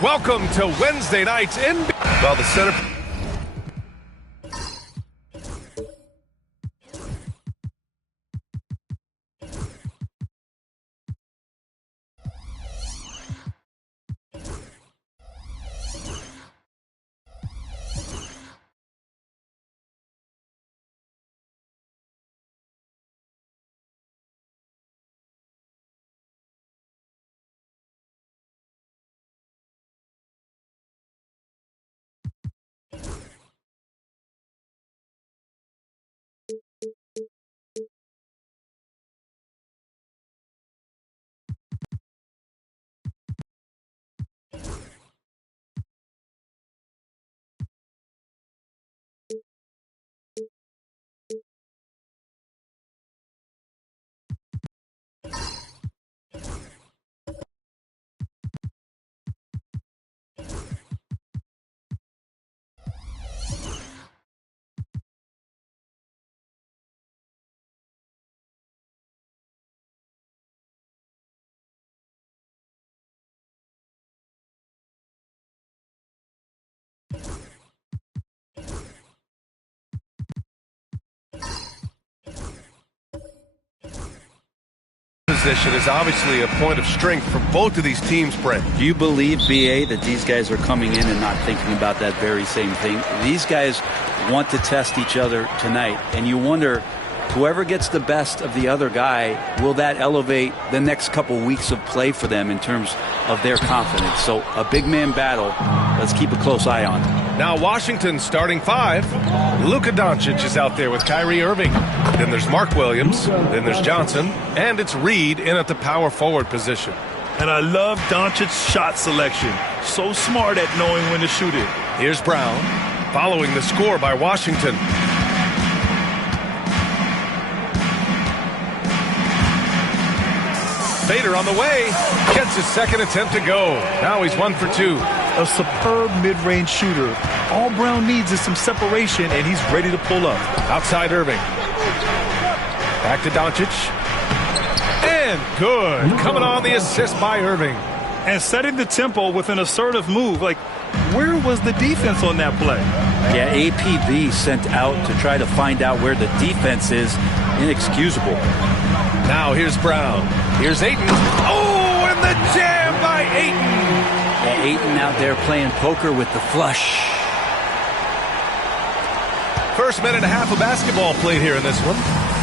Welcome to Wednesday night's NBA. Well, the center. position is obviously a point of strength for both of these teams, Brent. Do you believe, BA, that these guys are coming in and not thinking about that very same thing? These guys want to test each other tonight, and you wonder, whoever gets the best of the other guy, will that elevate the next couple weeks of play for them in terms of their confidence? So a big man battle. Let's keep a close eye on. Now Washington starting 5. Luka Doncic is out there with Kyrie Irving. Then there's Mark Williams. Then there's Johnson. And it's Reed in at the power forward position. And I love Doncic's shot selection. So smart at knowing when to shoot it. Here's Brown following the score by Washington. Bader on the way, gets his second attempt to go. Now he's 1 for 2. A superb mid-range shooter. All Brown needs is some separation, and he's ready to pull up. Outside Irving. Back to Doncic. And good. Coming on the assist by Irving. And setting the tempo with an assertive move. Like, where was the defense on that play? Yeah, APB sent out to try to find out where the defense is. Inexcusable. Now here's Brown. Here's Ayton. Oh, and the jam by Ayton. Yeah, Ayton out there playing poker with the flush. First minute and a half of basketball played here in this one.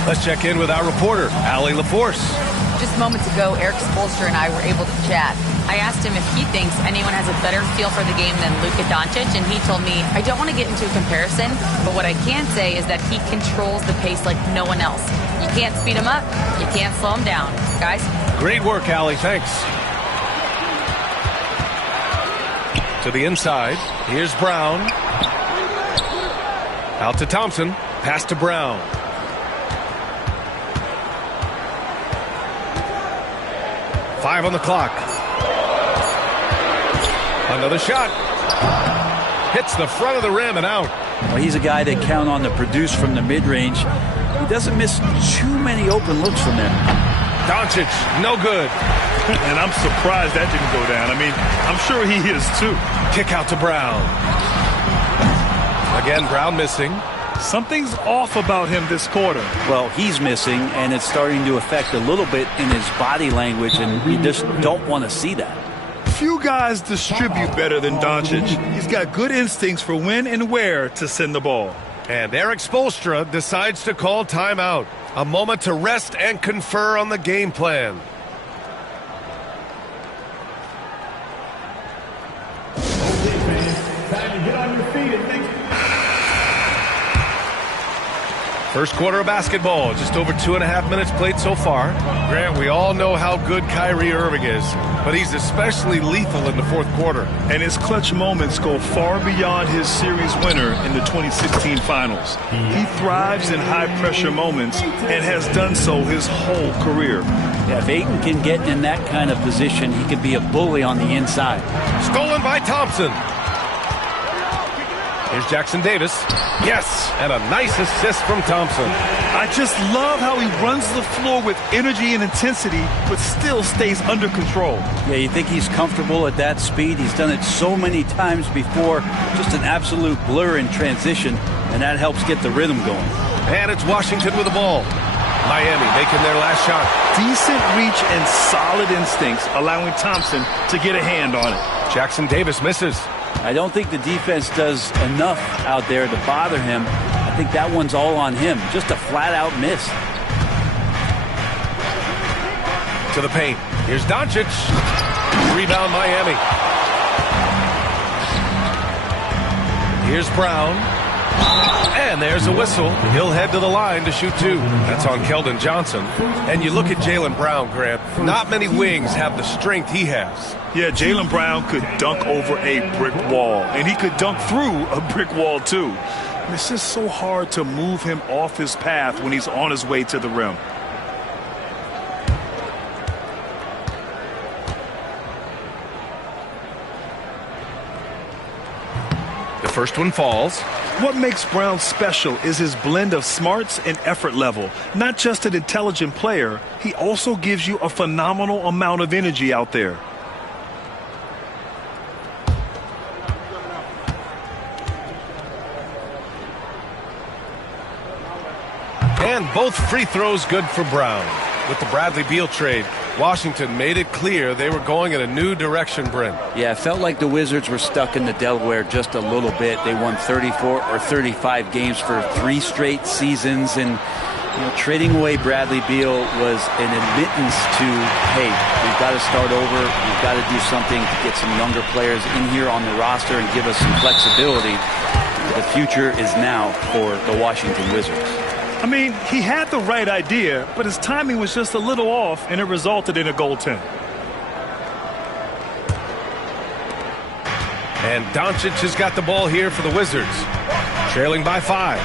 Let's check in with our reporter, Allie LaForce. Just moments ago, Eric Spoelstra and I were able to chat. I asked him if he thinks anyone has a better feel for the game than Luka Doncic, and he told me, I don't want to get into a comparison, but what I can say is that he controls the pace like no one else. You can't speed him up, you can't slow him down. Guys? Great work, Allie. Thanks. To the inside. Here's Brown. Out to Thompson. Pass to Brown. Five on the clock. Another shot. Hits the front of the rim and out. Well, he's a guy that count on to produce from the mid-range. He doesn't miss too many open looks from him. Doncic, no good. And I'm surprised that didn't go down. I mean, I'm sure he is too. Kick out to Brown. Again, Brown missing. Something's off about him this quarter. Well, he's missing, and it's starting to affect a little bit in his body language, and you just don't want to see that. Few guys distribute better than Doncic. He's got good instincts for when and where to send the ball. And Eric Spoelstra decides to call timeout. A moment to rest and confer on the game plan. First quarter of basketball, just over 2.5 minutes played so far. Grant, we all know how good Kyrie Irving is, but he's especially lethal in the fourth quarter. And his clutch moments go far beyond his series winner in the 2016 finals. He thrives in high-pressure moments and has done so his whole career. Yeah, if Ayton can get in that kind of position, he could be a bully on the inside. Stolen by Thompson. Here's Jackson Davis. Yes, and a nice assist from Thompson. I just love how he runs the floor with energy and intensity, but still stays under control. Yeah, you think he's comfortable at that speed? He's done it so many times before. Just an absolute blur in transition, and that helps get the rhythm going. And it's Washington with the ball. Miami making their last shot. Decent reach and solid instincts, allowing Thompson to get a hand on it. Jackson Davis misses. I don't think the defense does enough out there to bother him. I think that one's all on him. Just a flat-out miss. To the paint. Here's Doncic. Rebound Miami. Here's Brown. And there's a whistle. He'll head to the line to shoot two. That's on Keldon Johnson. And you look at Jaylen Brown, Grant. Not many wings have the strength he has. Yeah, Jaylen Brown could dunk over a brick wall. And he could dunk through a brick wall, too. And it's just so hard to move him off his path when he's on his way to the rim. The first one falls. What makes Brown special is his blend of smarts and effort level. Not just an intelligent player, he also gives you a phenomenal amount of energy out there. And both free throws good for Brown. with the Bradley Beal trade. Washington made it clear they were going in a new direction, Brent. Yeah, it felt like the Wizards were stuck in the Delaware just a little bit. They won 34 or 35 games for 3 straight seasons, and trading away Bradley Beal was an admittance to, hey, we've got to start over. We've got to do something to get some younger players in here on the roster and give us some flexibility. The future is now for the Washington Wizards. I mean, he had the right idea, but his timing was just a little off, and it resulted in a goaltend. And Doncic has got the ball here for the Wizards, trailing by 5.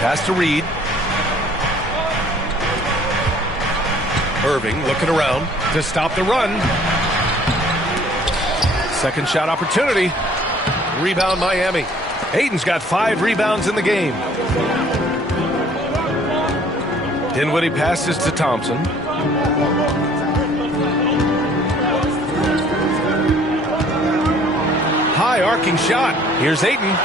Pass to Reed. Irving looking around to stop the run. Second shot opportunity. Rebound Miami. Ayton's got 5 rebounds in the game. Dinwiddie passes to Thompson. High arcing shot. Here's Ayton.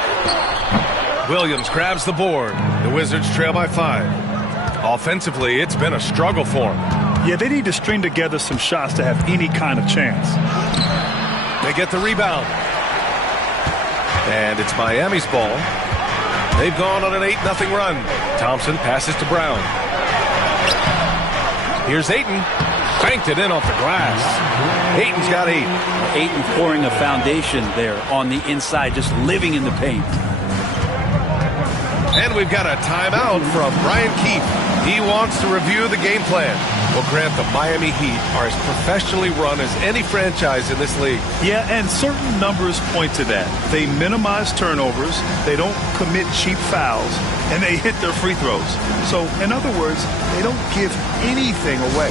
Williams grabs the board. The Wizards trail by 5. Offensively, it's been a struggle for them. Yeah, they need to string together some shots to have any kind of chance. They get the rebound. And it's Miami's ball. They've gone on an 8-0 run. Thompson passes to Brown. Here's Ayton. Banked it in off the glass. Ayton's got 8. Ayton pouring a foundation there on the inside, just living in the paint. And we've got a timeout from Brian Keefe. He wants to review the game plan. Well, Grant, the Miami Heat are as professionally run as any franchise in this league. Yeah, and certain numbers point to that. They minimize turnovers, they don't commit cheap fouls, and they hit their free throws. So, in other words, they don't give anything away.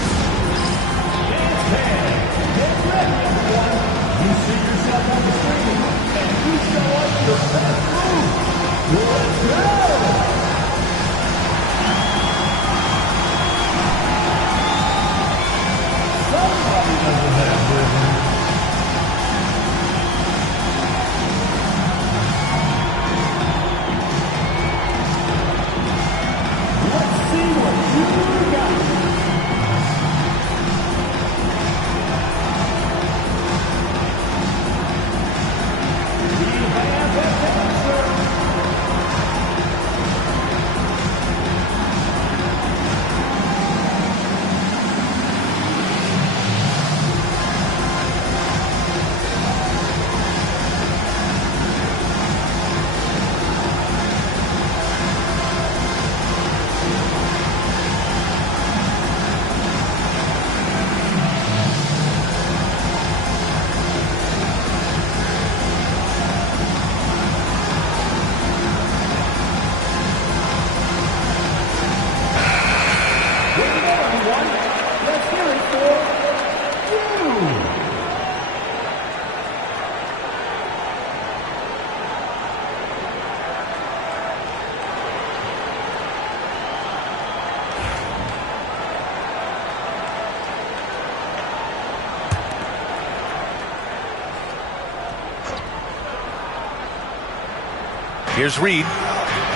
Here's Reed.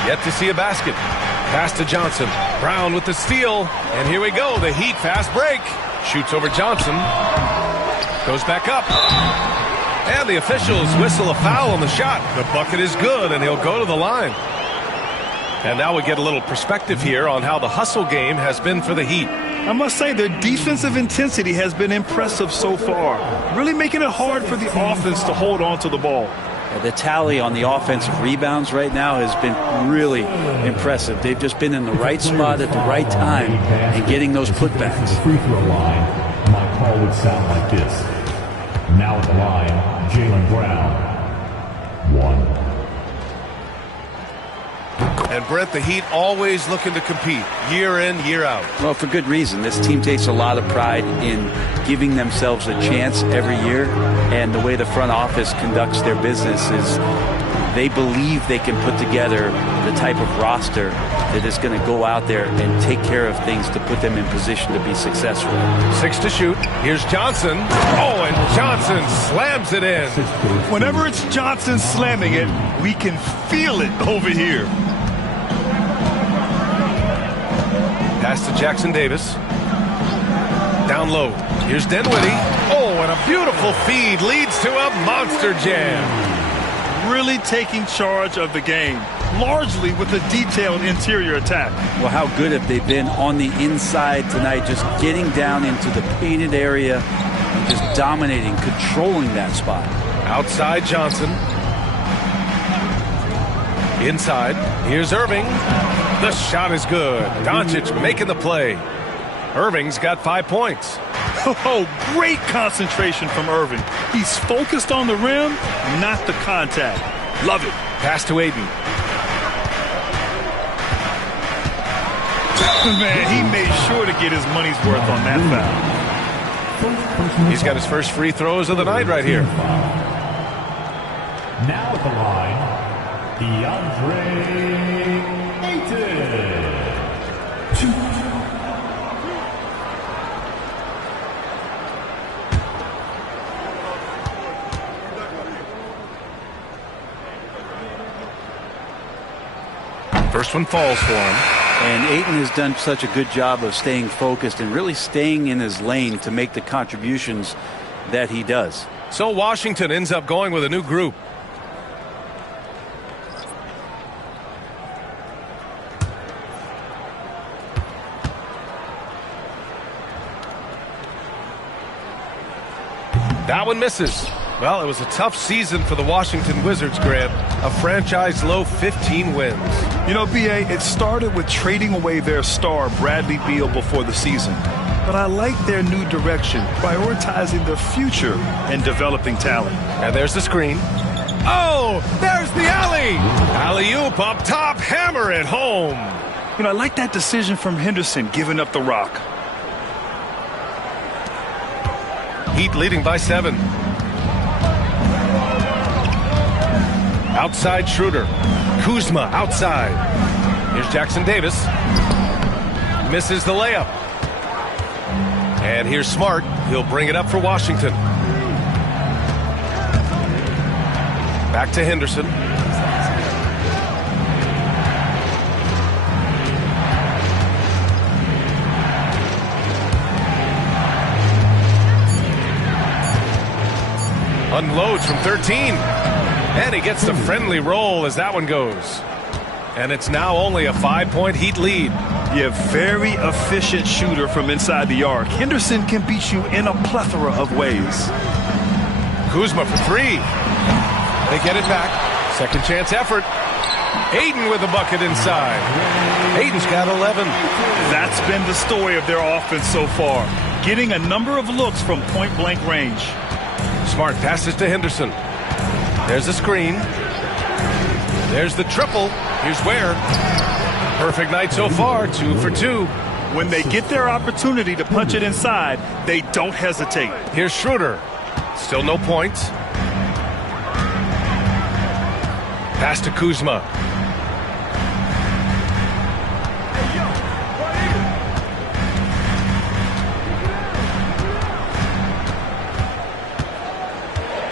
Yet to see a basket. Pass to Johnson. Brown with the steal. And here we go. The Heat fast break. Shoots over Johnson. Goes back up. And the officials whistle a foul on the shot. The bucket is good, and he'll go to the line. And now we get a little perspective here on how the hustle game has been for the Heat. I must say their defensive intensity has been impressive so far, really making it hard for the offense to hold on to the ball. The tally on the offensive rebounds right now has been really impressive. They've just been in the right spot at the right time and getting those putbacks. Free throw line, my call would sound like this. Now at the line, Jaylen Brown, 1. And Brent, the Heat always looking to compete year in, year out. Well, for good reason. This team takes a lot of pride in giving themselves a chance every year. And the way the front office conducts their business is they believe they can put together the type of roster that is going to go out there and take care of things to put them in position to be successful. 6 to shoot. Here's Johnson. Oh, and Johnson slams it in. Whenever it's Johnson slamming it, we can feel it over here. Pass to Jackson Davis. Down low. Here's Dinwiddie. Oh, and a beautiful feed leads to a monster jam. Really taking charge of the game, largely with a detailed interior attack. Well, how good have they been on the inside tonight, just getting down into the painted area and just dominating, controlling that spot. Outside Johnson. Inside. Here's Irving. The shot is good. Doncic making the play. Irving's got 5 points. Oh, great concentration from Irving. He's focused on the rim, not the contact. Love it. Pass to Aiden. Man, he made sure to get his money's worth on that foul. He's got his first free throws of the night right here. Now at the line, DeAndre Ayton. First one falls for him. And Ayton has done such a good job of staying focused and really staying in his lane to make the contributions that he does. So Washington ends up going with a new group. That one misses. Well, it was a tough season for the Washington Wizards, Grant. A franchise low 15 wins. You know, B.A., it started with trading away their star, Bradley Beal, before the season. But I like their new direction, prioritizing the future and developing talent. And there's the screen. Oh, there's the alley. Alley-oop up top, hammer it home. You know, I like that decision from Henderson, giving up the rock. Heat leading by 7. Outside Schroeder. Kuzma outside. Here's Jackson Davis. Misses the layup. And here's Smart. He'll bring it up for Washington. Back to Henderson. Unloads from 13. And he gets the friendly roll as that one goes. And it's now only a 5-point Heat lead. Yeah, very efficient shooter from inside the arc. Henderson can beat you in a plethora of ways. Kuzma for 3. They get it back. Second chance effort. Aiden with the bucket inside. Aiden's got 11. That's been the story of their offense so far. Getting a number of looks from point-blank range. Smart passes to Henderson. There's a screen. There's the triple. Here's Ware. Perfect night so far, 2 for 2. When they get their opportunity to punch it inside, they don't hesitate. Here's Schroeder. Still no points. Pass to Kuzma.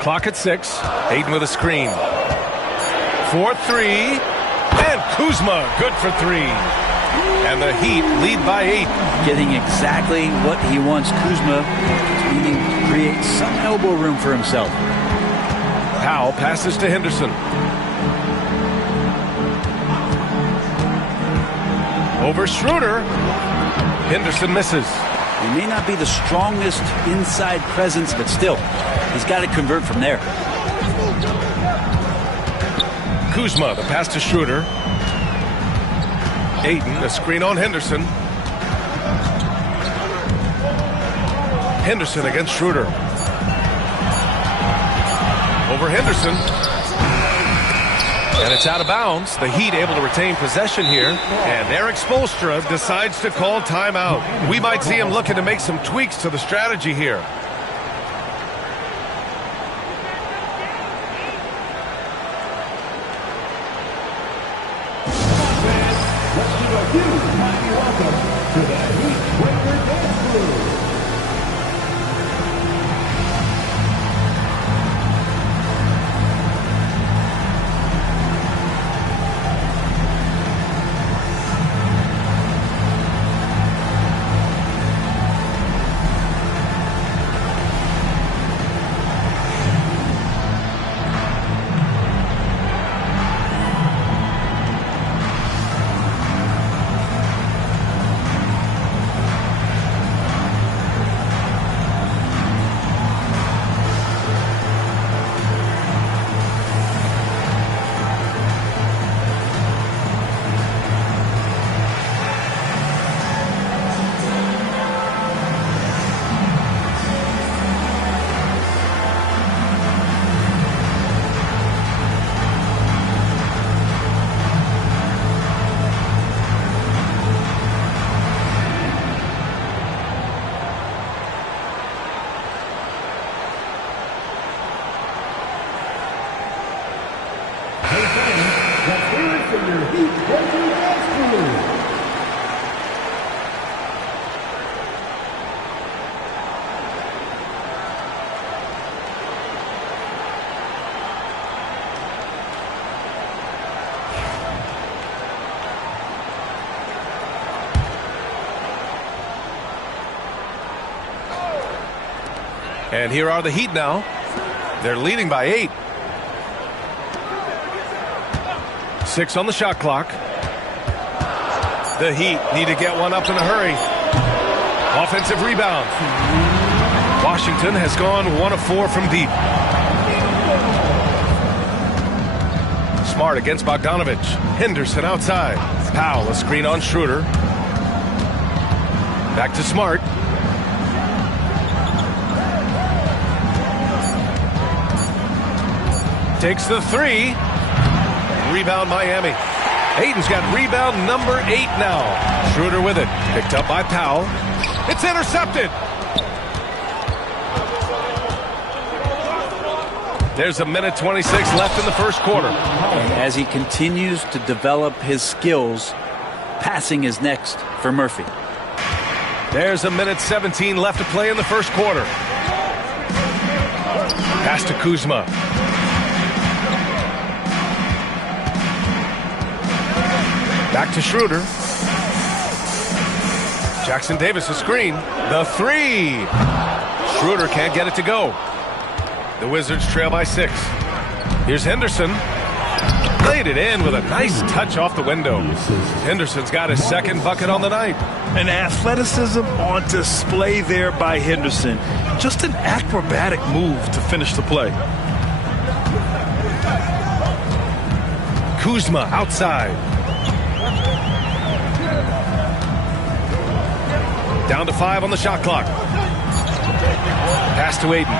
Clock at 6. Aiden with a screen. 4-3. And Kuzma good for 3. And the Heat lead by 8. Getting exactly what he wants. Kuzma needing to create some elbow room for himself. Powell passes to Henderson. Over Schroeder. Henderson misses. He may not be the strongest inside presence, but still, he's got to convert from there. Kuzma, the pass to Schroeder. Aiden, the screen on Henderson. Henderson against Schroeder. Over Henderson. And it's out of bounds. The Heat able to retain possession here. And Eric Spoelstra decides to call timeout. We might see him looking to make some tweaks to the strategy here. Welcome to the Heat Breaker Dance Crew. And here are the Heat now. They're leading by 8. 6 on the shot clock. The Heat need to get one up in a hurry. Offensive rebound. Washington has gone 1 of 4 from deep. Smart against Bogdanovich. Henderson outside. Powell, a screen on Schroeder. Back to Smart. Takes the 3. Rebound Miami. Ayton's got rebound number 8 now. Schroeder with it. Picked up by Powell. It's intercepted. There's 1:26 left in the first quarter. And as he continues to develop his skills, passing is next for Murphy. There's 1:17 left to play in the first quarter. Pass to Kuzma. Back to Schroeder. Jackson Davis a screen. The 3. Schroeder can't get it to go. The Wizards trail by 6. Here's Henderson. Laid it in with a nice touch off the window. Henderson's got his second bucket on the night. An athleticism on display there by Henderson. Just an acrobatic move to finish the play. Kuzma outside. Down to 5 on the shot clock. Pass to Ayton.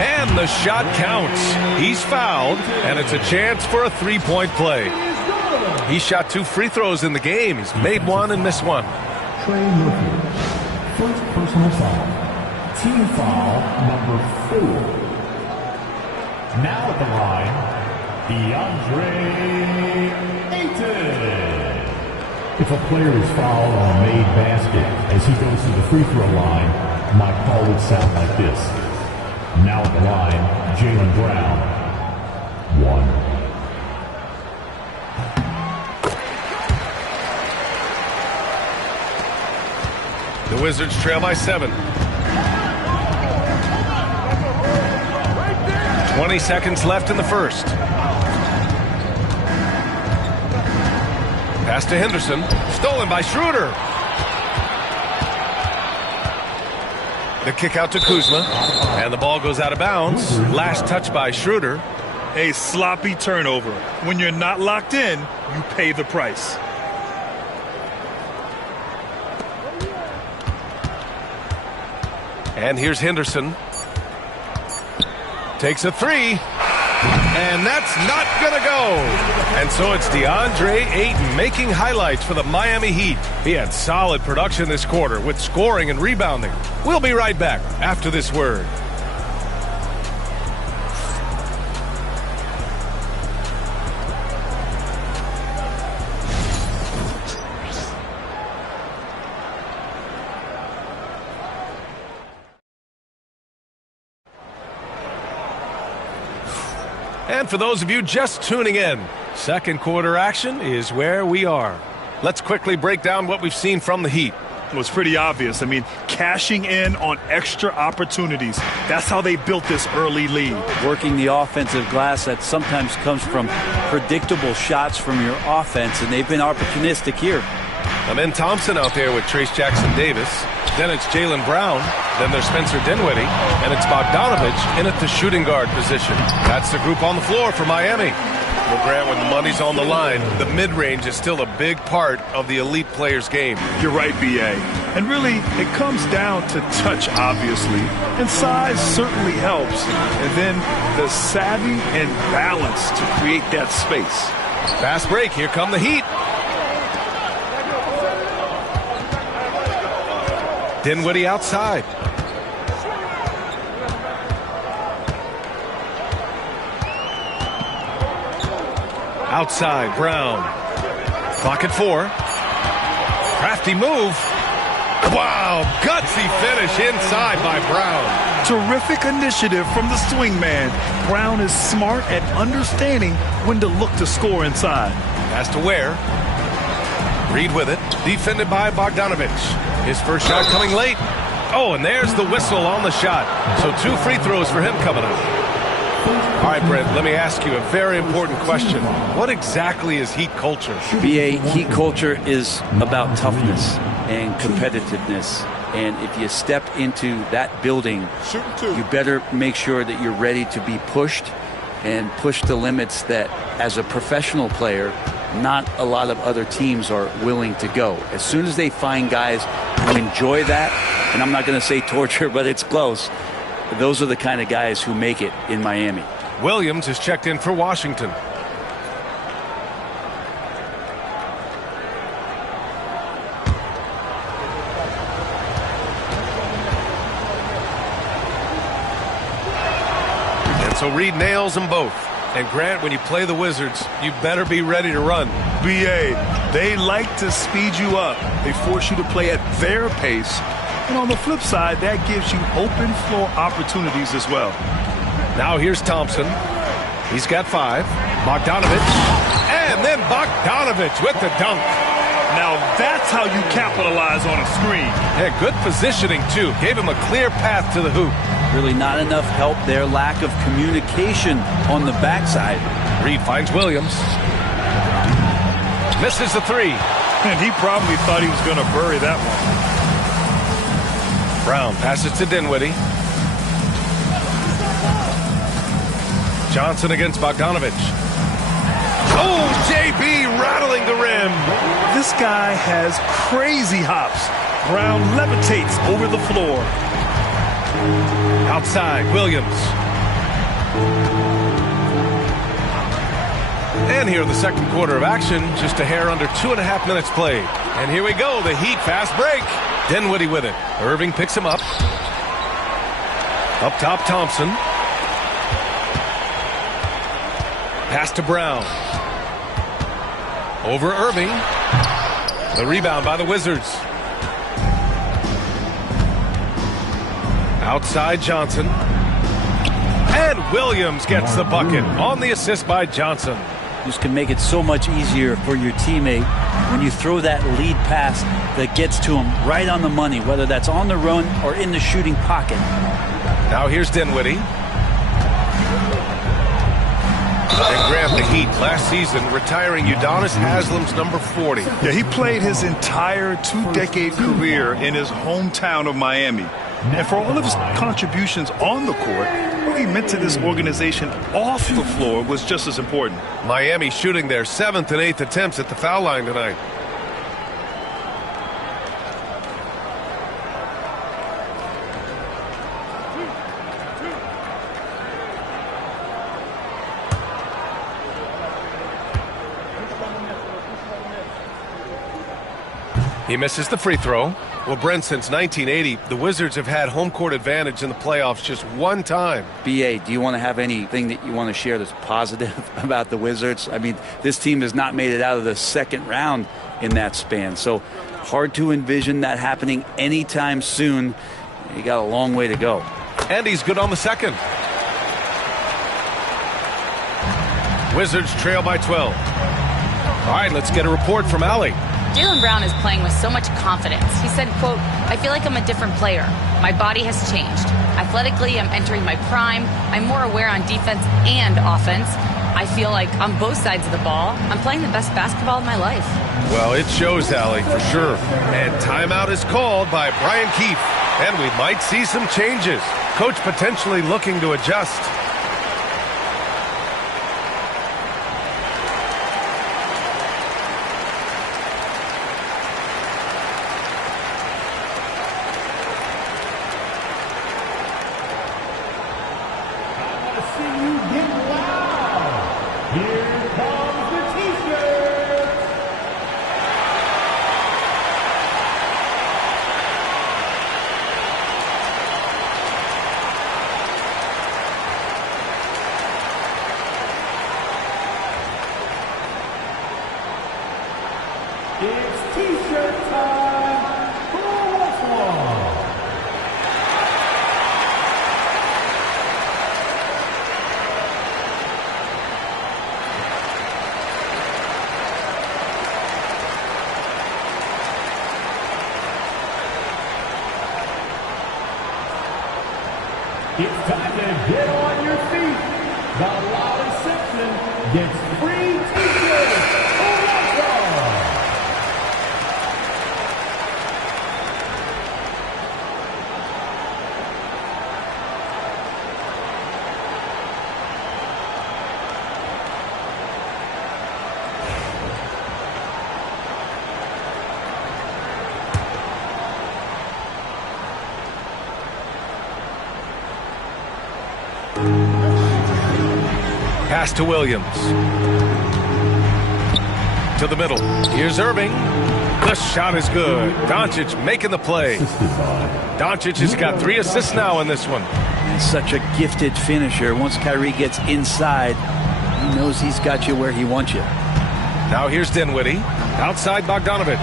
And the shot counts. He's fouled, and it's a chance for a 3-point play. He shot 2 free throws in the game. He's made 1 and missed 1. Trey Murphy. First personal foul. Team foul number 4. Now at the line, DeAndre Ayton. If a player is fouled on a made basket as he goes to the free throw line, my call would sound like this. Now at the line, Jaylen Brown. 1. The Wizards trail by 7. 20 seconds left in the first. Pass to Henderson. Stolen by Schroeder. The kick out to Kuzma. And the ball goes out of bounds. Last touch by Schroeder. A sloppy turnover. When you're not locked in, you pay the price. And here's Henderson. Takes a 3. And that's not going to go. And so it's DeAndre Ayton making highlights for the Miami Heat. He had solid production this quarter with scoring and rebounding. We'll be right back after this word. And for those of you just tuning in, second quarter action is where we are. Let's quickly break down what we've seen from the Heat. Well, it's pretty obvious. I mean, cashing in on extra opportunities. That's how they built this early lead. Working the offensive glass that sometimes comes from predictable shots from your offense, and they've been opportunistic here. Amen Thompson out there with Trace Jackson Davis. Then it's Jaylen Brown. Then there's Spencer Dinwiddie. And it's Bogdanovich in at the shooting guard position. That's the group on the floor for Miami. Well, Grant, when the money's on the line, the mid-range is still a big part of the elite player's game. You're right, B.A. And really, it comes down to touch, obviously. And size certainly helps. And then the savvy and balance to create that space. Fast break. Here come the Heat. Dinwiddie outside. Outside, Brown. Clock at 4. Crafty move. Wow, gutsy finish inside by Brown. Terrific initiative from the swing man. Brown is smart at understanding when to look to score inside. Pass to Ware. Reed with it. Defended by Bogdanovich. His first shot coming late. Oh, and there's the whistle on the shot. So 2 free throws for him coming up. All right, Brent, let me ask you a very important question. What exactly is Heat culture? BA, Heat culture is about toughness and competitiveness. And if you step into that building, you better make sure that you're ready to be pushed and push the limits that, as a professional player, not a lot of other teams are willing to go. As soon as they find guys who enjoy that, and I'm not going to say torture, but it's close, those are the kind of guys who make it in Miami. Williams is checked in for Washington. And so Reed nails them both. And Grant, when you play the Wizards, you better be ready to run. BA, they like to speed you up. They force you to play at their pace. And on the flip side, that gives you open floor opportunities as well. Now here's Thompson. He's got 5. Bogdanovich. And then Bogdanovich with the dunk. Now that's how you capitalize on a screen. Yeah, good positioning, too. Gave him a clear path to the hoop. Really not enough help there. Lack of communication on the backside. Reed finds Williams. Misses the 3. And he probably thought he was going to bury that one. Brown passes to Dinwiddie. Johnson against Bogdanovich. Oh, JB rattling the rim. This guy has crazy hops. Brown levitates over the floor. Outside, Williams. And here in the second quarter of action, just a hair under 2.5 minutes played. And here we go, the Heat fast break. Dinwiddie with it. Irving picks him up. Up top, Thompson. Pass to Brown. Over Irving. The rebound by the Wizards. Outside Johnson. And Williams gets the bucket on the assist by Johnson. This can make it so much easier for your teammate when you throw that lead pass that gets to him right on the money, whether that's on the run or in the shooting pocket. Now here's Dinwiddie. And Grant, the Heat last season retiring Udonis Haslam's number 40. Yeah, he played his entire 2-decade career in his hometown of Miami. And for all of his contributions on the court, what he meant to this organization off the floor was just as important. Miami shooting their 7th and 8th attempts at the foul line tonight. He misses the free throw. Well, Brent, since 1980, the Wizards have had home court advantage in the playoffs just one time. BA, do you want to have anything that you want to share that's positive about the Wizards? I mean, this team has not made it out of the second round in that span. So hard to envision that happening anytime soon. You got a long way to go. And he's good on the second. Wizards trail by 12. All right, let's get a report from Allie. Jaylen Brown is playing with so much confidence. He said, quote, "I feel like I'm a different player. My body has changed. Athletically, I'm entering my prime. I'm more aware on defense and offense. I feel like on both sides of the ball, I'm playing the best basketball of my life." Well, it shows, Allie, for sure. And timeout is called by Brian Keefe. And we might see some changes. Coach potentially looking to adjust. It's time to get on your feet. The loudest section gets free t-shirts. Oh, let's go! Pass to Williams. To the middle. Here's Irving. The shot is good. Doncic making the play. Doncic has got 3 assists now in this one. He's such a gifted finisher. Once Kyrie gets inside, he knows he's got you where he wants you. Now here's Dinwiddie. Outside Bogdanovich.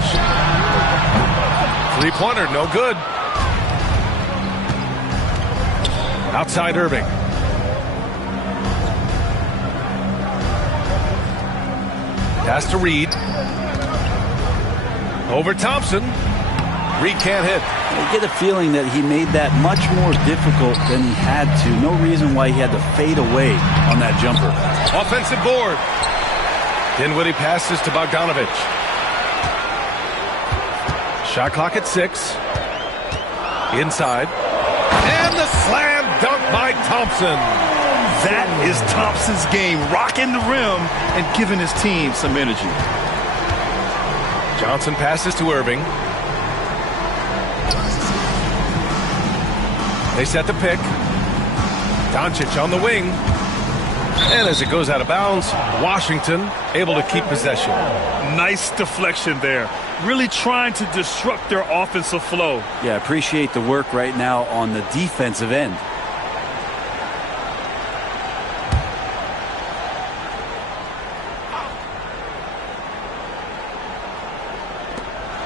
Three-pointer, no good. Outside Irving. Pass to Reed. Over Thompson. Reed can't hit. I get a feeling that he made that much more difficult than he had to. No reason why he had to fade away on that jumper. Offensive board. Dinwiddie passes to Bogdanovich. Shot clock at 6. Inside. And the slam dunk by Thompson. That is Thompson's game, rocking the rim and giving his team some energy. Johnson passes to Irving. They set the pick. Doncic on the wing. And as it goes out of bounds, Washington able to keep possession. Nice deflection there. Really trying to disrupt their offensive flow. Yeah, appreciate the work right now on the defensive end.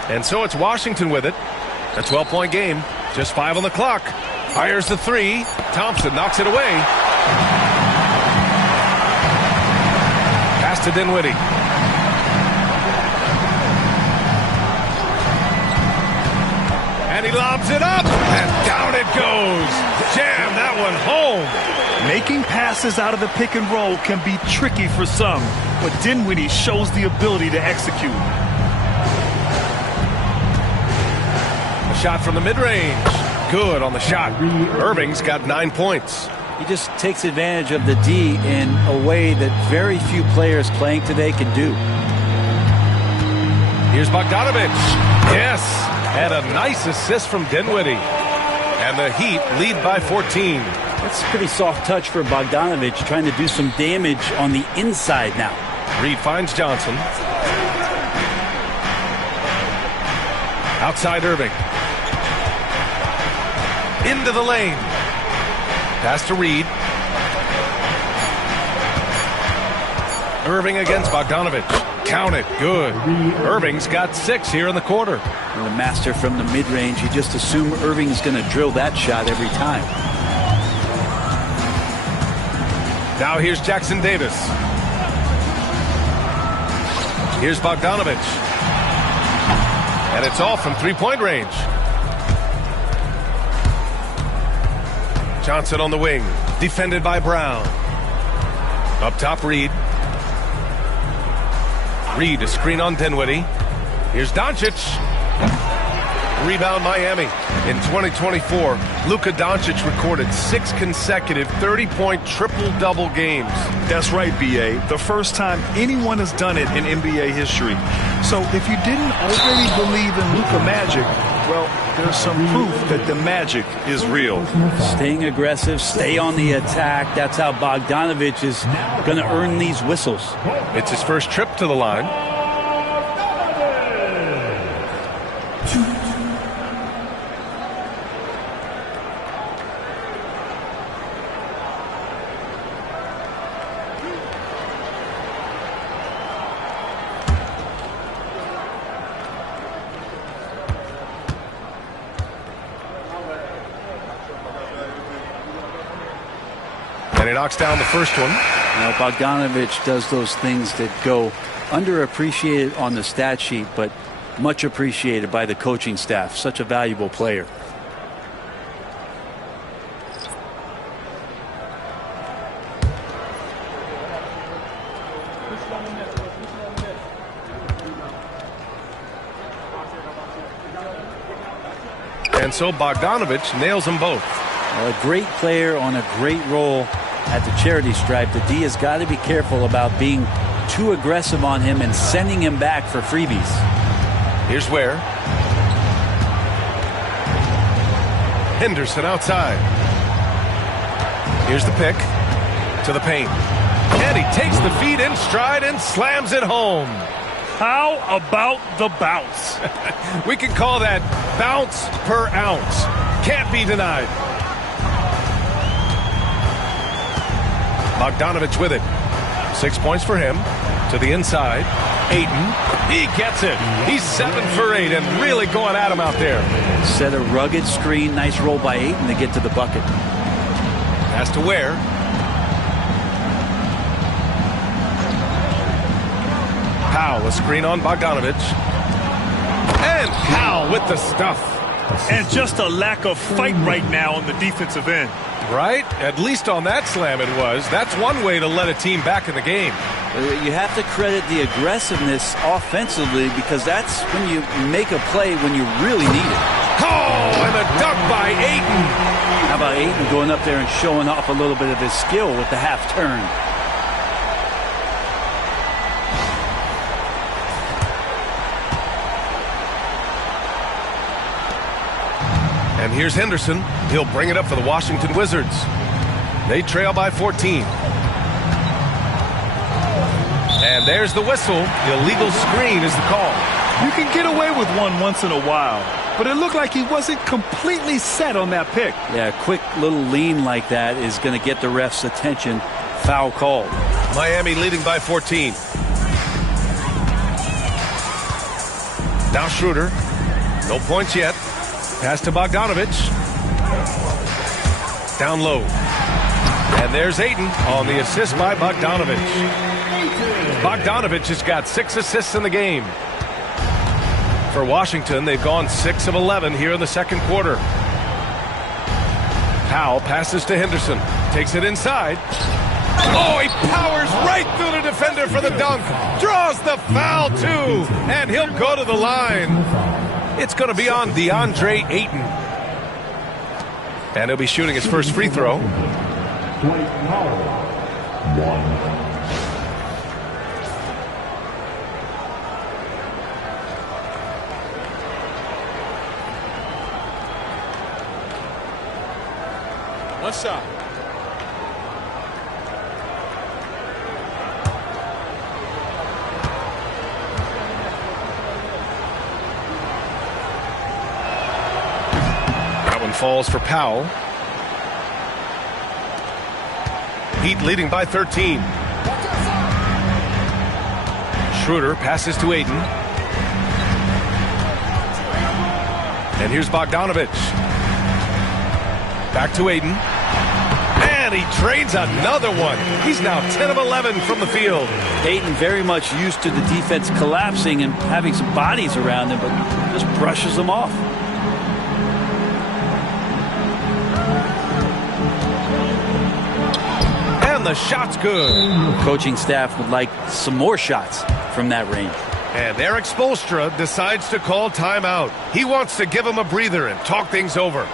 And so it's Washington with it. A 12-point game. Just 5 on the clock. Fires the 3. Thompson knocks it away. Pass to Dinwiddie. And he lobs it up. And down it goes. Jam that one home. Making passes out of the pick and roll can be tricky for some, but Dinwiddie shows the ability to execute. Shot from the mid-range. Good on the shot. Irving's got 9 points. He just takes advantage of the D in a way that very few players playing today can do. Here's Bogdanovich. Yes. And a nice assist from Dinwiddie. And the Heat lead by 14. That's a pretty soft touch for Bogdanovich, trying to do some damage on the inside now. Reed finds Johnson. Outside Irving. Into the lane. Pass to Reed. Irving against Bogdanovich. Count it. Good. Irving's got 6 here in the quarter. And the master from the mid-range. You just assume Irving's going to drill that shot every time. Now here's Jackson Davis. Here's Bogdanovich. And it's all from three-point range. Johnson on the wing. Defended by Brown. Up top, Reed. Reed, a screen on Dinwiddie. Here's Doncic. Rebound Miami. In 2024, Luka Doncic recorded 6 consecutive 30-point triple-double games. That's right, B.A. The first time anyone has done it in NBA history. So if you didn't already believe in Luka magic, well, there's some proof that the magic is real. Staying aggressive, stay on the attack. That's how Bogdanovich is going to earn these whistles. It's his first trip to the line. And he knocks down the first one. Now Bogdanovich does those things that go underappreciated on the stat sheet, but much appreciated by the coaching staff. Such a valuable player. And so Bogdanovich nails them both. A great player on a great role at the charity stripe. The D has got to be careful about being too aggressive on him and sending him back for freebies. Here's where. Henderson outside. Here's the pick to the paint. And he takes the feed in stride and slams it home. How about the bounce? We can call that bounce per ounce. Can't be denied. Bogdanovich with it. 6 points for him. To the inside. Ayton. He gets it. He's 7 for 8 and really going at him out there. Set a rugged screen. Nice roll by Ayton to get to the bucket. Has to Ware. Powell, a screen on Bogdanovich. And Powell with the stuff. And just a lack of fight right now on the defensive end. Right? At least on that slam it was. That's one way to let a team back in the game. You have to credit the aggressiveness offensively because that's when you make a play when you really need it. Oh, and a dunk by Ayton. How about Ayton going up there and showing off a little bit of his skill with the half turn? And here's Henderson. He'll bring it up for the Washington Wizards. They trail by 14. And there's the whistle. Illegal screen is the call. You can get away with one once in a while, but it looked like he wasn't completely set on that pick. Yeah, a quick little lean like that is going to get the ref's attention. Foul called. Miami leading by 14. Now Schroeder. No points yet. Pass to Bogdanovich. Down low. And there's Ayton on the assist by Bogdanovich. Bogdanovich has got 6 assists in the game. For Washington, they've gone 6 of 11 here in the second quarter. Powell passes to Henderson. Takes it inside. Oh, he powers right through the defender for the dunk. Draws the foul, too. And he'll go to the line. It's going to be on DeAndre Ayton. And he'll be shooting his first free throw. What's up? Falls for Powell. Heat leading by 13. Schroeder passes to Ayton. And here's Bogdanovich. Back to Ayton. And he drains another one. He's now 10 of 11 from the field. Ayton very much used to the defense collapsing and having some bodies around him, but just brushes them off. The shot's good. Coaching staff would like some more shots from that range. And Eric Spoelstra decides to call timeout. He wants to give him a breather and talk things over.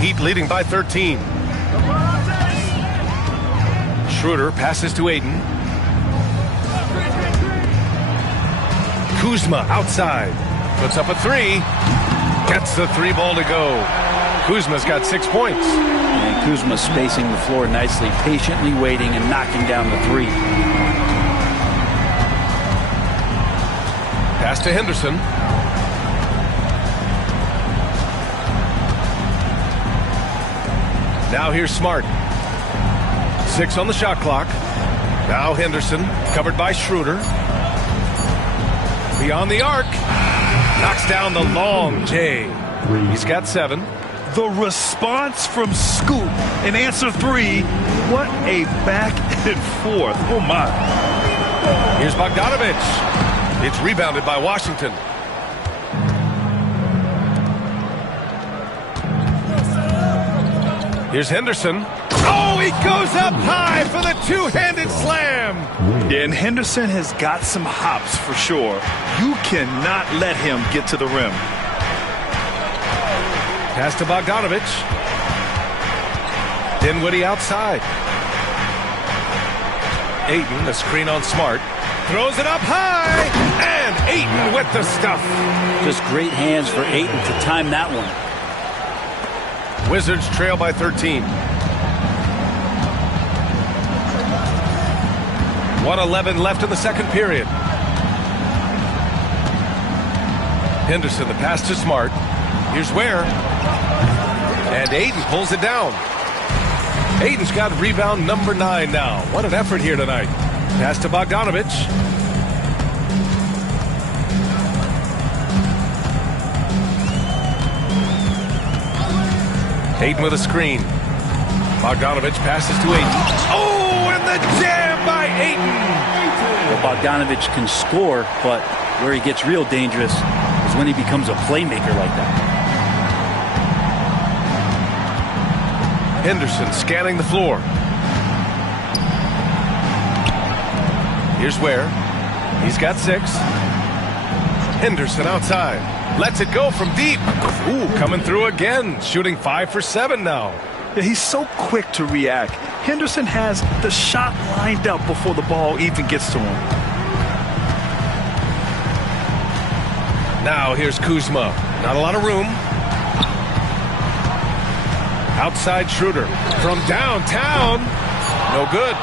Heat leading by 13. Schroeder passes to Aiden. Kuzma outside. Puts up a three. Gets the three ball to go. Kuzma's got 6 points. And Kuzma spacing the floor nicely, patiently waiting and knocking down the three. Pass to Henderson. Now here's Smart. 6 on the shot clock. Now Henderson, covered by Schroeder. Beyond the arc. Knocks down the long J. He's got 7. The response from Scoot in answer 3. What a back and forth. Oh, my. Here's Bogdanovich. It's rebounded by Washington. Here's Henderson. Oh, he goes up high for the two-handed slam. Yeah, and Henderson has got some hops for sure. You cannot let him get to the rim. Pass to Bogdanovich. Dinwiddie outside. Ayton, the screen on Smart. Throws it up high. And Ayton with the stuff. Just great hands for Ayton to time that one. Wizards trail by 13. 1:11 left in the second period. Henderson, the pass to Smart. Here's Ware. And Ayton pulls it down. Ayton's got rebound number 9 now. What an effort here tonight. Pass to Bogdanovich. Ayton with a screen. Bogdanovich passes to Ayton. Oh, and the jam by Ayton. Well, Bogdanovich can score, but where he gets real dangerous is when he becomes a playmaker like that. Henderson scanning the floor. Here's Ware. He's got 6. Henderson outside. Lets it go from deep. Ooh, coming through again. Shooting 5 for 7 now. Yeah, he's so quick to react. Henderson has the shot lined up before the ball even gets to him. Now here's Kuzma. Not a lot of room. Outside Schroeder. From downtown. No good.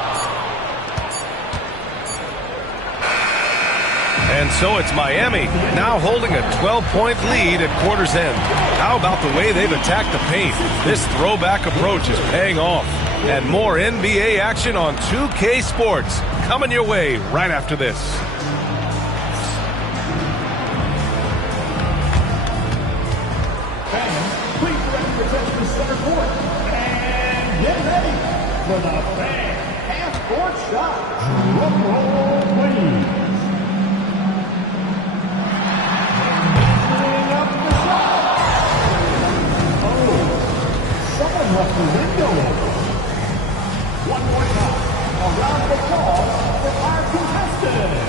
And so it's Miami, now holding a 12-point lead at quarter's end. How about the way they've attacked the paint? This throwback approach is paying off. And more NBA action on 2K Sports coming your way right after this. Fans, please represent the center court. And get ready for the fan half-court shot. Drum roll, please. Left the window open. One more time. A round of applause for our contestants.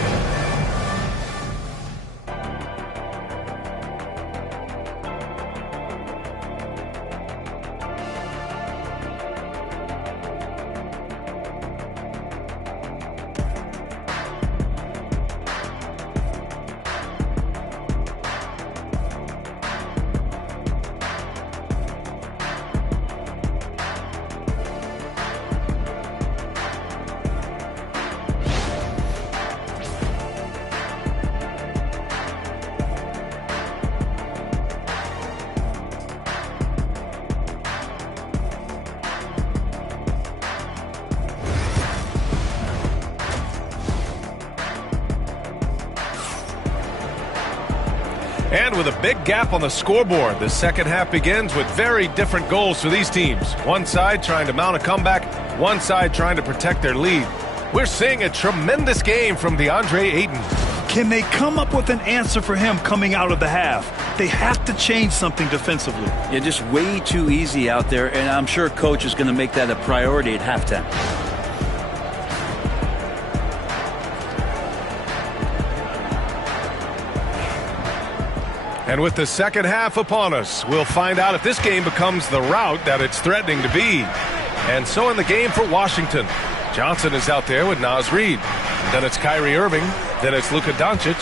And with a big gap on the scoreboard, the second half begins with very different goals for these teams. One side trying to mount a comeback, one side trying to protect their lead. We're seeing a tremendous game from DeAndre Ayton. Can they come up with an answer for him coming out of the half? They have to change something defensively. Yeah, just way too easy out there, and I'm sure coach is going to make that a priority at halftime. And with the second half upon us, we'll find out if this game becomes the rout that it's threatening to be. And so in the game for Washington, Johnson is out there with Naz Reid. Then it's Kyrie Irving. Then it's Luka Doncic.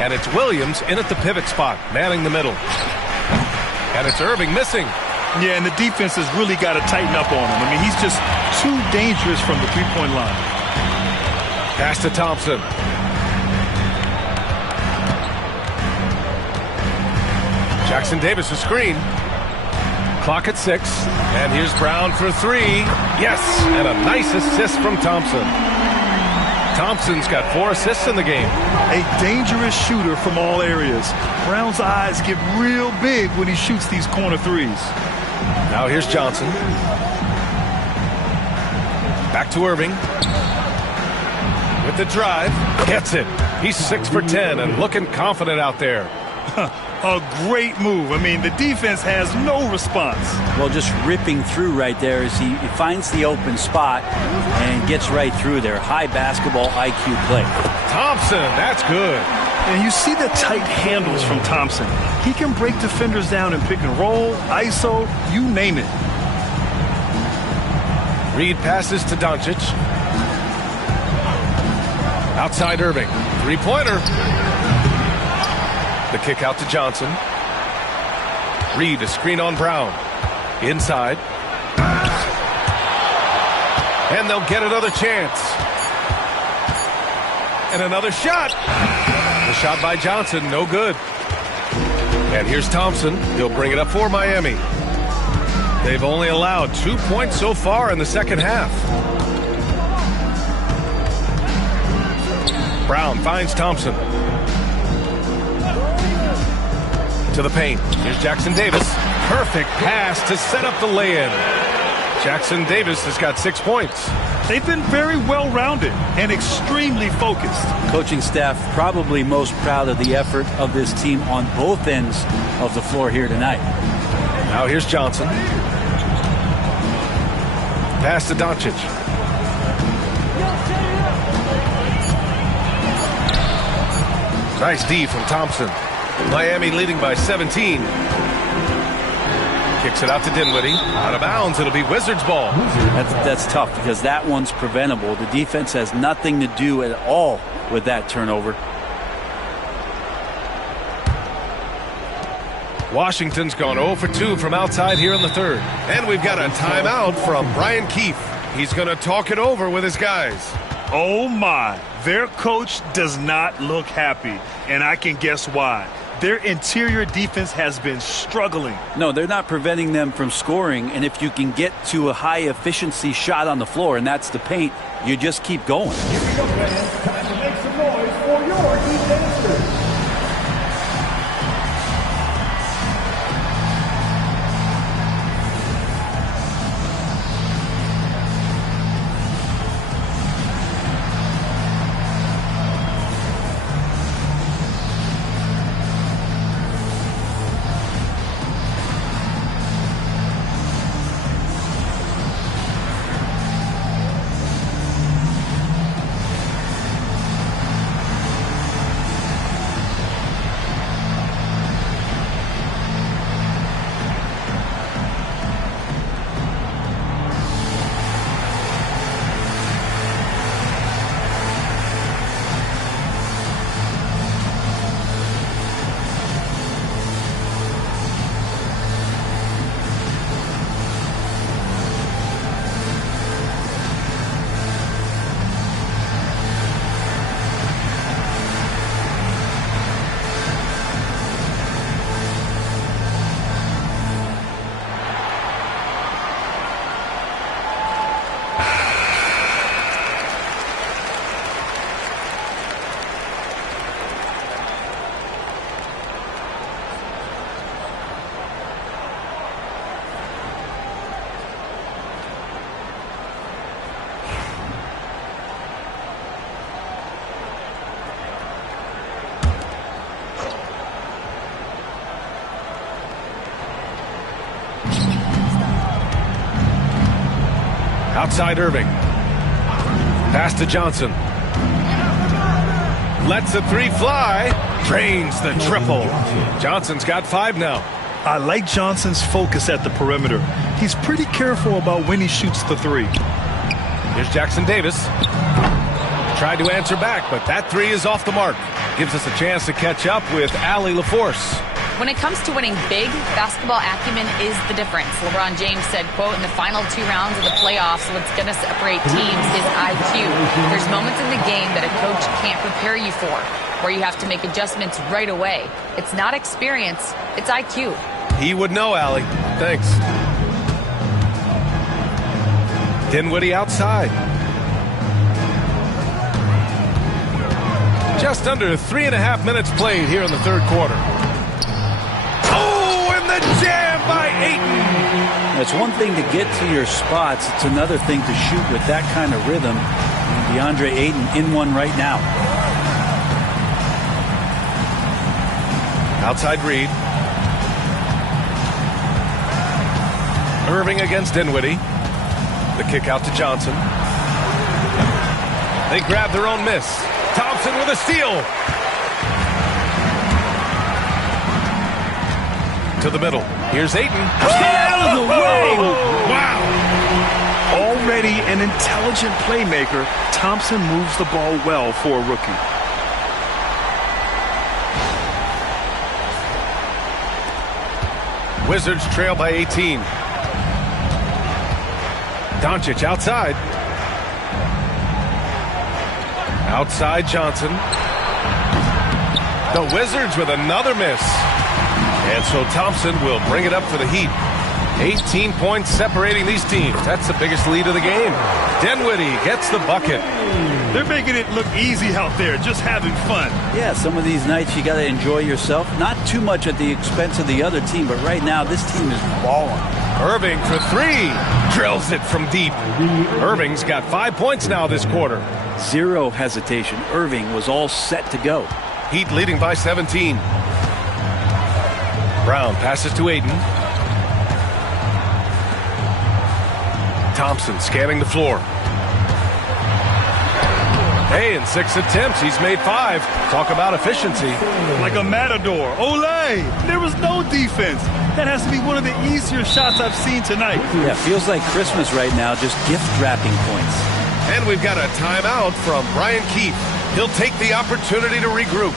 And it's Williams in at the pivot spot, manning the middle. And it's Irving missing. Yeah, and the defense has really got to tighten up on him. I mean, he's just too dangerous from the three-point line. Pass to Thompson. Jackson Davis a screen. Clock at 6. And here's Brown for 3. Yes, and a nice assist from Thompson. Thompson's got 4 assists in the game. A dangerous shooter from all areas. Brown's eyes get real big when he shoots these corner threes. Now here's Johnson. Back to Irving. With the drive. Gets it. He's 6 for 10 and looking confident out there. A great move. I mean, the defense has no response. Well, just ripping through right there as he finds the open spot and gets right through there. High basketball IQ play. Thompson, that's good. And you see the tight handles from Thompson. He can break defenders down in pick and roll, ISO, you name it. Reid passes to Doncic. Outside Irving. Three-pointer. The kick out to Johnson. Reid, a screen on Brown. Inside. And they'll get another chance. And another shot. The shot by Johnson, no good. And here's Thompson. He'll bring it up for Miami. They've only allowed 2 points so far in the second half. Brown finds Thompson. To the paint. Here's Jackson Davis. Perfect pass to set up the lay-in. Jackson Davis has got 6 points. They've been very well-rounded and extremely focused. Coaching staff probably most proud of the effort of this team on both ends of the floor here tonight. Now here's Johnson. Pass to Doncic. Nice D from Thompson. Miami leading by 17. Kicks it out to Dinwiddie. Out of bounds. It'll be Wizards ball. That's tough because that one's preventable. The defense has nothing to do at all with that turnover. Washington's gone 0 for 2 from outside here in the third. And we've got a timeout from Brian Keefe. He's going to talk it over with his guys. Oh, my. Their coach does not look happy, and I can guess why. Their interior defense has been struggling. No, they're not preventing them from scoring, and if you can get to a high-efficiency shot on the floor, and that's the paint, you just keep going. Here we go, fans. Time to make some noise for your defenders. Outside Irving. Pass to Johnson. Lets a three fly. Drains the triple. Johnson's got 5 now. I like Johnson's focus at the perimeter. He's pretty careful about when he shoots the three. Here's Jackson Davis. Tried to answer back, but that three is off the mark. Gives us a chance to catch up with Allie LaForce. When it comes to winning big, basketball acumen is the difference. LeBron James said, quote, in the final 2 rounds of the playoffs, what's going to separate teams is IQ. There's moments in the game that a coach can't prepare you for, where you have to make adjustments right away. It's not experience, it's IQ. He would know, Allie. Thanks. Dinwiddie outside. Just under 3.5 minutes played here in the third quarter. Oh, and the jam by Ayton. It's one thing to get to your spots. It's another thing to shoot with that kind of rhythm. And DeAndre Ayton in one right now. Outside Reed. Irving against Dinwiddie. The kick out to Johnson. They grab their own miss. Thompson with a steal. To the middle. Here's Ayton. Out of the way! Wow. Already an intelligent playmaker, Thompson moves the ball well for a rookie. Wizards trail by 18. Doncic outside. Outside Johnson. The Wizards with another miss. And so Thompson will bring it up for the Heat. 18 points separating these teams. That's the biggest lead of the game. Dinwiddie gets the bucket. They're making it look easy out there, just having fun. Yeah, some of these nights you got to enjoy yourself. Not too much at the expense of the other team, but right now this team is balling. Irving for 3. Drills it from deep. Irving's got 5 points now this quarter. Zero hesitation. Irving was all set to go. Heat leading by 17. Brown passes to Ayton. Thompson scanning the floor. Hey, in 6 attempts, he's made 5. Talk about efficiency. Like a matador. Olay! There was no defense. That has to be one of the easier shots I've seen tonight. Yeah, feels like Christmas right now, just gift wrapping points. And we've got a timeout from Brian Keefe. He'll take the opportunity to regroup.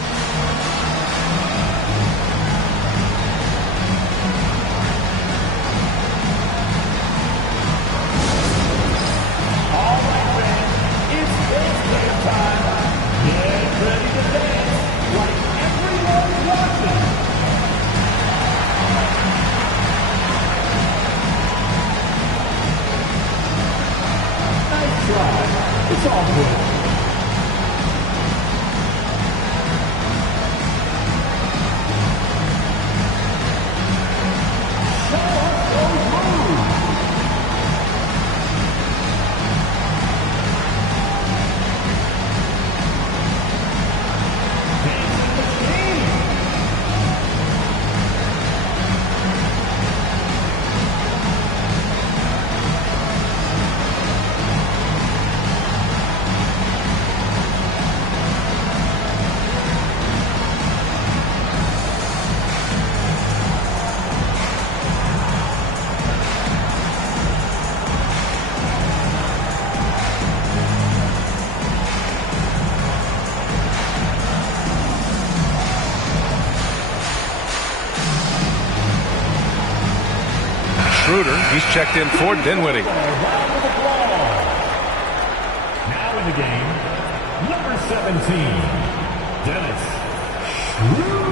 It's all good. Schroeder, he's checked in for Dinwiddie. Now in the game, number 17, Dennis Schroeder.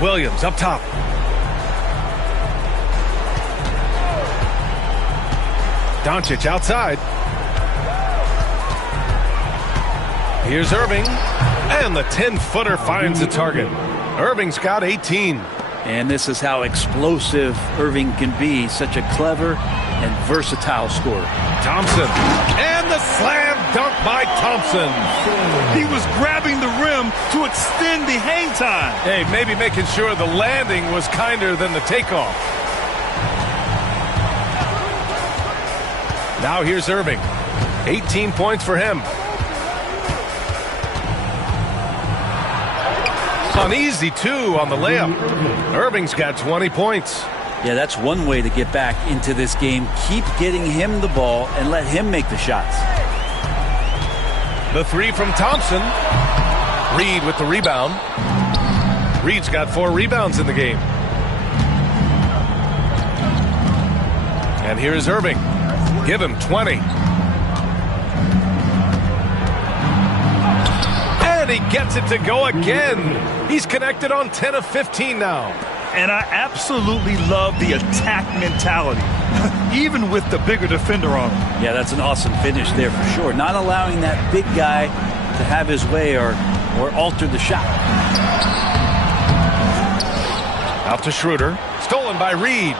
Williams up top. Doncic outside. Here's Irving. And the 10-footer finds the target. Irving's got 18. And this is how explosive Irving can be. Such a clever, and versatile scorer. Thompson. And the slam dunk by Thompson. He was grabbing the rim to extend the hang time. Hey, maybe making sure the landing was kinder than the takeoff. Now here's Irving. 18 points for him. Uneasy, too, on the layup. Irving's got 20 points. Yeah, that's one way to get back into this game. Keep getting him the ball and let him make the shots. The three from Thompson. Reed with the rebound. Reed's got 4 rebounds in the game. And here's Irving. Give him 20. And he gets it to go again. He's connected on 10 of 15 now. And I absolutely love the attack mentality, even with the bigger defender on him. Yeah, that's an awesome finish there for sure. Not allowing that big guy to have his way or alter the shot. Out to Schroeder. Stolen by Reed.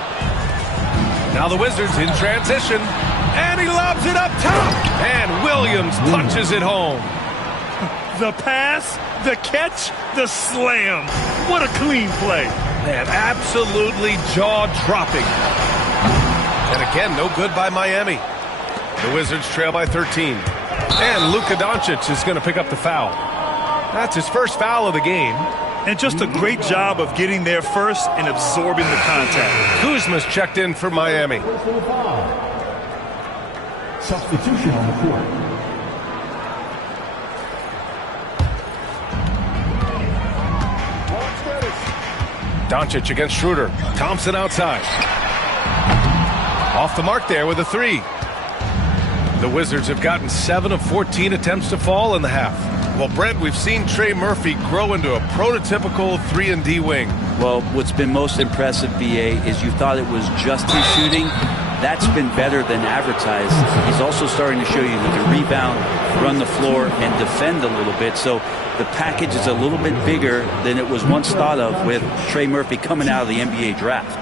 Now the Wizards in transition. And he lobs it up top. And Williams punches it home. The pass, the catch, the slam. What a clean play. Man, absolutely jaw-dropping. And again, no good by Miami. The Wizards trail by 13. And Luka Doncic is going to pick up the foul. That's his first foul of the game. And just a great job of getting there first and absorbing the contact. Kuzma's checked in for Miami. Substitution on the court. Doncic against Schroeder. Thompson outside. Off the mark there with a 3. The Wizards have gotten 7 of 14 attempts to fall in the half. Well, Brent, we've seen Trey Murphy grow into a prototypical 3-and-D wing. Well, what's been most impressive, BA, is you thought it was just his shooting. That's been better than advertised. He's also starting to show you he can rebound, run the floor, and defend a little bit. So the package is a little bit bigger than it was once thought of with Trey Murphy coming out of the NBA draft.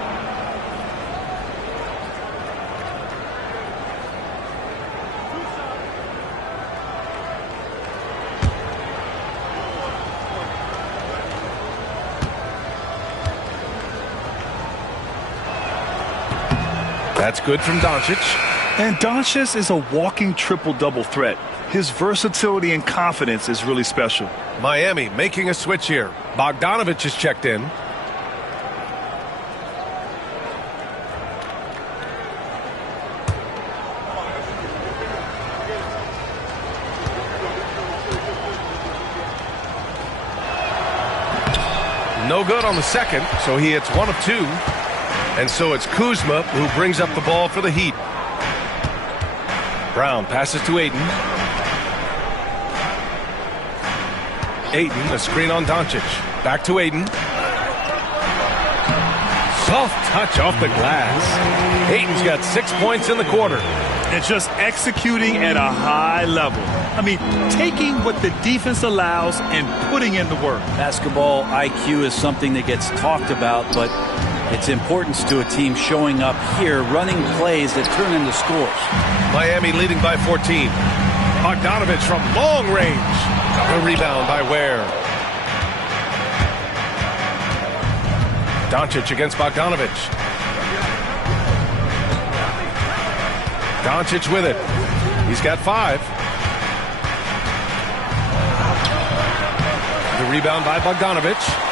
That's good from Doncic. And Doncic is a walking triple-double threat. His versatility and confidence is really special. Miami making a switch here. Bogdanovich is checked in. No good on the second, so he hits 1 of 2. And so it's Kuzma who brings up the ball for the Heat. Brown passes to Ayton. Ayton, a screen on Doncic. Back to Ayton. Soft touch off the glass. Ayton's got 6 points in the quarter. And just executing at a high level. I mean, taking what the defense allows and putting in the work. Basketball IQ is something that gets talked about, but its importance to a team showing up here, running plays that turn into scores. Miami leading by 14. Bogdanovich from long range. A rebound by Ware. Doncic against Bogdanovich. Doncic with it. He's got 5. The rebound by Bogdanovich.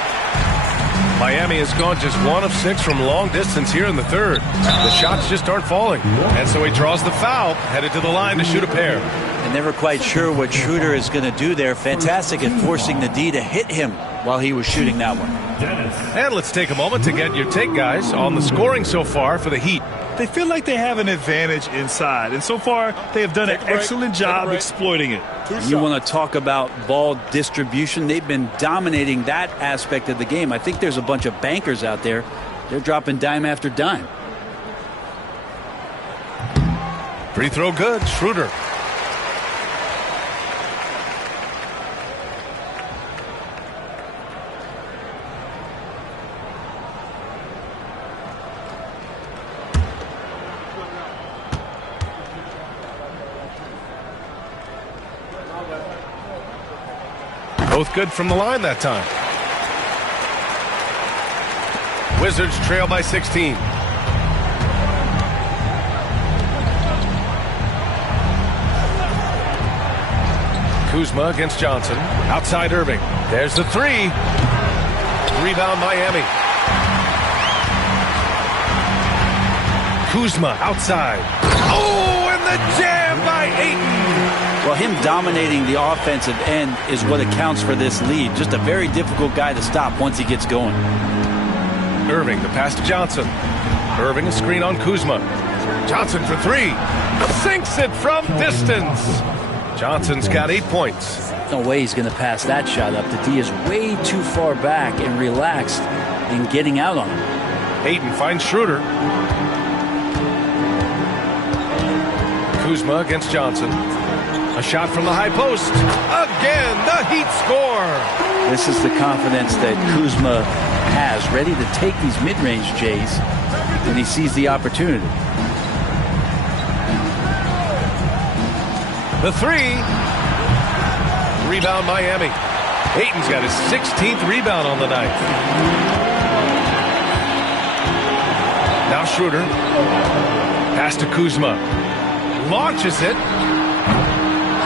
Miami has gone just 1 of 6 from long distance here in the third. The shots just aren't falling. And so he draws the foul, headed to the line to shoot a pair. And never quite sure what Schroeder is going to do there. Fantastic at forcing the D to hit him while he was shooting that one. And let's take a moment to get your take, guys, on the scoring so far for the Heat. They feel like they have an advantage inside, and so far they have done an excellent job exploiting it. You want to talk about ball distribution? They've been dominating that aspect of the game. I think there's a bunch of bankers out there. They're dropping dime after dime. Free throw good. Schroeder. Both good from the line that time. Wizards trail by 16. Kuzma against Johnson. Outside Irving. There's the three. Rebound Miami. Kuzma outside. Oh, and the jam by Ayton. Well, him dominating the offensive end is what accounts for this lead. Just a very difficult guy to stop once he gets going. Irving, the pass to Johnson. Irving, a screen on Kuzma. Johnson for three. Sinks it from distance. Johnson's got 8 points. No way he's going to pass that shot up. The D is way too far back and relaxed in getting out on him. Ayton finds Schroeder. Kuzma against Johnson. A shot from the high post. Again, the Heat score. This is the confidence that Kuzma has, ready to take these mid-range Jays when he sees the opportunity. The three. Rebound Miami. Ayton's got his 16th rebound on the night. Now Schroeder. Pass to Kuzma. Launches it.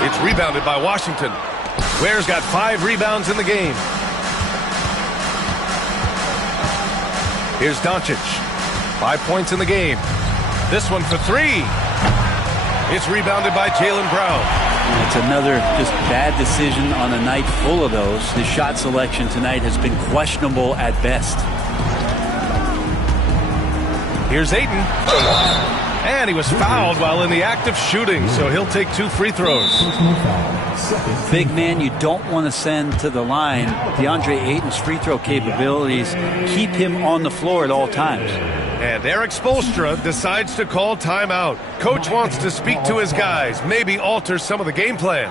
It's rebounded by Washington. Ware's got 5 rebounds in the game. Here's Doncic. 5 points in the game. This one for three. It's rebounded by Jaylen Brown. It's another just bad decision on a night full of those. His shot selection tonight has been questionable at best. Here's Ayton. And he was fouled while in the act of shooting, so he'll take 2 free throws. Big man you don't want to send to the line. DeAndre Ayton's free throw capabilities keep him on the floor at all times. And Eric Spoelstra decides to call timeout. Coach wants to speak to his guys, maybe alter some of the game plan.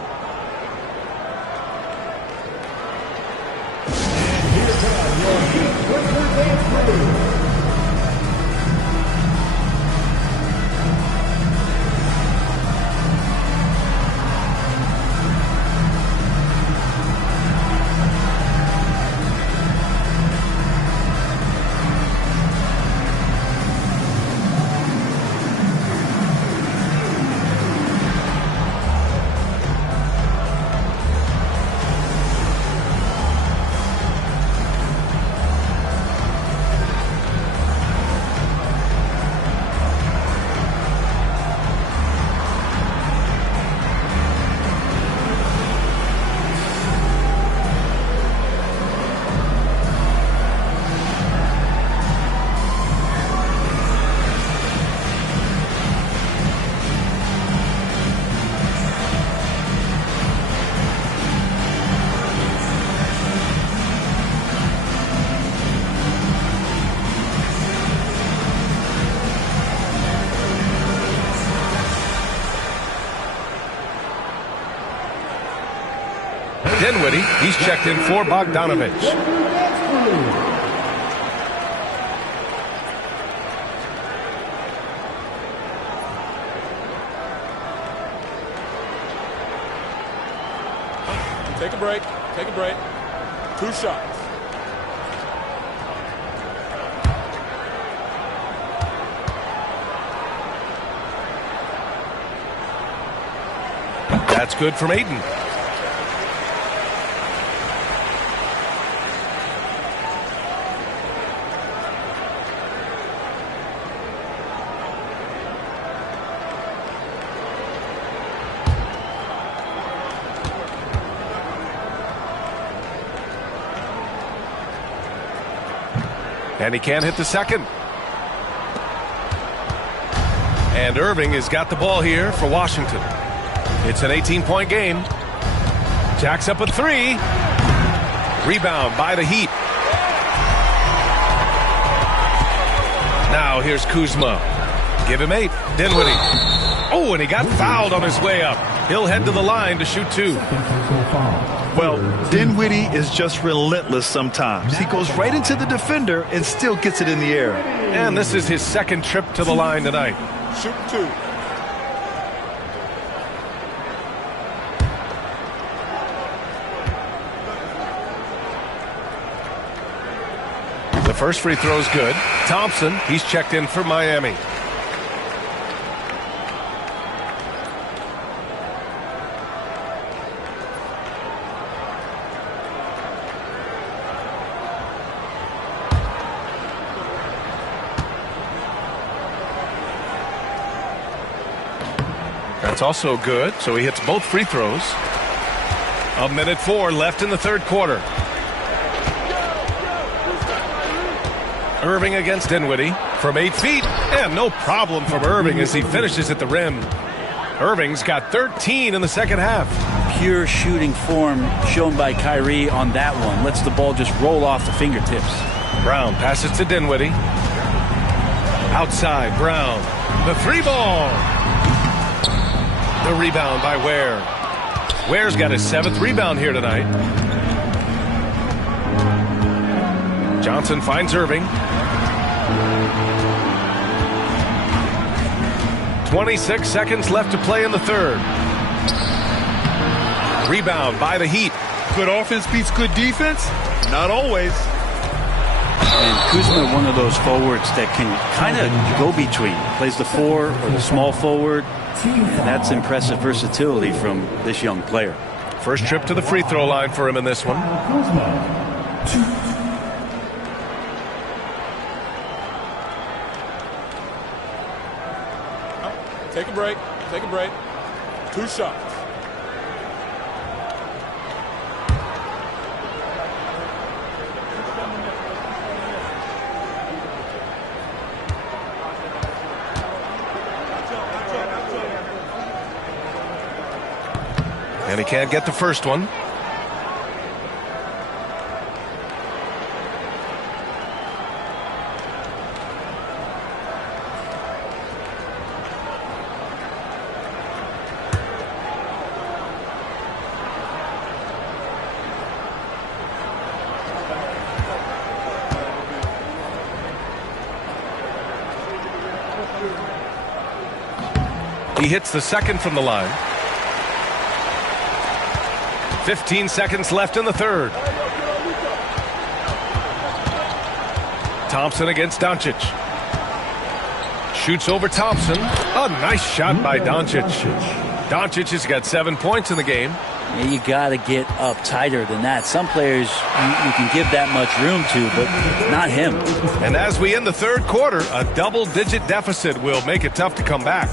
Dinwiddie, he's checked in for Bogdanovich. Take a break. Take a break. 2 shots. That's good from Ayton. And he can't hit the second. And Irving has got the ball here for Washington. It's an 18-point game. Jacks up a 3. Rebound by the Heat. Now here's Kuzma. Give him 8. Dinwiddie. Oh, and he got fouled on his way up. He'll head to the line to shoot 2. Well, Dinwiddie is just relentless sometimes. He goes right into the defender and still gets it in the air. And this is his second trip to the line tonight. Shoot 2. The first free throw is good. Thompson, he's checked in for Miami. That's also good, so he hits both free throws. 1:04 left in the third quarter. Irving against Dinwiddie from 8 feet, and no problem from Irving as he finishes at the rim. Irving's got 13 in the second half. Pure shooting form shown by Kyrie on that one. Lets the ball just roll off the fingertips. Brown passes to Dinwiddie. Outside, Brown. The three ball. The rebound by Ware. Ware's got his 7th rebound here tonight. Johnson finds Irving. 26 seconds left to play in the third. Rebound by the Heat. Good offense beats good defense? Not always. And Kuzma, one of those forwards that can kind of go between. Plays the 4 or the small forward. And that's impressive versatility from this young player. First trip to the free throw line for him in this one. Take a break. Take a break. 2 shots. And he can't get the first one. He hits the second from the line. 15 seconds left in the third. Thompson against Doncic. Shoots over Thompson. A nice shot by Doncic. Doncic has got 7 points in the game. Yeah, you got to get up tighter than that. Some players you can give that much room to, but not him. And as we end the third quarter, a double-digit deficit will make it tough to come back.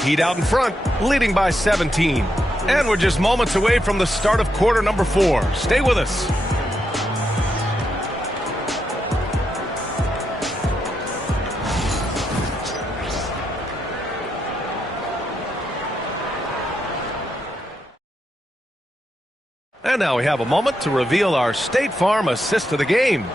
Heat out in front, leading by 17. And we're just moments away from the start of quarter number 4. Stay with us. And now we have a moment to reveal our State Farm assist of the game.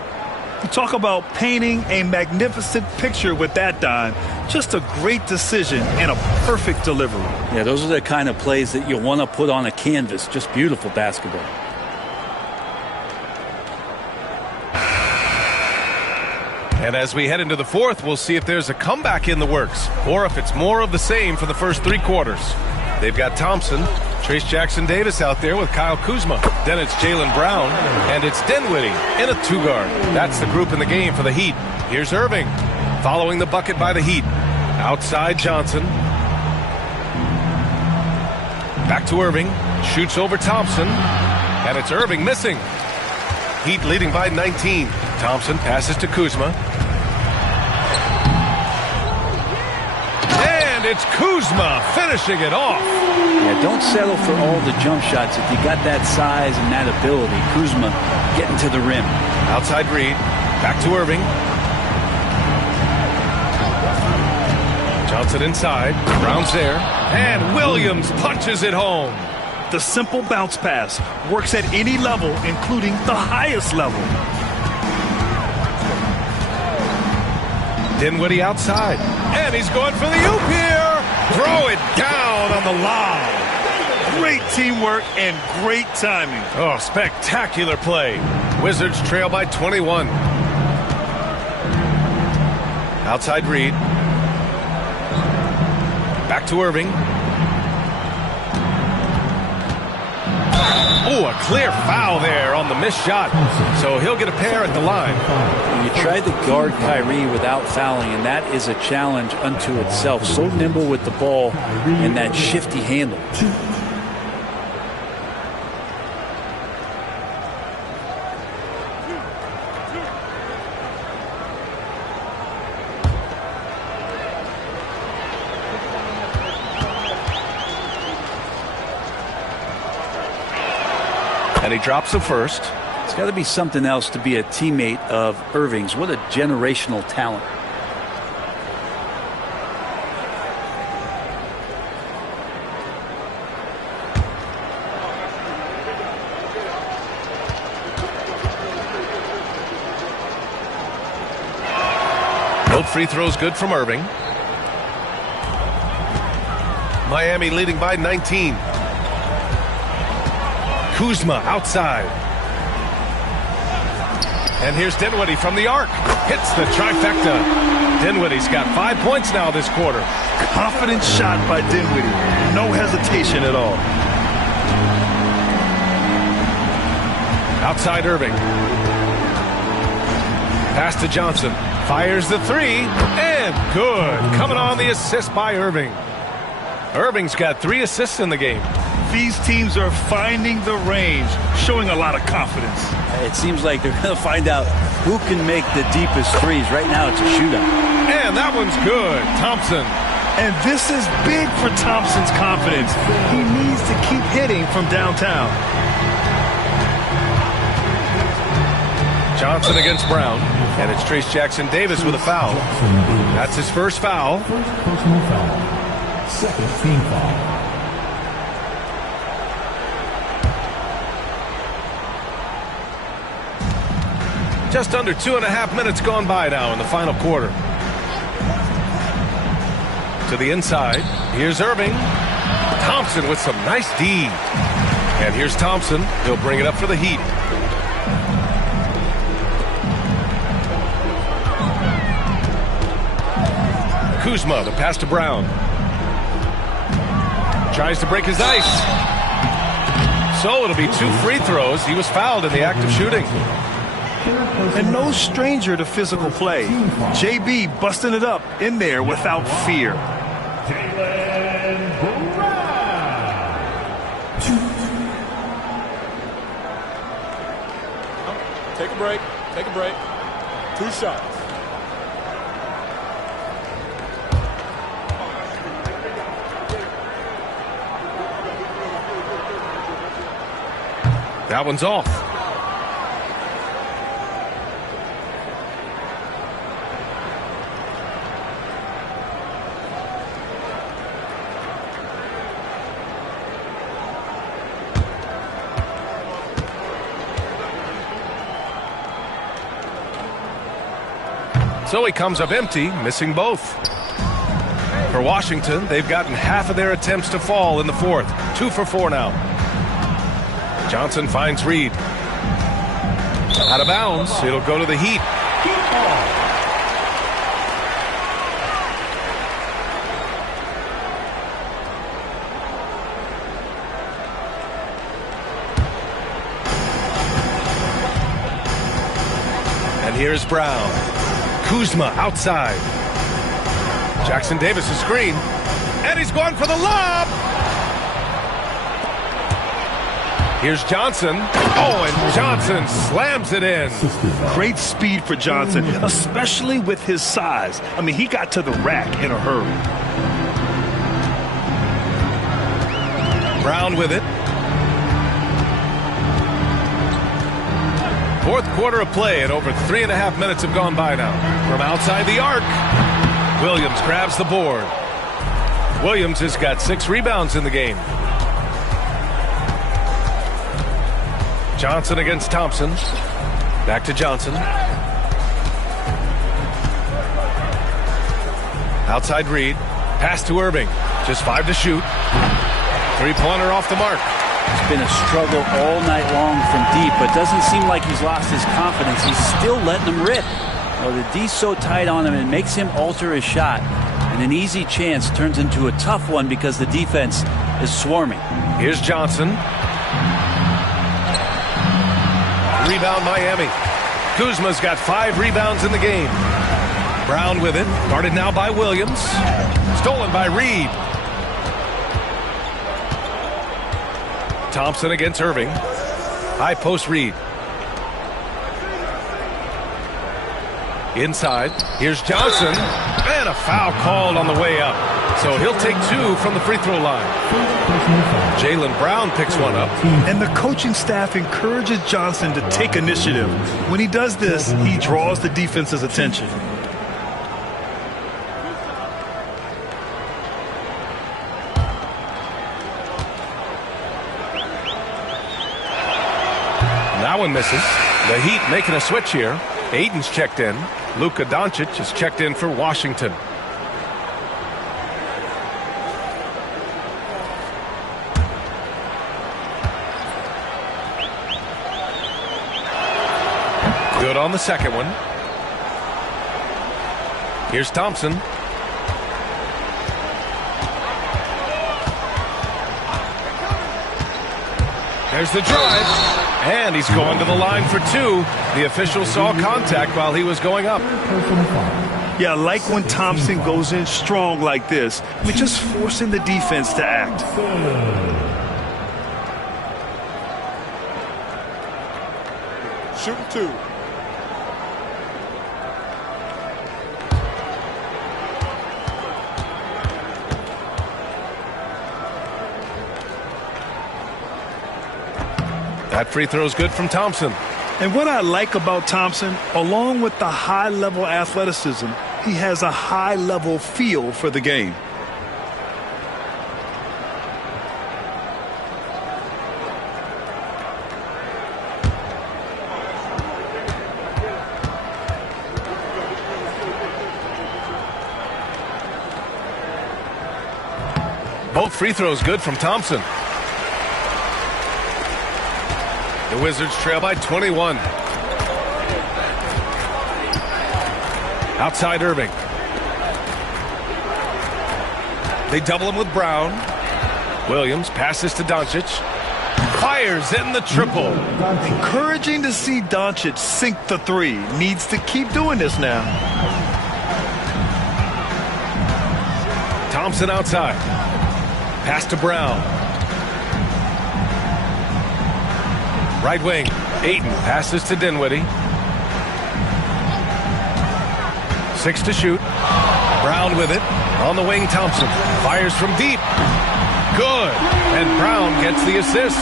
You talk about painting a magnificent picture with that dime. Just a great decision and a perfect delivery. Yeah, those are the kind of plays that you want to put on a canvas. Just beautiful basketball. And as we head into the fourth, we'll see if there's a comeback in the works or if it's more of the same for the first 3 quarters. They've got Thompson, Trace Jackson-Davis out there with Kyle Kuzma. Then it's Jaylen Brown, and it's Dinwiddie in a 2-guard. That's the group in the game for the Heat. Here's Irving, following the bucket by the Heat. Outside Johnson. Back to Irving, shoots over Thompson, and it's Irving missing. Heat leading by 19. Thompson passes to Kuzma. It's Kuzma finishing it off. Yeah, don't settle for all the jump shots. If you got that size and that ability, Kuzma getting to the rim. Outside Reed. Back to Irving. Johnson inside. Brown's there. And Williams punches it home. The simple bounce pass works at any level, including the highest level. Dinwiddie outside. And he's going for the oop here. Throw it down on the lob. Great teamwork and great timing. Oh, spectacular play. Wizards trail by 21. Outside Reed. Back to Irving. Oh, a clear foul there on the missed shot. So he'll get a pair at the line. You tried to guard Kyrie without fouling, and that is a challenge unto itself. So nimble with the ball and that shifty handle. And he drops the first. It's got to be something else to be a teammate of Irving's. What a generational talent. Both free throws good from Irving. Miami leading by 19. Kuzma outside. And here's Dinwiddie from the arc. Hits the trifecta. Dinwiddie's got 5 points now this quarter. Confident shot by Dinwiddie. No hesitation at all. Outside Irving. Pass to Johnson. Fires the three. And good. Coming on the assist by Irving. Irving's got 3 assists in the game. These teams are finding the range, showing a lot of confidence. It seems like they're going to find out who can make the deepest threes. Right now it's a shootout. And that one's good. Thompson. And this is big for Thompson's confidence. He needs to keep hitting from downtown. Johnson against Brown. And it's Trace Jackson Davis with a foul. That's his first foul. First personal foul. Second team foul. Just under 2.5 minutes gone by now in the final quarter. To the inside. Here's Irving. Thompson with some nice D. And here's Thompson. He'll bring it up for the Heat. Kuzma, the pass to Brown. Tries to break his ice. So it'll be 2 free throws. He was fouled in the act of shooting. And no stranger to physical play. JB busting it up in there without fear. Take a break. Take a break. 2 shots. That one's off. So he comes up empty, missing both. For Washington, they've gotten half of their attempts to fall in the fourth. 2 for 4 now. Johnson finds Reed. Out of bounds. It'll go to the Heat. And here's Brown. Kuzma outside. Jackson Davis' screen. And he's going for the lob. Here's Johnson. Oh, and Johnson slams it in. Great speed for Johnson, especially with his size. I mean, he got to the rack in a hurry. Brown with it. Fourth quarter of play, and over 3.5 minutes have gone by now. From outside the arc, Williams grabs the board. Williams has got 6 rebounds in the game. Johnson against Thompson. Back to Johnson. Outside Reed. Pass to Irving. Just 5 to shoot. 3-pointer off the mark. It's been a struggle all night long from deep, but doesn't seem like he's lost his confidence. He's still letting them rip. Well, the D's so tight on him, it makes him alter his shot. And an easy chance turns into a tough one because the defense is swarming. Here's Johnson. rebound Miami. Kuzma's got 5 rebounds in the game. Brown with it. Guarded now by Williams. Stolen by Reed. Thompson against Irving. High post Reed. Inside. Here's Johnson. And a foul called on the way up. So he'll take 2 from the free throw line. Jaylen Brown picks one up. And the coaching staff encourages Johnson to take initiative. When he does this, he draws the defense's attention. That one misses. The Heat making a switch here. Aiden's checked in. Luka Doncic is checked in for Washington. Good on the second one. Here's Thompson. There's the drive. And he's going to the line for 2. The official saw contact while he was going up. Yeah, I like when Thompson goes in strong like this. We're just forcing the defense to act. Shooting 2. That free throw is good from Thompson. And what I like about Thompson, along with the high-level athleticism, he has a high-level feel for the game. Both free throws good from Thompson. The Wizards trail by 21. Outside Irving. They double him with Brown. Williams passes to Doncic. Fires in the triple. Encouraging to see Doncic sink the 3. Needs to keep doing this now. Thompson outside. Pass to Brown. Right wing. Ayton passes to Dinwiddie. 6 to shoot. Brown with it. On the wing, Thompson. Fires from deep. Good. And Brown gets the assist.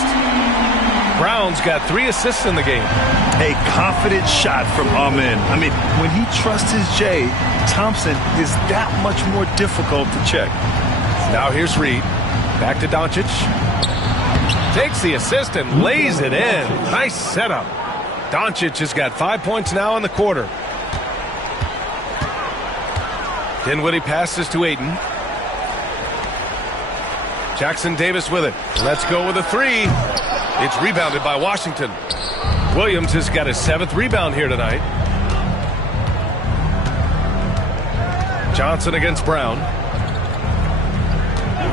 Brown's got 3 assists in the game. A confident shot from Amen. I mean, when he trusts his J, Thompson is that much more difficult to check. Now here's Reed. Back to Doncic. Takes the assist and lays it in. Nice setup. Doncic has got 5 points now in the quarter. Dinwiddie passes to Ayton. Jackson Davis with it. Let's go with a 3. It's rebounded by Washington. Williams has got his 7th rebound here tonight. Johnson against Brown.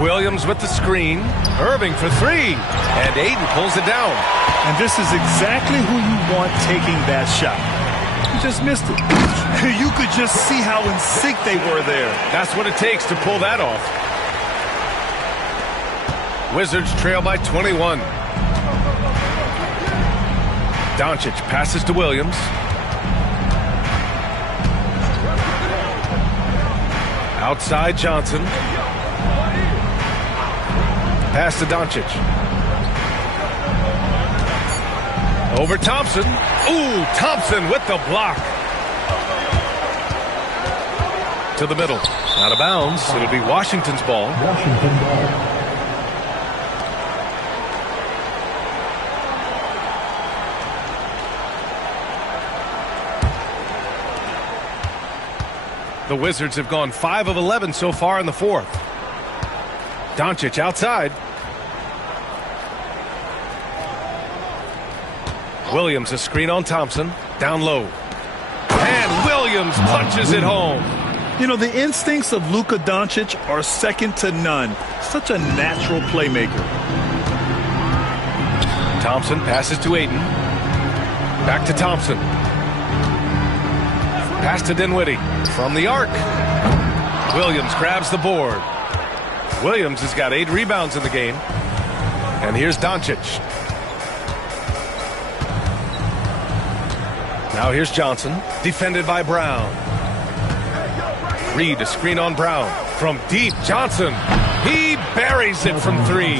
Williams with the screen. Irving for 3. And Ayton pulls it down. And this is exactly who you want taking that shot. You just missed it. You could just see how in sync they were there. That's what it takes to pull that off. Wizards trail by 21. Doncic passes to Williams. Outside Johnson. Pass to Doncic. Over Thompson. Ooh, Thompson with the block. To the middle. Out of bounds. It'll be Washington's ball. Washington ball. The Wizards have gone 5 of 11 so far in the 4th. Doncic outside. Williams a screen on Thompson. Down low. And Williams punches it home. You know, the instincts of Luka Doncic are second to none. Such a natural playmaker. Thompson passes to Ayton. Back to Thompson. Pass to Dinwiddie from the arc. Williams grabs the board. Williams has got 8 rebounds in the game. And here's Doncic. Now here's Johnson, defended by Brown. Reed, a screen on Brown. From deep, Johnson. He buries it from 3.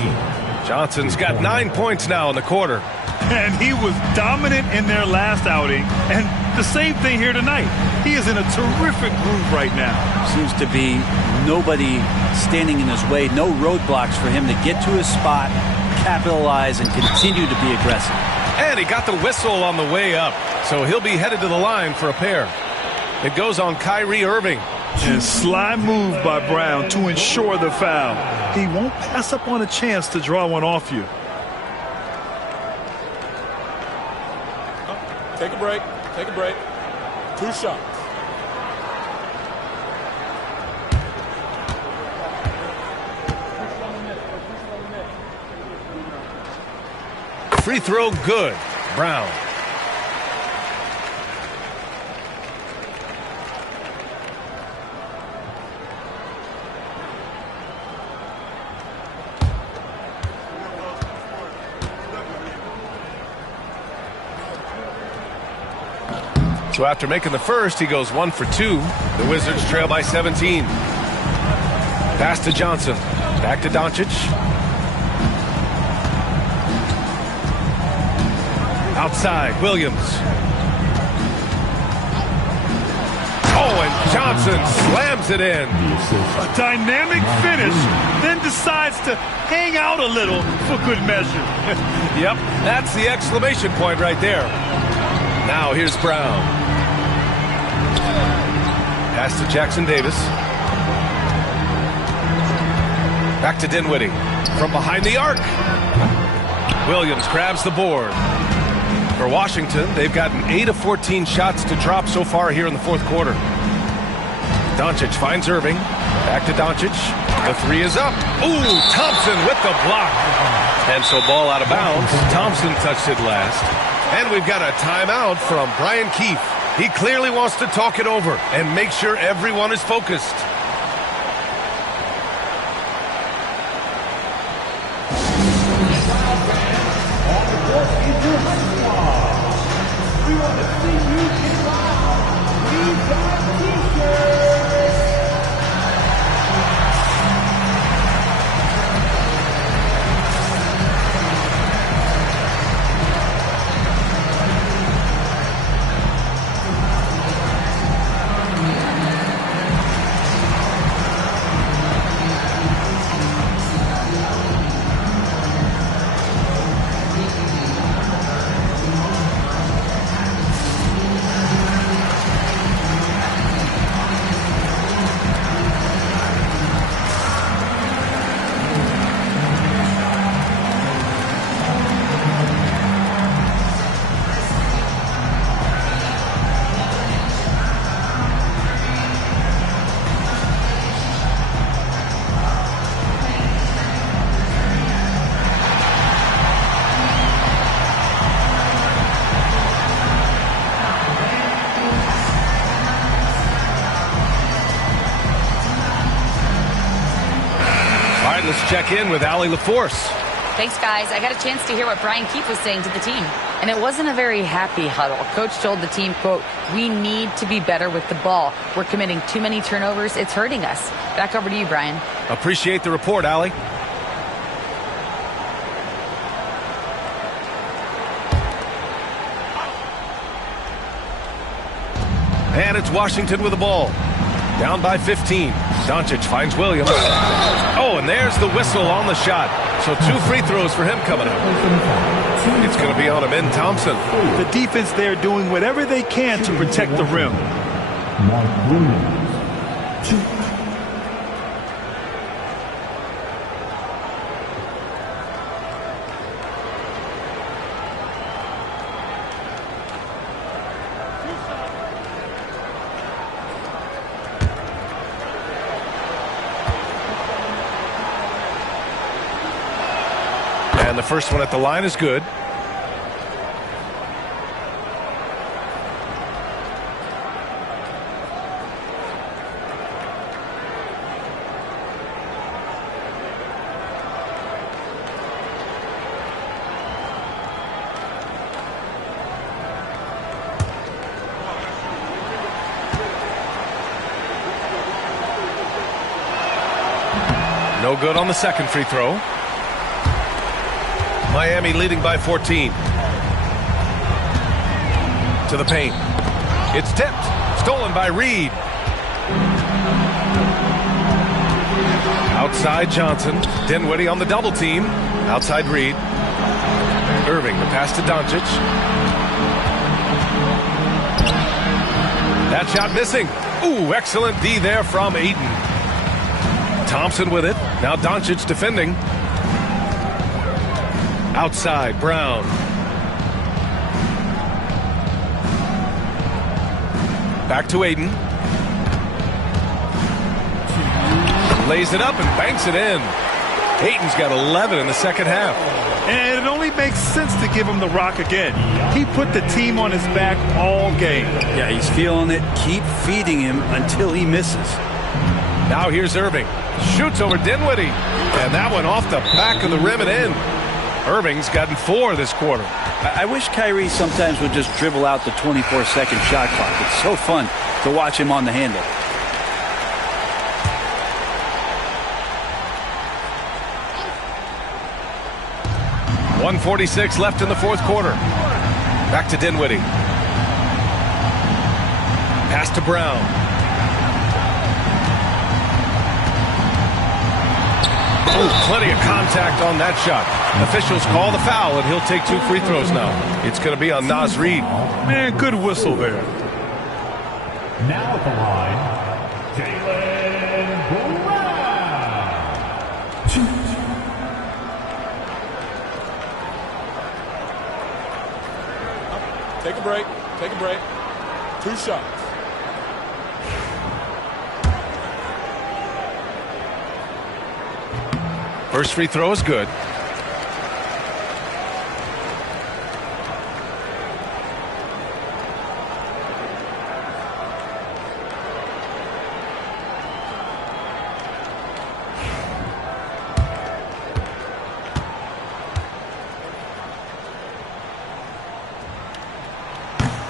Johnson's got 9 points now in the quarter. And he was dominant in their last outing. And the same thing here tonight. He is in a terrific groove right now. Seems to be nobody standing in his way. No roadblocks for him to get to his spot, capitalize, and continue to be aggressive. And he got the whistle on the way up. So he'll be headed to the line for a pair. It goes on Kyrie Irving. And sly move by Brown to ensure the foul. He won't pass up on a chance to draw one off you. Take a break. Take a break. 2 shots. Free throw good. Brown. So after making the first, he goes 1 for 2. The Wizards trail by 17. Pass to Johnson. Back to Doncic. Outside, Williams. Oh, and Johnson slams it in. A dynamic finish, then decides to hang out a little for good measure. Yep, that's the exclamation point right there. Now here's Brown. Pass to Jackson Davis. Back to Dinwiddie. From behind the arc. Williams grabs the board. For Washington, they've gotten 8 of 14 shots to drop so far here in the fourth quarter. Doncic finds Irving. Back to Doncic. The 3 is up. Ooh, Thompson with the block. And so ball out of bounds. Thompson touched it last. And we've got a timeout from Brian Keefe. He clearly wants to talk it over and make sure everyone is focused. Let's check in with Allie LaForce. Thanks, guys. I got a chance to hear what Brian Keefe was saying to the team. And it wasn't a very happy huddle. Coach told the team, quote, "We need to be better with the ball. We're committing too many turnovers. It's hurting us." Back over to you, Brian. Appreciate the report, Allie. And it's Washington with the ball. Down by 15. Doncic finds Williams. Oh, and there's the whistle on the shot. So 2 free throws for him coming up. It's going to be on him in Thompson. The defense there doing whatever they can to protect the rim. Mark Williams, 2. And the first one at the line is good. No good on the second free throw. Miami leading by 14. To the paint. It's tipped. Stolen by Reed. Outside Johnson. Dinwiddie on the double team. Outside Reed. Irving, the pass to Doncic. That shot missing. Ooh, excellent D there from Ayton. Thompson with it. Now Doncic defending. Outside, Brown. Back to Ayton. Lays it up and banks it in. Ayton's got 11 in the second half. And it only makes sense to give him the rock again. He put the team on his back all game. Yeah, he's feeling it. Keep feeding him until he misses. Now here's Irving. Shoots over Dinwiddie. And that one off the back of the rim and in. Irving's gotten 4 this quarter. I wish Kyrie sometimes would just dribble out the 24-second shot clock. It's so fun to watch him on the handle. .146 left in the fourth quarter. Back to Dinwiddie. Pass to Brown. Oh, plenty of contact on that shot. Officials call the foul, and he'll take 2 free throws now. It's going to be on Naz Reid. Man, good whistle there. Now at the line, Jaylen Brown. Take a break. Take a break. 2 shots. First free throw is good.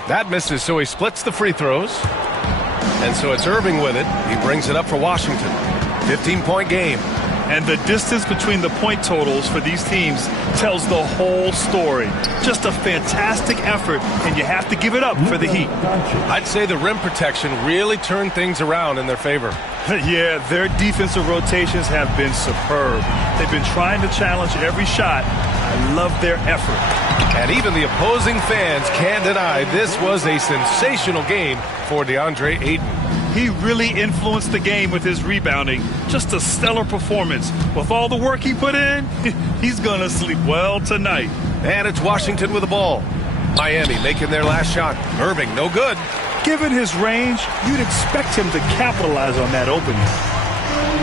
That misses, so he splits the free throws. And so it's Irving with it. He brings it up for Washington. 15-point game. And the distance between the point totals for these teams tells the whole story. Just a fantastic effort, and you have to give it up for the Heat. I'd say the rim protection really turned things around in their favor. Yeah, their defensive rotations have been superb. They've been trying to challenge every shot. I love their effort. And even the opposing fans can't deny this was a sensational game for DeAndre Ayton. He really influenced the game with his rebounding. Just a stellar performance. With all the work he put in, he's going to sleep well tonight. And it's Washington with the ball. Miami making their last shot. Irving, no good. Given his range, you'd expect him to capitalize on that opening.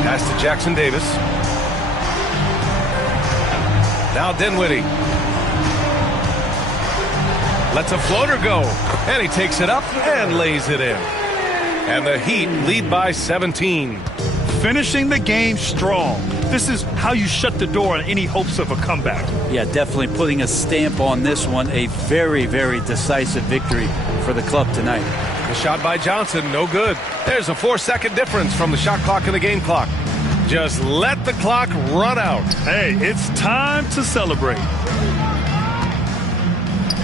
Pass to Jackson Davis. Now Dinwiddie. Lets a floater go. And he takes it up and lays it in. And the Heat lead by 17. Finishing the game strong. This is how you shut the door on any hopes of a comeback. Yeah, definitely putting a stamp on this one. A very, very decisive victory for the club tonight. The shot by Johnson, no good. There's a 4-second difference from the shot clock and the game clock. Just let the clock run out. Hey, it's time to celebrate.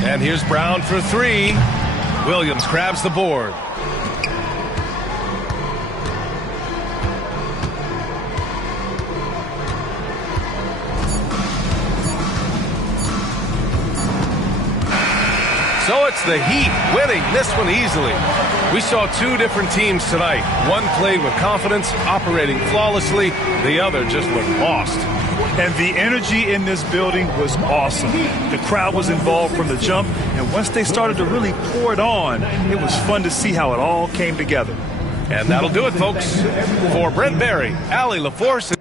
And here's Brown for 3. Williams grabs the board. So it's the Heat winning this one easily. We saw 2 different teams tonight. One played with confidence, operating flawlessly. The other just looked lost. And the energy in this building was awesome. The crowd was involved from the jump, and once they started to really pour it on, it was fun to see how it all came together. And that'll do it, folks. For Brent Barry, Allie LaForce,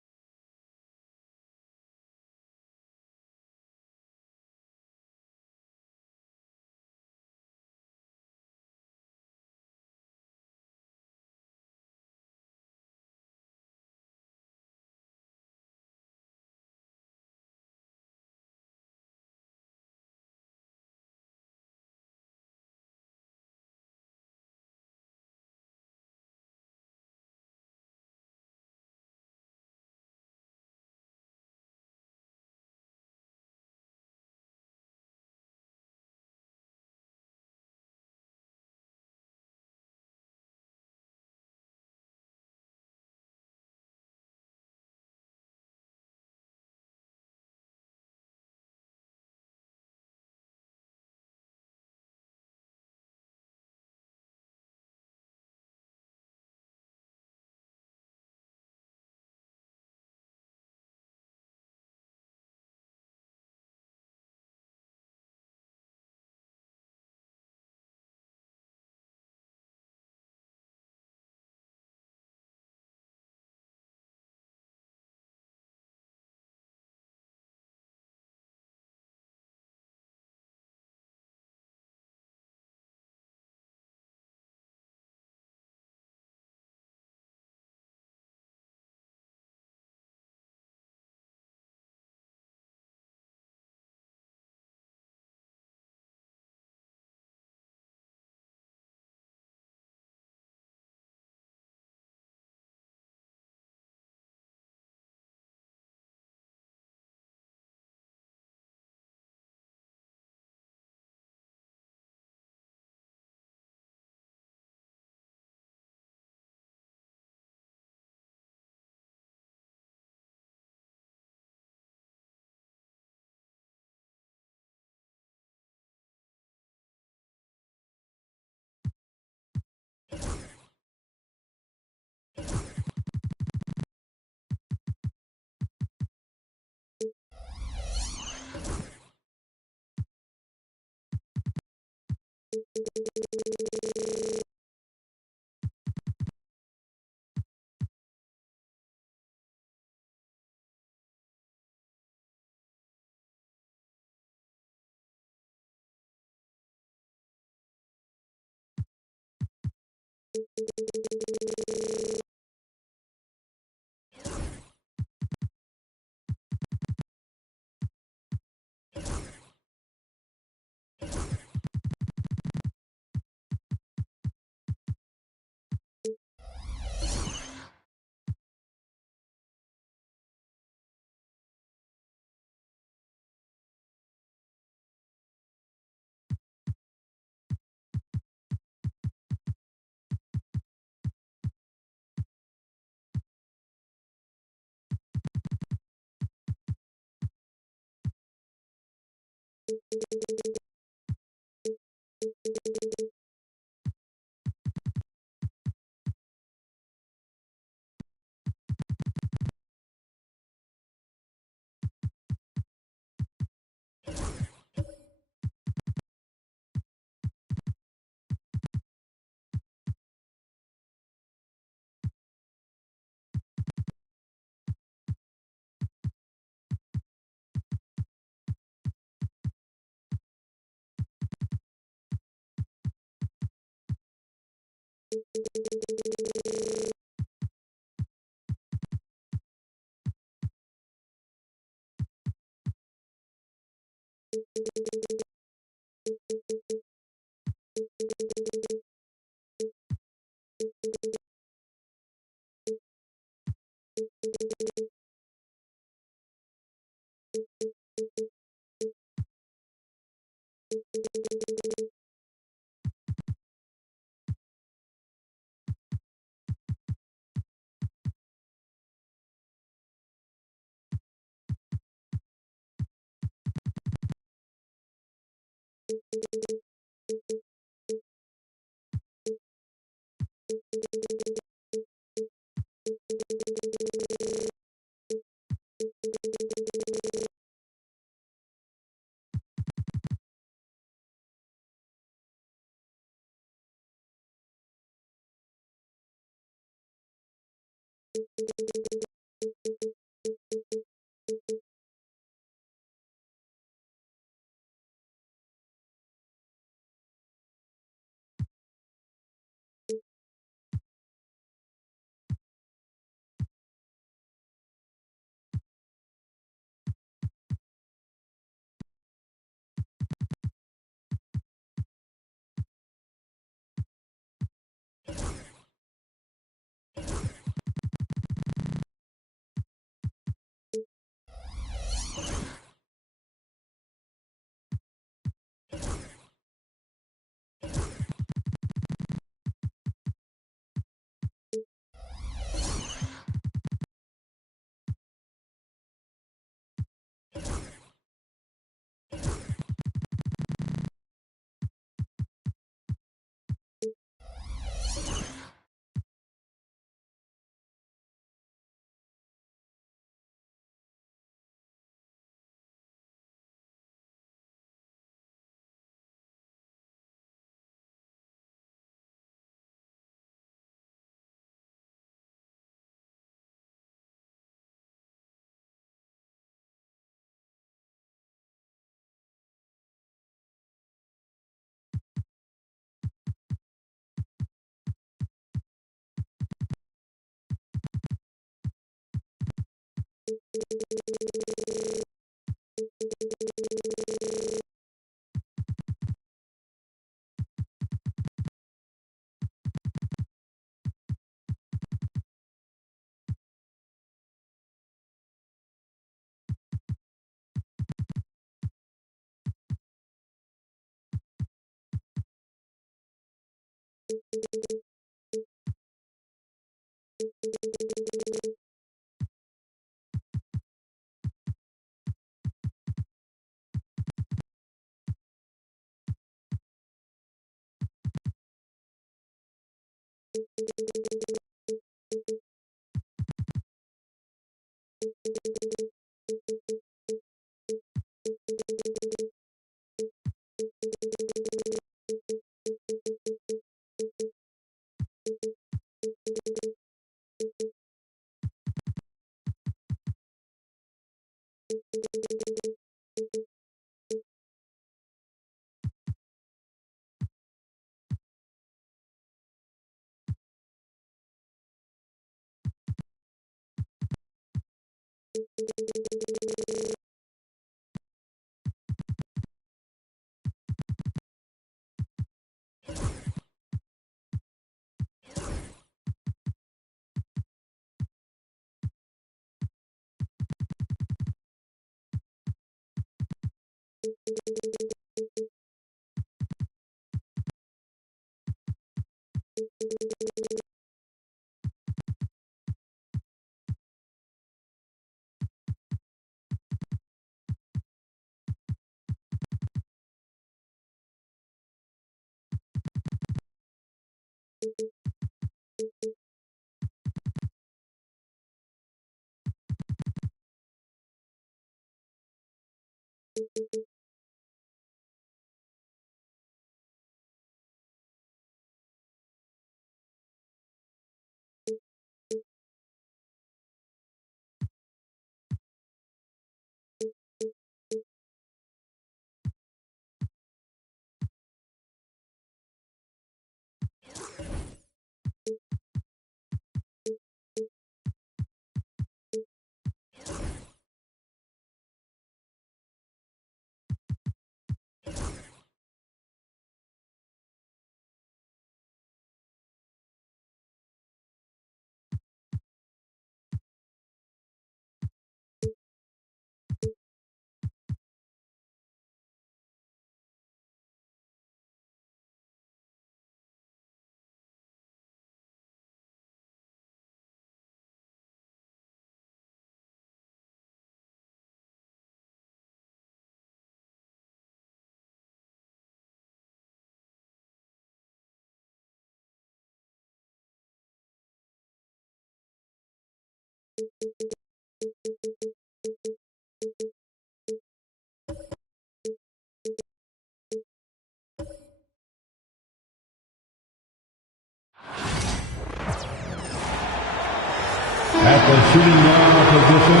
At the shooting guard position,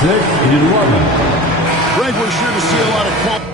6'11". Greg, we're sure to see a lot of quality.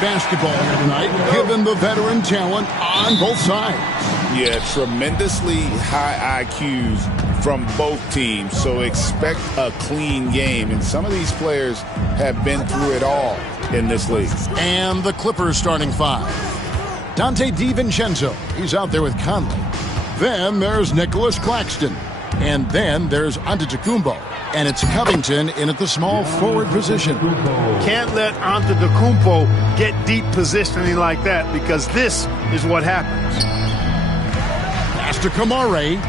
Basketball here tonight, given the veteran talent on both sides. Yeah, tremendously high IQs from both teams, so expect a clean game. And some of these players have been through it all in this league. And the Clippers starting five. Dante DiVincenzo, he's out there with Conley. Then there's Nicholas Claxton. And then there's Antetokounmpo. And it's Covington in at the small forward position. Can't let Antetokounmpo get deep positioning like that, because this is what happens. Pass to Kamare.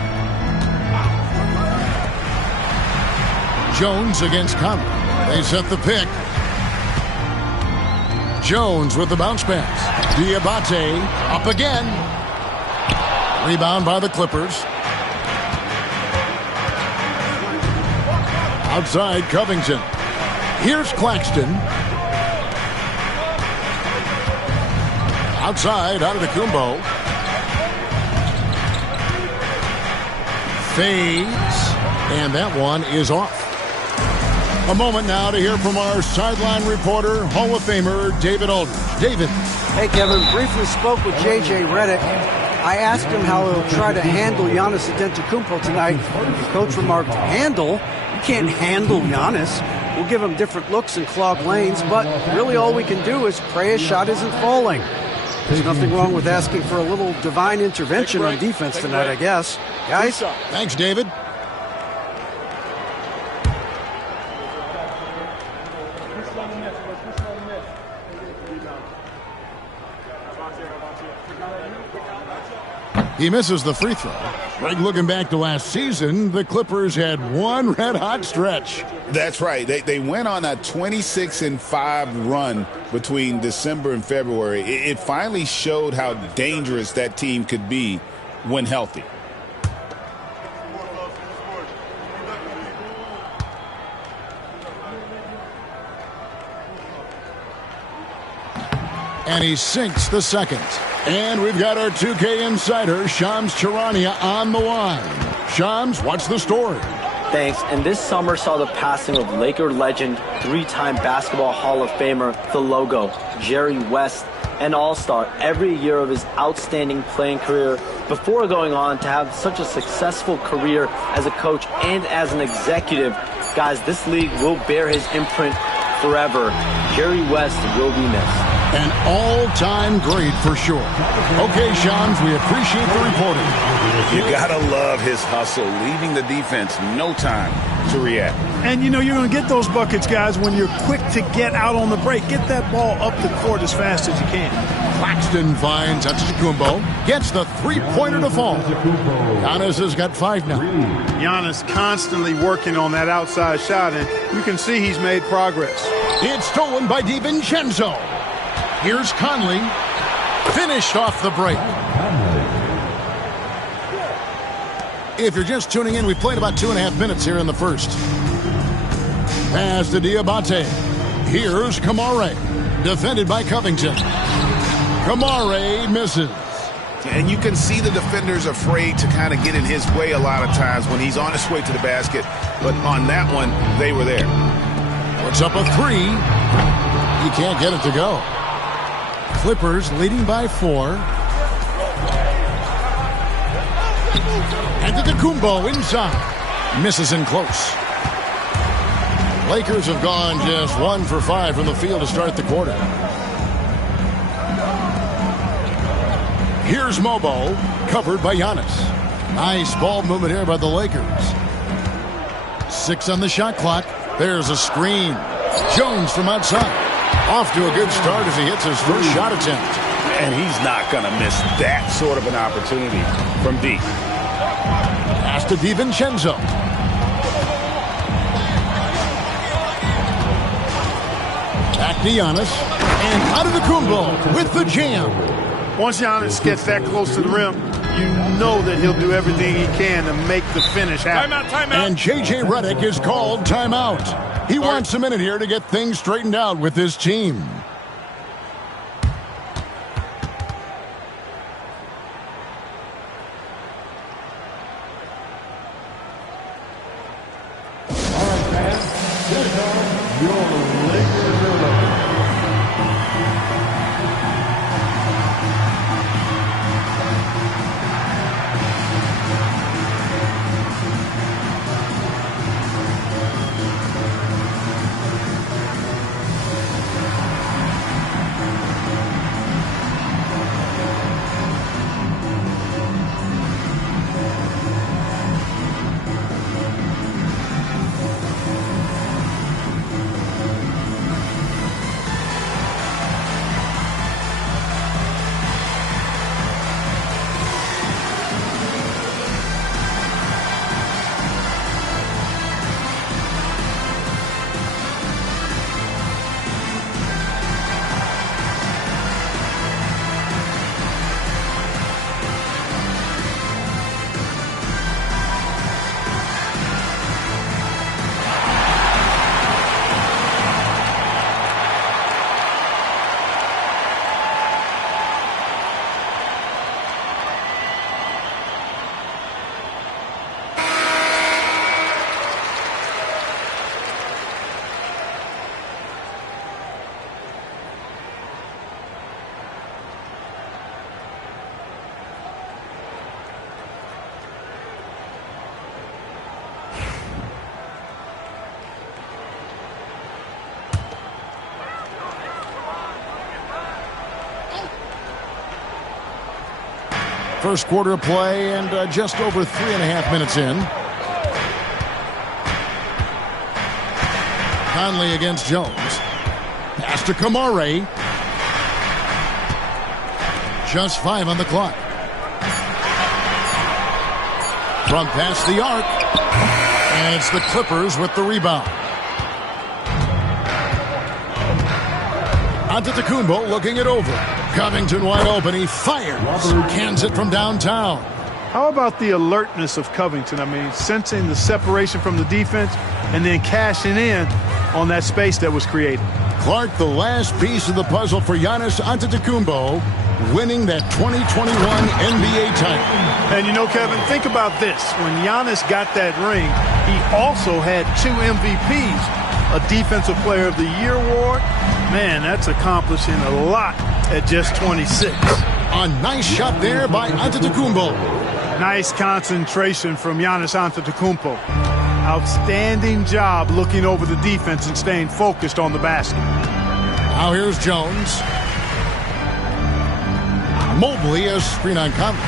Jones against Conley. They set the pick. Jones with the bounce pass. Diabate up again. Rebound by the Clippers. Outside Covington. Here's Claxton. Outside Antetokounmpo. Fades. And that one is off. A moment now to hear from our sideline reporter, Hall of Famer David Aldridge. David. Hey, Kevin. Briefly spoke with J.J. Redick. I asked him how he'll try to handle Giannis Antetokounmpo tonight. The coach remarked, handle? You can't handle Giannis. We'll give him different looks and clog lanes, but really all we can do is pray his shot isn't falling. There's nothing wrong with asking for a little divine intervention on defense tonight, I guess. Guys? Thanks, David. He misses the free throw. Greg, looking back to last season, the Clippers had one red-hot stretch. That's right. They went on a 26-5 run between December and February. It finally showed how dangerous that team could be when healthy. And he sinks the second. And we've got our 2K insider, Shams Charania, on the line. Shams, what's the story? Thanks. And this summer saw the passing of Laker legend, three-time Basketball Hall of Famer, the Logo, Jerry West, an all-star every year of his outstanding playing career before going on to have such a successful career as a coach and as an executive. Guys, this league will bear his imprint forever. Jerry West will be missed. An all-time great for sure. Okay, Shams, we appreciate the reporting. You gotta love his hustle, leaving the defense no time to react. And, you know, you're going to get those buckets, guys, when you're quick to get out on the break. Get that ball up the court as fast as you can. Claxton finds Antetokounmpo, gets the three-pointer to fall. Giannis has got 5 now. Giannis constantly working on that outside shot, and you can see he's made progress. It's stolen by DiVincenzo. Here's Conley. Finished off the break. If you're just tuning in, we played about 2.5 minutes here in the first. Pass to Diabate. Here's Kamare. Defended by Covington. Kamare misses. And you can see the defenders afraid to kind of get in his way a lot of times when he's on his way to the basket. But on that one, they were there. Puts up a 3. He can't get it to go. Clippers leading by 4. Antetokounmpo inside. Misses in close. Lakers have gone just 1 for 5 from the field to start the quarter. Here's Mobo, covered by Giannis. Nice ball movement here by the Lakers. 6 on the shot clock. There's a screen. Jones from outside. Off to a good start as he hits his first shot attempt. And he's not going to miss that sort of an opportunity from deep. Pass to DiVincenzo. Back to Giannis. And Antetokounmpo with the jam. Once Giannis gets that close to the rim, you know that he'll do everything he can to make the finish happen. Timeout. And J.J. Redick is called timeout. He wants a minute here to get things straightened out with his team. All right, fans, here comes your Lakers are First quarter of play and just over 3.5 minutes in. Conley against Jones. Pass to Kamare. Just 5 on the clock. from past the arc. And it's the Clippers with the rebound. Antetokounmpo looking it over. Covington wide open. He fires. Cans it from downtown. How about the alertness of Covington? I mean, sensing the separation from the defense and then cashing in on that space that was created. Clark, the last piece of the puzzle for Giannis Antetokounmpo, winning that 2021 NBA title. And you know, Kevin, think about this. When Giannis got that ring, he also had 2 MVPs, a Defensive Player of the Year award. Man, that's accomplishing a lot at just 26. A nice shot there by Antetokounmpo. Nice concentration from Giannis Antetokounmpo. Outstanding job looking over the defense and staying focused on the basket. Now here's Jones. Mobley has screen on Conley.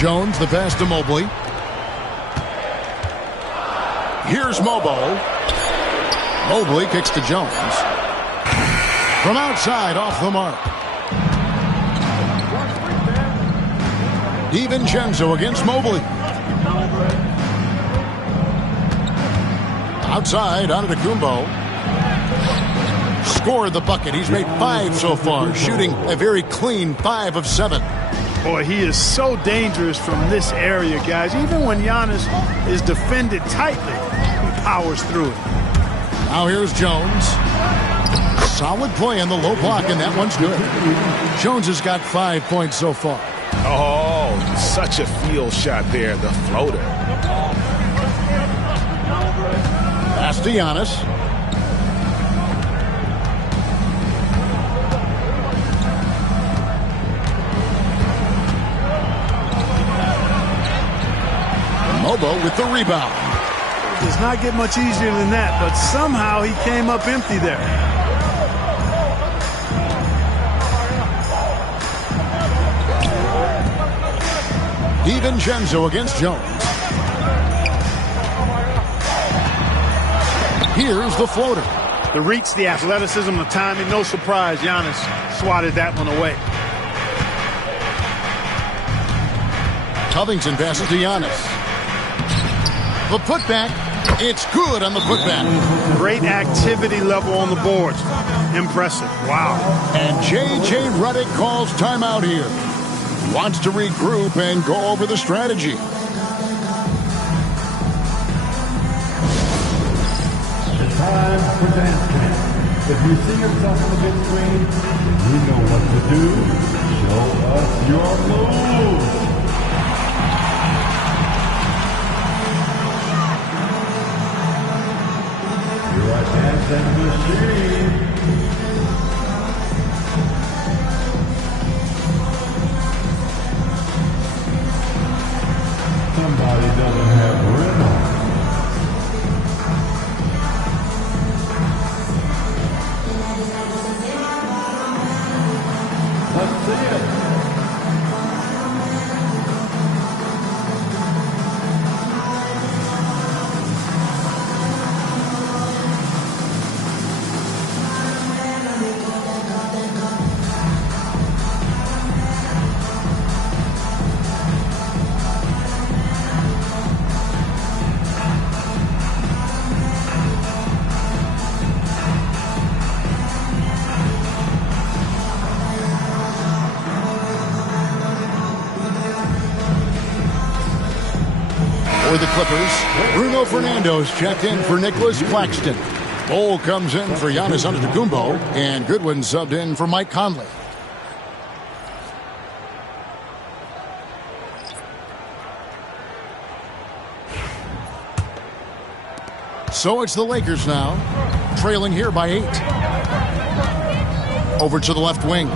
Jones, the pass to Mobley. Here's Mobo. Mobley kicks to Jones. From outside, off the mark. DiVincenzo against Mobley. Outside, Antetokounmpo. Scored the bucket. He's made 5 so far, shooting a very clean 5 of 7. Boy, he is so dangerous from this area, guys. Even when Giannis is defended tightly, he powers through it. Now here's Jones. Solid play on the low block, and that one's good. Jones has got 5 points so far. Oh, such a field shot there, the floater. Pass to Giannis. Mobo with the rebound. Does not get much easier than that, but somehow he came up empty there. DiVincenzo against Jones. Here's the floater. The reach, the athleticism, the timing, no surprise Giannis swatted that one away. Covington passes to Giannis. The putback, it's good on the putback. Great activity level on the boards. Impressive. Wow. And J.J. Redick calls timeout here. Wants to regroup and go over the strategy. It's time for dance camp. If you see yourself on the big screen, you know what to do. Show us your moves. You're a dancing machine. Somebody doesn't have rhythm. Let's see it. For the Clippers, Bruno Fernando's checked in for Nicholas Claxton. Bol comes in for Giannis Antetokounmpo, and Goodwin subbed in for Mike Conley. So it's the Lakers now, trailing here by 8. Over to the left wing.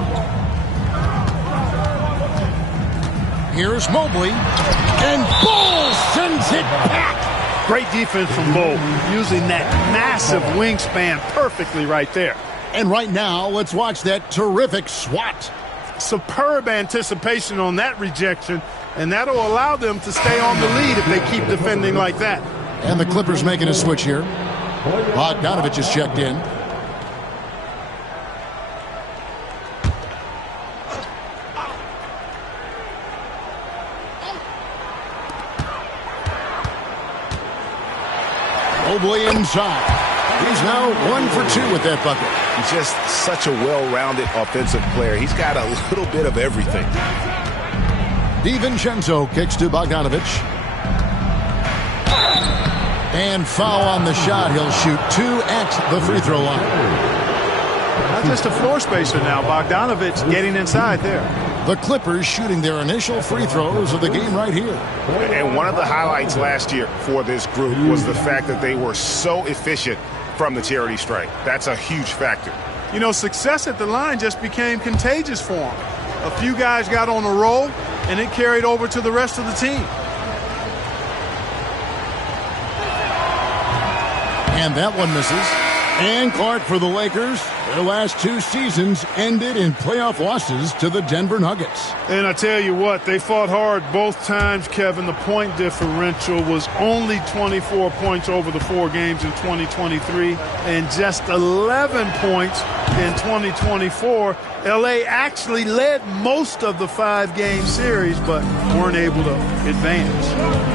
Here's Mobley, and Bol sends it back. Great defense from Bol, using that massive wingspan perfectly right there. And right now, let's watch that terrific swat. Superb anticipation on that rejection, and that'll allow them to stay on the lead if they keep defending like that. And the Clippers making a switch here. Bogdanovich is checked in. Mobley inside. He's now 1 for 2 with that bucket. He's just such a well-rounded offensive player. He's got a little bit of everything. DiVincenzo kicks to Bogdanovich. And foul on the shot. He'll shoot 2 at the free throw line. Not just a floor spacer now. Bogdanovich getting inside there. The Clippers shooting their initial free throws of the game right here. And one of the highlights last year for this group was the fact that they were so efficient from the charity stripe. That's a huge factor. You know, success at the line just became contagious for them. A few guys got on a roll, and it carried over to the rest of the team. And that one misses. And Clark for the Lakers. Their last 2 seasons ended in playoff losses to the Denver Nuggets. And I tell you what, they fought hard both times, Kevin. The point differential was only 24 points over the 4 games in 2023 and just 11 points in 2024. LA actually led most of the 5-game series, but weren't able to advance.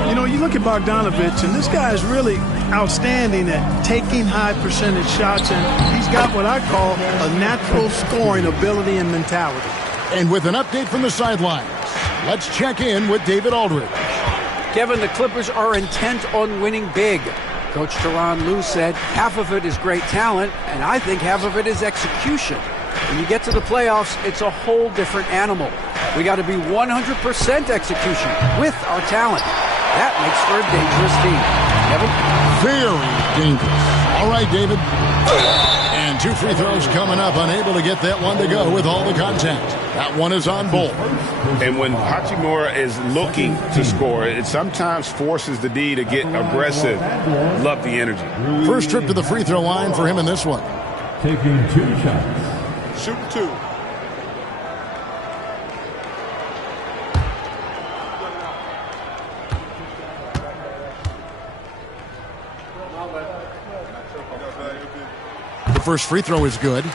You know, you look at Bogdanovich, and this guy is really outstanding at taking high percentage shots, and he's got what I call a natural scoring ability and mentality. And with an update from the sidelines, let's check in with David Aldridge. Kevin, the Clippers are intent on winning big. Coach Tyronn Lue said half of it is great talent, and I think half of it is execution. When you get to the playoffs, it's a whole different animal. We got to be 100% execution with our talent. That makes for a dangerous team. Kevin? Very dangerous. All right, David. And 2 free throws coming up. Unable to get that one to go with all the contact. That one is on Bull. And when Hachimura is looking to score, it sometimes forces the D to get aggressive. Love the energy. First trip to the free throw line for him in this one. Taking 2 shots. Shooting 2. The first free throw is good.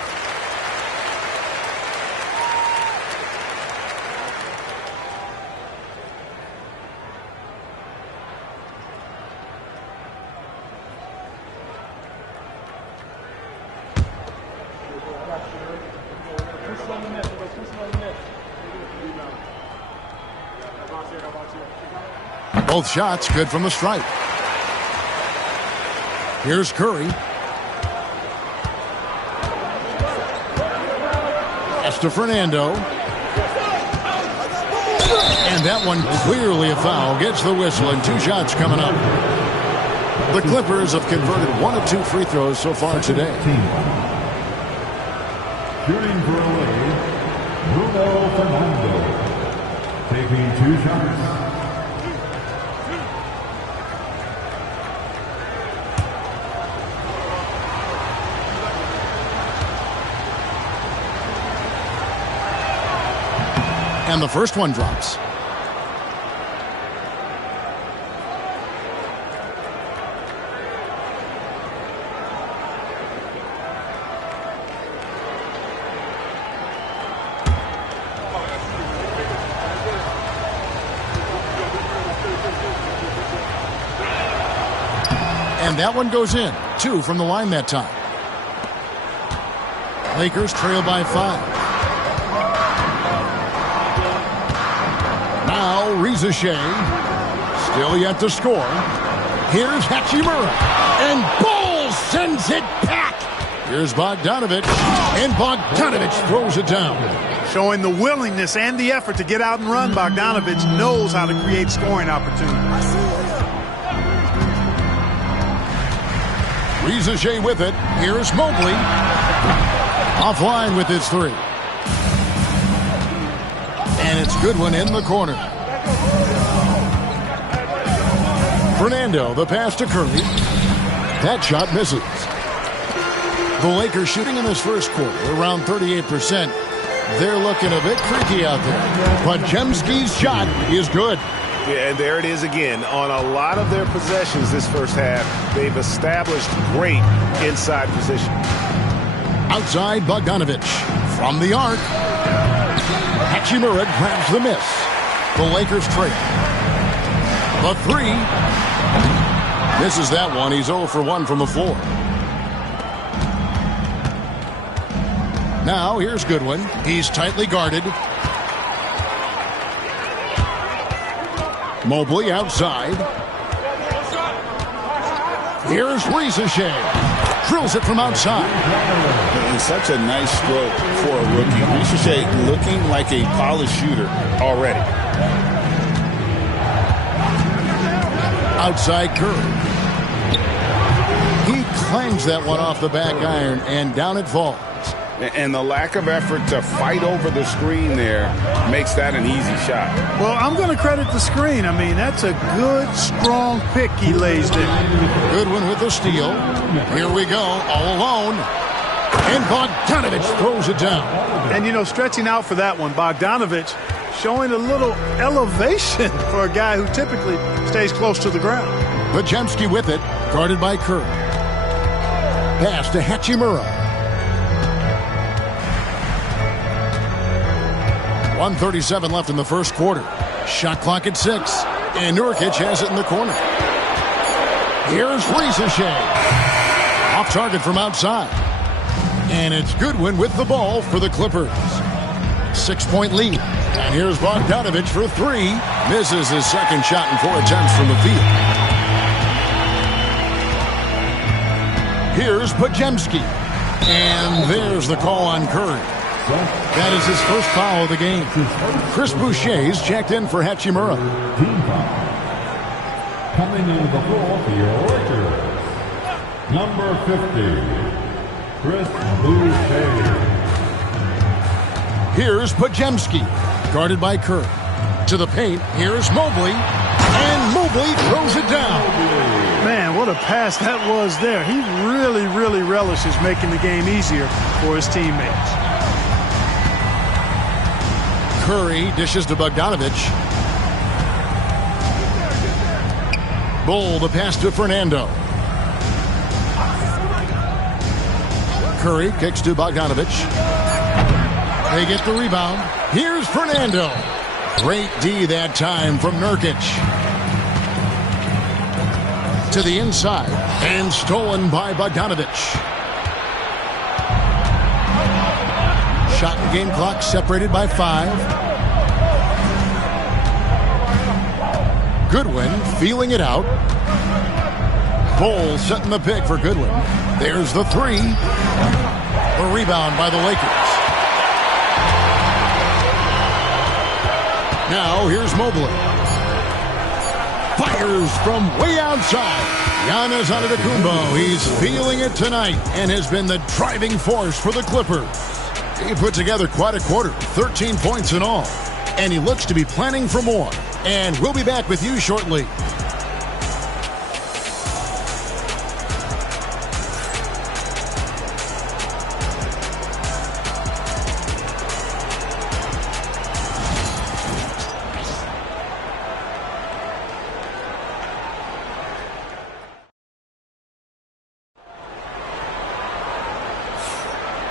Both shots good from the stripe. Here's Curry. Pass to Fernando. And that one clearly a foul. Gets the whistle and 2 shots coming up. The Clippers have converted 1 of 2 free throws so far today. Shooting for LA, Bruno Fernando. Taking 2 shots. And the first one drops. And that one goes in. 2 from the line that time. Lakers trail by 5. Now Reza Shea, still yet to score. Here's Hachimura, and Bull sends it back. Here's Bogdanovich, and Bogdanovich throws it down. Showing the willingness and the effort to get out and run, Bogdanovich knows how to create scoring opportunities. Reza Shea with it. Here's Mobley. Offline with his 3. And it's a good one in the corner. Fernando, the pass to Curry. That shot misses. The Lakers shooting in this first quarter around 38%. They're looking a bit creaky out there. But Jemski's shot is good. Yeah, and there it is again. On a lot of their possessions this first half, they've established great inside position. Outside Bogdanovich. From the arc. Hachimura grabs the miss. The Lakers trail. The 3. Misses that one. He's 0 for 1 from the floor. Now, here's Goodwin. He's tightly guarded. Mobley outside. Here's Ricochet. Drills it from outside. It's such a nice stroke for a rookie. Ricochet looking like a polished shooter already. Outside Curry. He clangs that one off the back iron, and down it falls. And the lack of effort to fight over the screen there makes that an easy shot. Well, I'm going to credit the screen. I mean, that's a good, strong pick he lays there. Goodwin with the steal. Here we go, all alone. And Bogdanovich throws it down. And, you know, stretching out for that one, Bogdanovich showing a little elevation for a guy who typically stays close to the ground. Bajemski with it, guarded by Curry. Pass to Hachimura. 1:37 left in the first quarter. Shot clock at 6. And Nurkic has it in the corner. Here's Ricochet. Off target from outside. And it's Goodwin with the ball for the Clippers. 6-point lead. And here's Bogdanovich for 3. Misses his second shot in 4 attempts from the field. Here's Bajemski. And there's the call on Curry. That is his first foul of the game. Chris Boucher's checked in for Hachimura. Coming into the floor for your Lakers, number 50, Chris Boucher. Here's Bajemski, guarded by Curry. To the paint, here's Mobley. And Mobley throws it down. Man, what a pass that was there. He really, really relishes making the game easier for his teammates. Curry dishes to Bogdanovich. Bull the pass to Fernando. Curry kicks to Bogdanovich. They get the rebound. Here's Fernando. Great D that time from Nurkic. To the inside. And stolen by Bogdanovich. Shot and game clock separated by 5. Goodwin feeling it out. Bull setting the pick for Goodwin. There's the 3. A rebound by the Lakers. Now here's Mobley. Fires from way outside. Giannis Antetokounmpo. He's feeling it tonight and has been the driving force for the Clippers. He put together quite a quarter, 13 points in all. And he looks to be planning for more. And we'll be back with you shortly.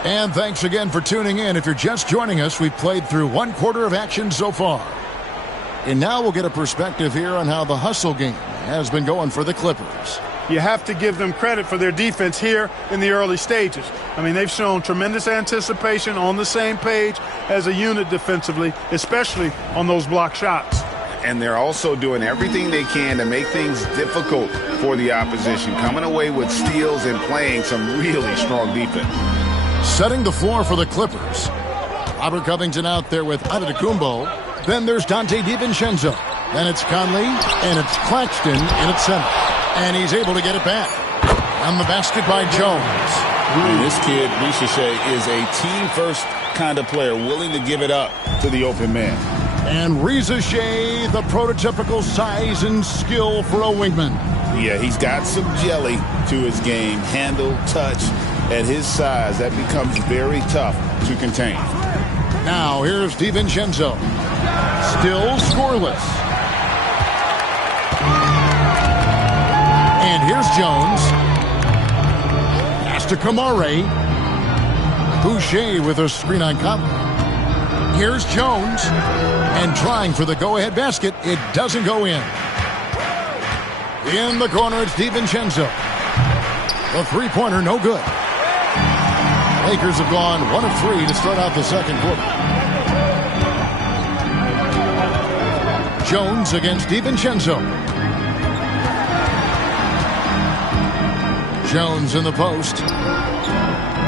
And thanks again for tuning in. If you're just joining us, we've played through 1 quarter of action so far. And now we'll get a perspective here on how the hustle game has been going for the Clippers. You have to give them credit for their defense here in the early stages. I mean, they've shown tremendous anticipation, on the same page as a unit defensively, especially on those block shots. And they're also doing everything they can to make things difficult for the opposition, coming away with steals and playing some really strong defense. Setting the floor for the Clippers. Robert Covington out there with Antetokounmpo. Then there's Donte DiVincenzo. Then it's Conley, and it's Claxton in its center. And he's able to get it back. On the basket by Jones. And this kid, Ricochet, is a team-first kind of player, willing to give it up to the open man. And Ricochet, the prototypical size and skill for a wingman. Yeah, he's got some jelly to his game. Handle, touch. At his size, that becomes very tough to contain. Now, here's DiVincenzo. Still scoreless. And here's Jones. Pass to Kamare. Boucher with a screen on Conley. Here's Jones. And trying for the go-ahead basket. It doesn't go in. In the corner, it's DiVincenzo. The three-pointer, no good. Lakers have gone 1 of 3 to start out the second quarter. Jones against DiVincenzo. Jones in the post.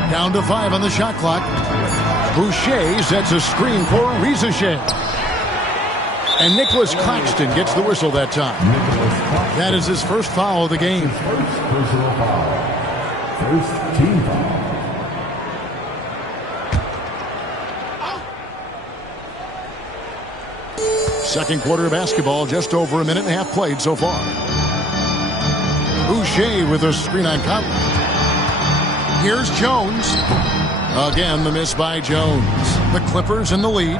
Down to 5 on the shot clock. Boucher sets a screen for Rizachet. And Nicholas Claxton gets the whistle that time. That is his first foul of the game. First personal foul. First team foul. Second quarter of basketball, just over a minute and a half played so far. Boucher with a screen on Conley. Here's Jones. Again, the miss by Jones. The Clippers in the lead.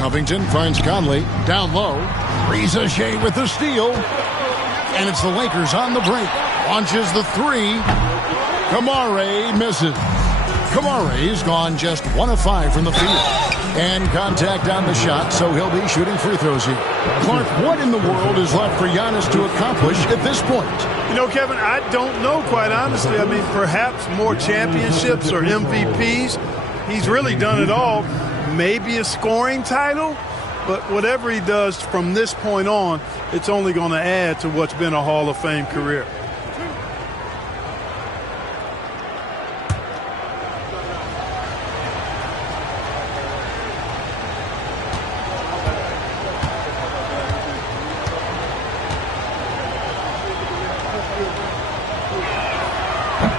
Covington finds Conley down low. Rizachet with the steal. And it's the Lakers on the break. Launches the three. Kamare misses. Kamare's gone just 1 of 5 from the field. And contact on the shot, so he'll be shooting free throws here. Clark, what in the world is left for Giannis to accomplish at this point? You know, Kevin, I don't know, quite honestly. I mean, perhaps more championships or MVPs. He's really done it all. Maybe a scoring title, but whatever he does from this point on, it's only going to add to what's been a Hall of Fame career.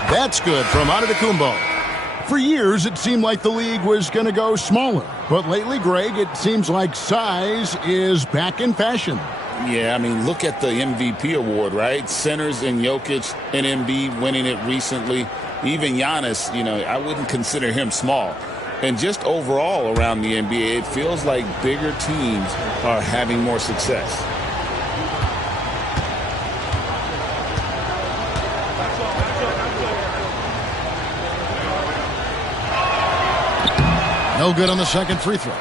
That's good from Antetokounmpo. For years, it seemed like the league was going to go smaller. But lately, Greg, it seems like size is back in fashion. Yeah, I mean, look at the MVP award, right? Centers and Jokic and Embiid winning it recently. Even Giannis, you know, I wouldn't consider him small. And just overall around the NBA, it feels like bigger teams are having more success. No good on the second free throw.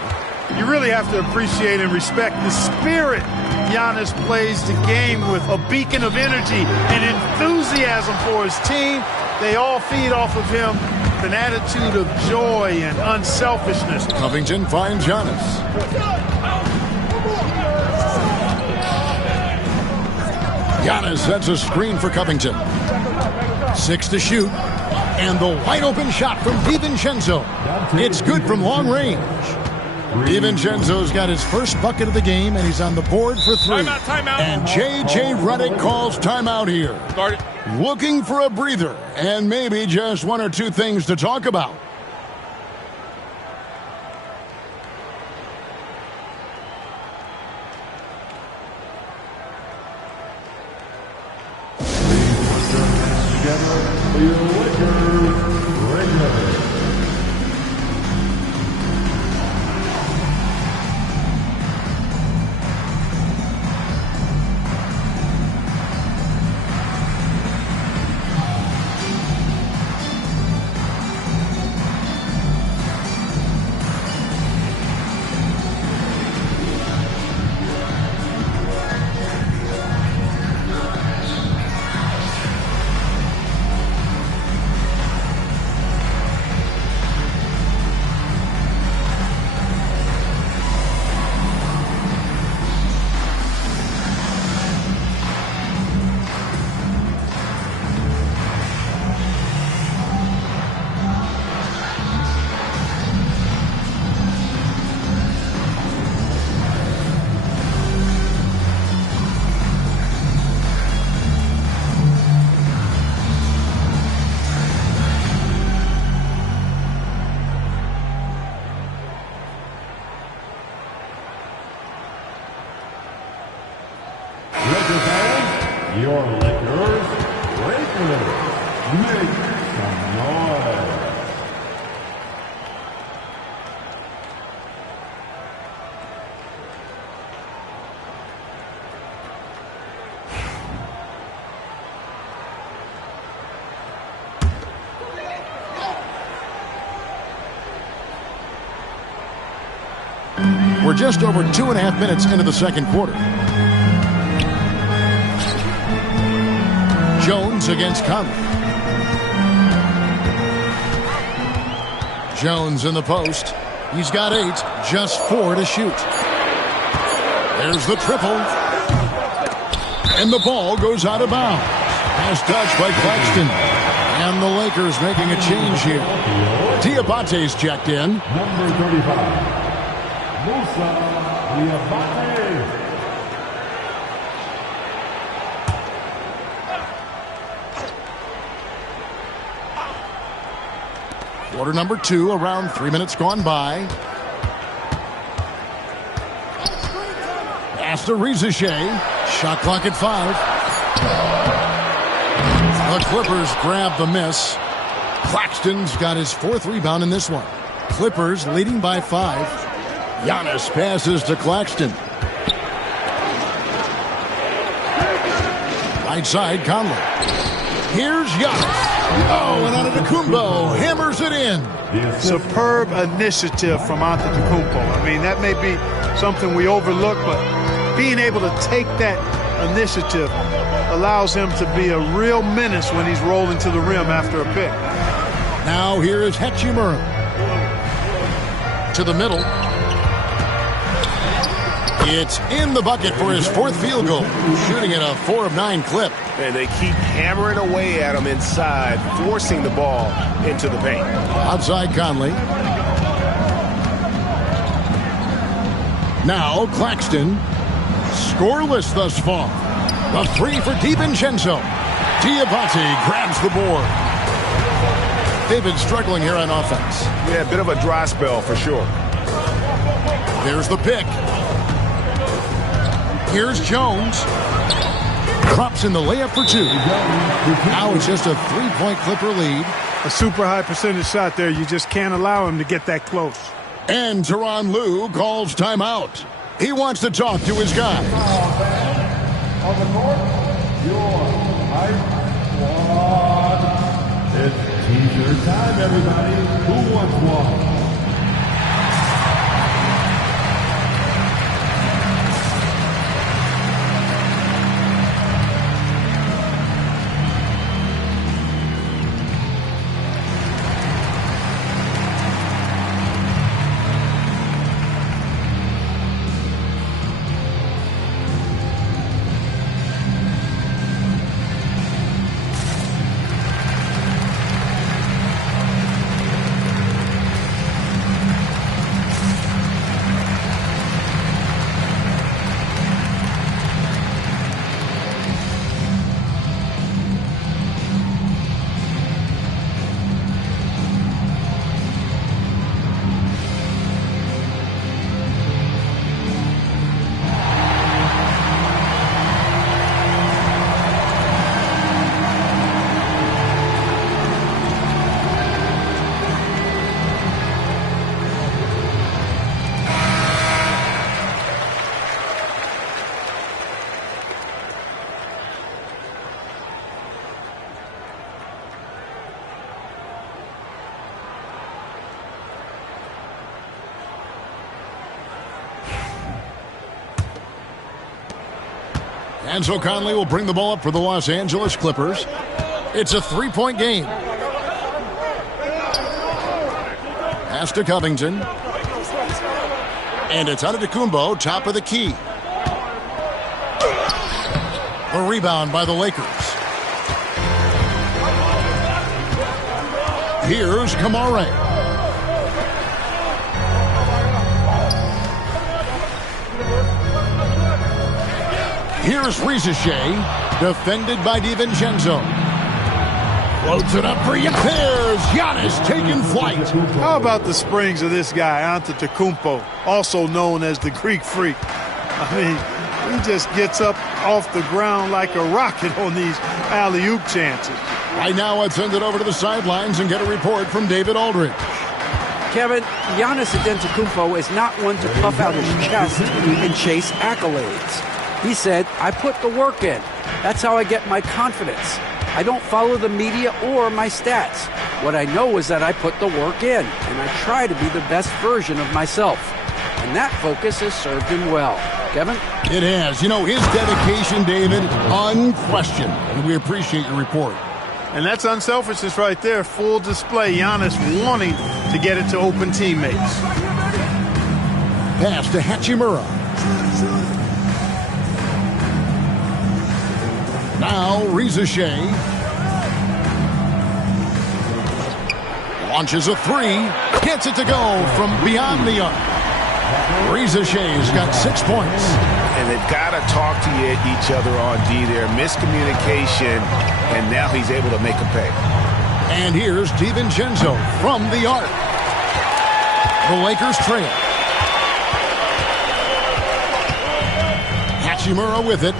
You really have to appreciate and respect the spirit Giannis plays the game with, a beacon of energy and enthusiasm for his team. They all feed off of him with an attitude of joy and unselfishness. Covington finds Giannis. Giannis sets a screen for Covington. 6 to shoot. And the wide-open shot from DiVincenzo. It's good from long range. DiVincenzo's got his first bucket of the game, and he's on the board for 3. Timeout. And J.J. Redick calls timeout here. Start it. Looking for a breather, and maybe just 1 or 2 things to talk about. Your Lakers, make some noise. We're just over 2.5 minutes into the second quarter. Jones against Conley. Jones in the post. He's got 8, just 4 to shoot. There's the triple. And the ball goes out of bounds. Pass touch by Claxton. And the Lakers making a change here. Diabate's checked in. Number 35, Musa Diabate. Quarter number 2, around 3 minutes gone by. Pass to Rizashea. Shot clock at 5. The Clippers grab the miss. Claxton's got his 4th rebound in this one. Clippers leading by 5. Giannis passes to Claxton. Right side, Conley. Here's Giannis. Oh, and Antetokounmpo hammers it in. Superb initiative from Antetokounmpo. I mean, that may be something we overlook, but being able to take that initiative allows him to be a real menace when he's rolling to the rim after a pick. Now here is Hachimura. To the middle. It's in the bucket for his 4th field goal. Shooting at a 4 of 9 clip. And they keep hammering away at him inside, forcing the ball into the paint. Outside Conley. Now Claxton. Scoreless thus far. The 3 for DiVincenzo. Diabate grabs the board. They've been struggling here on offense. Yeah, a bit of a dry spell for sure. There's the pick. Here's Jones. Drops in the layup for 2. Now it's just a 3-point Clipper lead. A super high percentage shot there. You just can't allow him to get that close. And Tyronn Lue calls timeout. He wants to talk to his guys. On the court, your hype squad. It's t-shirt time, everybody. Who wants one? And so Conley will bring the ball up for the Los Angeles Clippers. It's a 3-point game. Pass to Covington. And it's Antetokounmpo, top of the key. The rebound by the Lakers. Here's Kamare. Here's Rizashea, defended by DiVincenzo. Floats it up for you. There's Giannis taking flight. How about the springs of this guy, Antetokounmpo, also known as the Greek Freak? I mean, he just gets up off the ground like a rocket on these alley-oop chances. Right now, let's send it over to the sidelines and get a report from David Aldridge. Kevin, Giannis Antetokounmpo is not one to puff out his chest and chase accolades. He said, I put the work in. That's how I get my confidence. I don't follow the media or my stats. What I know is that I put the work in, and I try to be the best version of myself. And and that focus has served him well. Kevin? It has. You know, his dedication, David, unquestioned. And we appreciate your report. And that's unselfishness right there. Full display. Giannis wanting to get it to open teammates. Pass to Hachimura. Now, Reza Shea. Launches a three. Gets it to go from beyond the arc. Reza Shea's got 6 points. And they've got to talk to each other on D there. Miscommunication, and now he's able to make a pay. And here's DiVincenzo from the arc. The Lakers trail. Hachimura with it.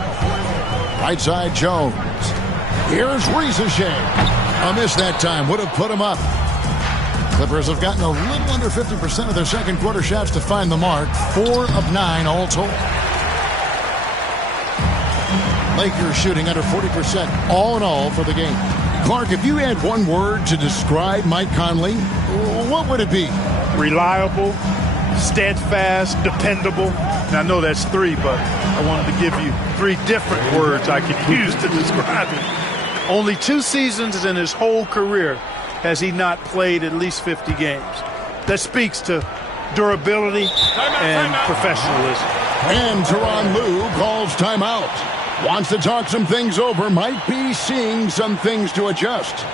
Right side Jones. Here's Reza Shea. A miss that time. Would have put him up. Clippers have gotten a little under 50% of their second quarter shots to find the mark. 4 of 9 all told. Lakers shooting under 40% all in all for the game. Clark, if you had one word to describe Mike Conley, what would it be? Reliable, steadfast, dependable. And I know that's 3, but I wanted to give you 3 different words I could use to describe him. Only 2 seasons in his whole career has he not played at least 50 games. That speaks to durability and professionalism. And Tyronn Lue calls timeout. Wants to talk some things over. Might be seeing some things to adjust.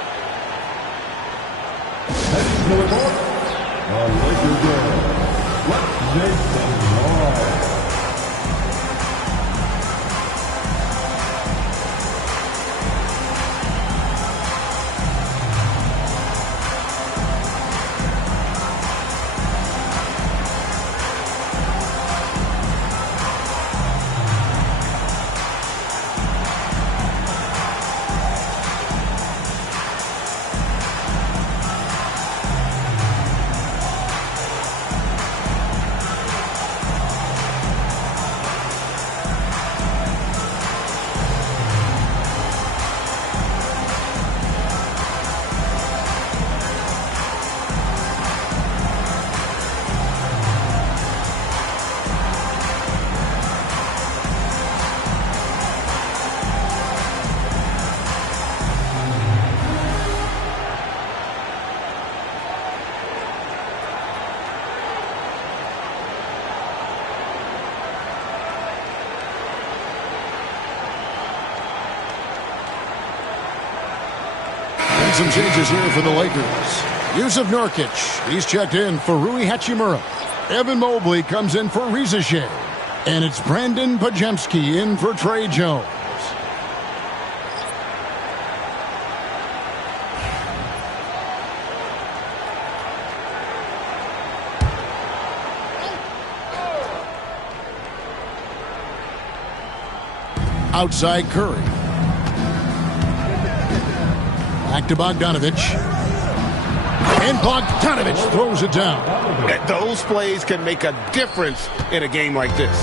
Some changes here for the Lakers. Yusuf Nurkic, he's checked in for Rui Hachimura. Evan Mobley comes in for Reza Shea. And it's Brandon Podziemski in for Trey Jones. Outside Curry. Back to Bogdanovich. And Bogdanovich throws it down. Those plays can make a difference in a game like this.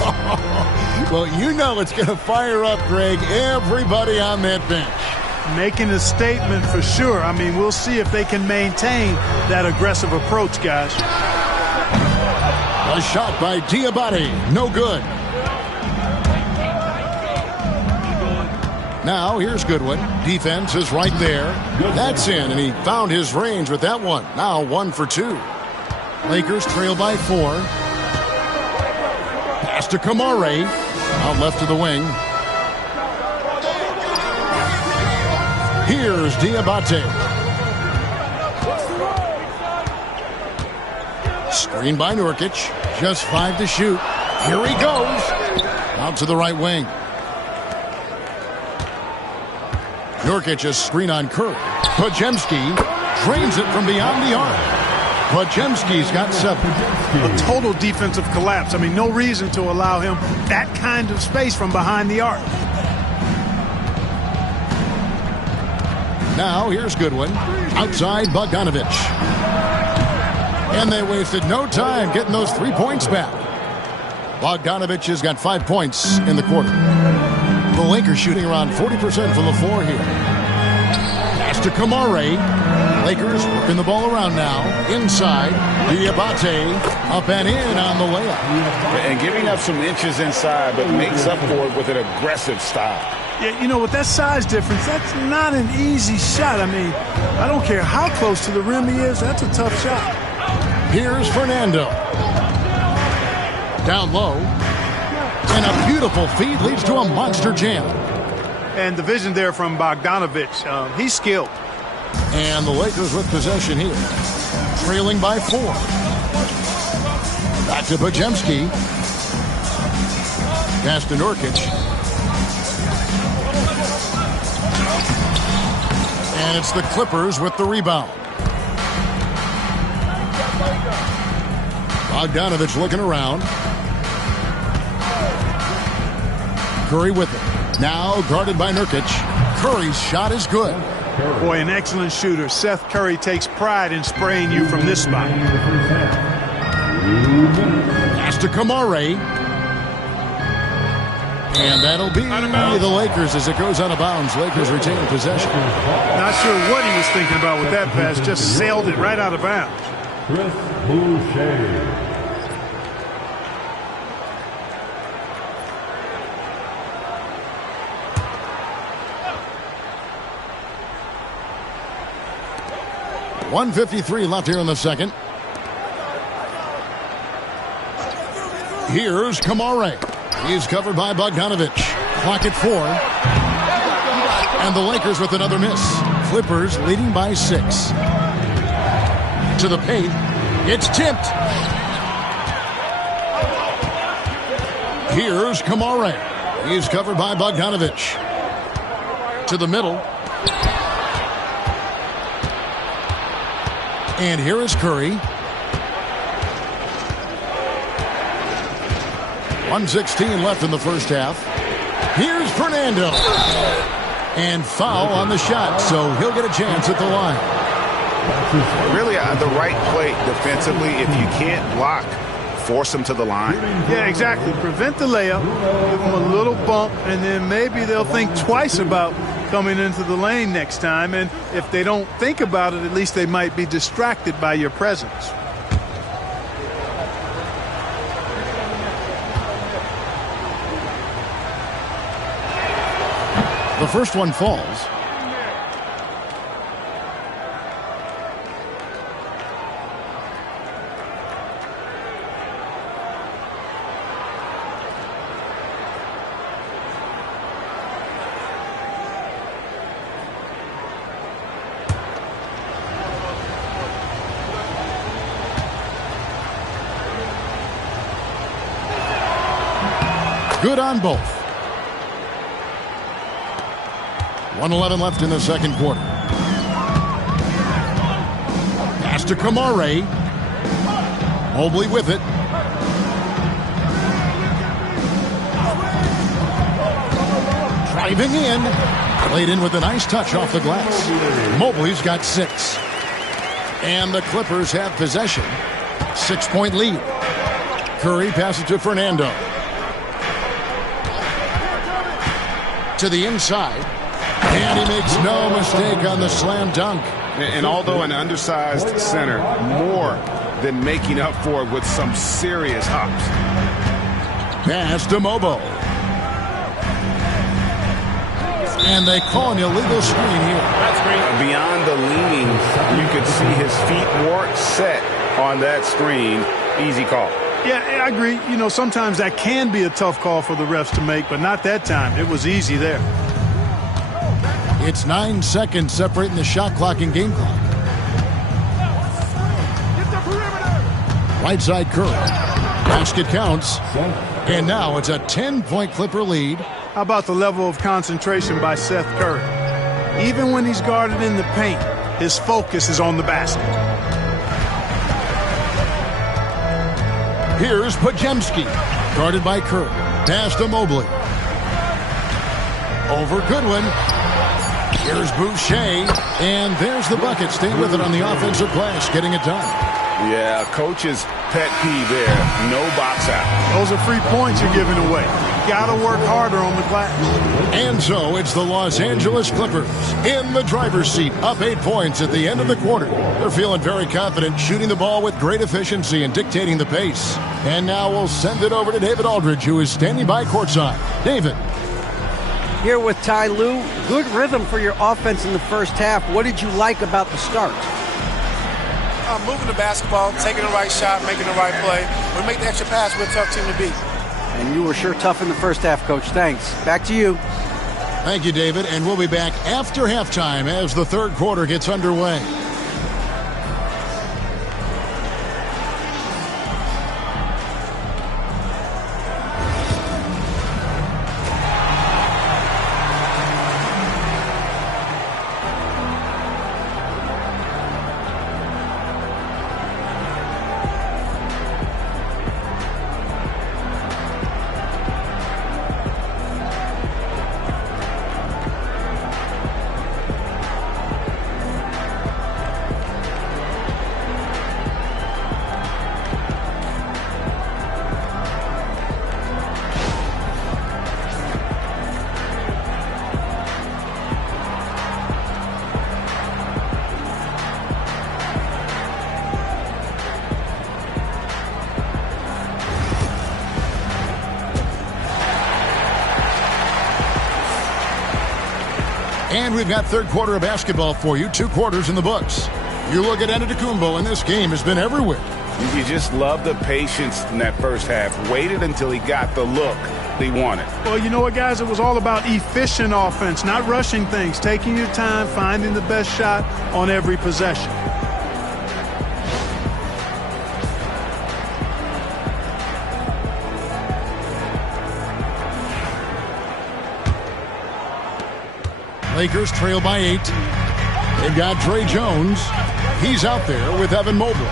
Well, you know it's going to fire up, Greg, everybody on that bench. Making a statement for sure. I mean, we'll see if they can maintain that aggressive approach, guys. A shot by Diabate. No good. Now, here's Goodwin. Defense is right there. That's in, and he found his range with that one. Now 1 for 2. Lakers trail by 4. Pass to Kamare. Out left to the wing. Here's Diabate. Screen by Nurkic. Just 5 to shoot. Here he goes. Out to the right wing. Nurkic a screen on Curry. Podziemski drains it from beyond the arc. Podziemski's got 7. A total defensive collapse. I mean, no reason to allow him that kind of space from behind the arc. Now here's Goodwin. Outside Bogdanovich. And they wasted no time getting those 3 points back. Bogdanovich has got 5 points in the quarter. The Lakers shooting around 40% from the floor here. Pass to Kamare. Lakers working the ball around now. Inside, Diabate up and in on the layup. And giving up some inches inside, but makes up for it with an aggressive style. Yeah, you know, with that size difference, that's not an easy shot. I mean, I don't care how close to the rim he is, that's a tough shot. Here's Fernando. Down low. And a beautiful feed leads to a monster jam. And the vision there from Bogdanovich. He's skilled. And the Lakers with possession here. Trailing by 4. Back to Bajemski. Pass to Nurkic. And it's the Clippers with the rebound. Bogdanovich looking around. Curry with it. Now guarded by Nurkic. Curry's shot is good. Boy, an excellent shooter. Seth Curry takes pride in spraying you from this spot. Pass to Kamare. And that'll be the Lakers as it goes out of bounds. Lakers retain possession. Not sure what he was thinking about with that pass. Just sailed it right out of bounds. Chris Boucher. .153 left here in the second. Here's Kamare. He's covered by Bogdanovich. Clock at 4. And the Lakers with another miss. Clippers leading by 6. To the paint. It's tipped. Here's Kamare. He's covered by Bogdanovich. To the middle. And here is Curry. 1:16 left in the first half. Here's Fernando. And foul on the shot, so he'll get a chance at the line. Really the right play defensively. If you can't block, force them to the line. Yeah, exactly. Prevent the layup, give them a little bump, and then maybe they'll think twice about coming into the lane next time. And if they don't think about it, at least they might be distracted by your presence. The first one falls. Good on both. 1:11 left in the second quarter. Pass to Kamare. Mobley with it. Driving in. Played in with a nice touch off the glass. Mobley's got 6. And the Clippers have possession. 6-point lead. Curry passes to Fernando. To the inside. And he makes no mistake on the slam dunk. And although an undersized center, more than making up for it with some serious hops. Pass to Mobo. And they call an illegal screen here. That's great. Beyond the leaning, you could see his feet more set on that screen. Easy call. Yeah, I agree. You know, sometimes that can be a tough call for the refs to make, but not that time. It was easy there. It's 9 seconds separating the shot clock and game clock. Right side Curry. Basket counts. And now it's a 10-point Clipper lead. How about the level of concentration by Seth Curry? Even when he's guarded in the paint, his focus is on the basket. Here's Bajemski. Guarded by Curry. Pass to Mobley. Over Goodwin. Here's Boucher, and there's the bucket. Stay with it on the offensive glass, getting it done. Yeah, coach's pet peeve there. No box out. Those are free points you're giving away. got to work harder on the glass. And so it's the Los Angeles Clippers in the driver's seat, up 8 points at the end of the quarter. They're feeling very confident, shooting the ball with great efficiency and dictating the pace. And now we'll send it over to David Aldridge, who is standing by courtside. David. Here with Ty Lue, good rhythm for your offense in the first half. What did you like about the start? Moving the basketball, taking the right shot, making the right play. When we make the extra pass, we're a tough team to beat. And you were sure tough in the first half, Coach. Thanks. Back to you. Thank you, David. And we'll be back after halftime as the third quarter gets underway. And we've got third quarter of basketball for you, 2 quarters in the books. You look at Antetokounmpo, and this game has been everywhere. You just love the patience in that first half. Waited until he got the look he wanted. Well, you know what, guys? It was all about efficient offense, not rushing things, taking your time, finding the best shot on every possession. Lakers trail by 8. They've got Trey Jones. He's out there with Evan Mobley.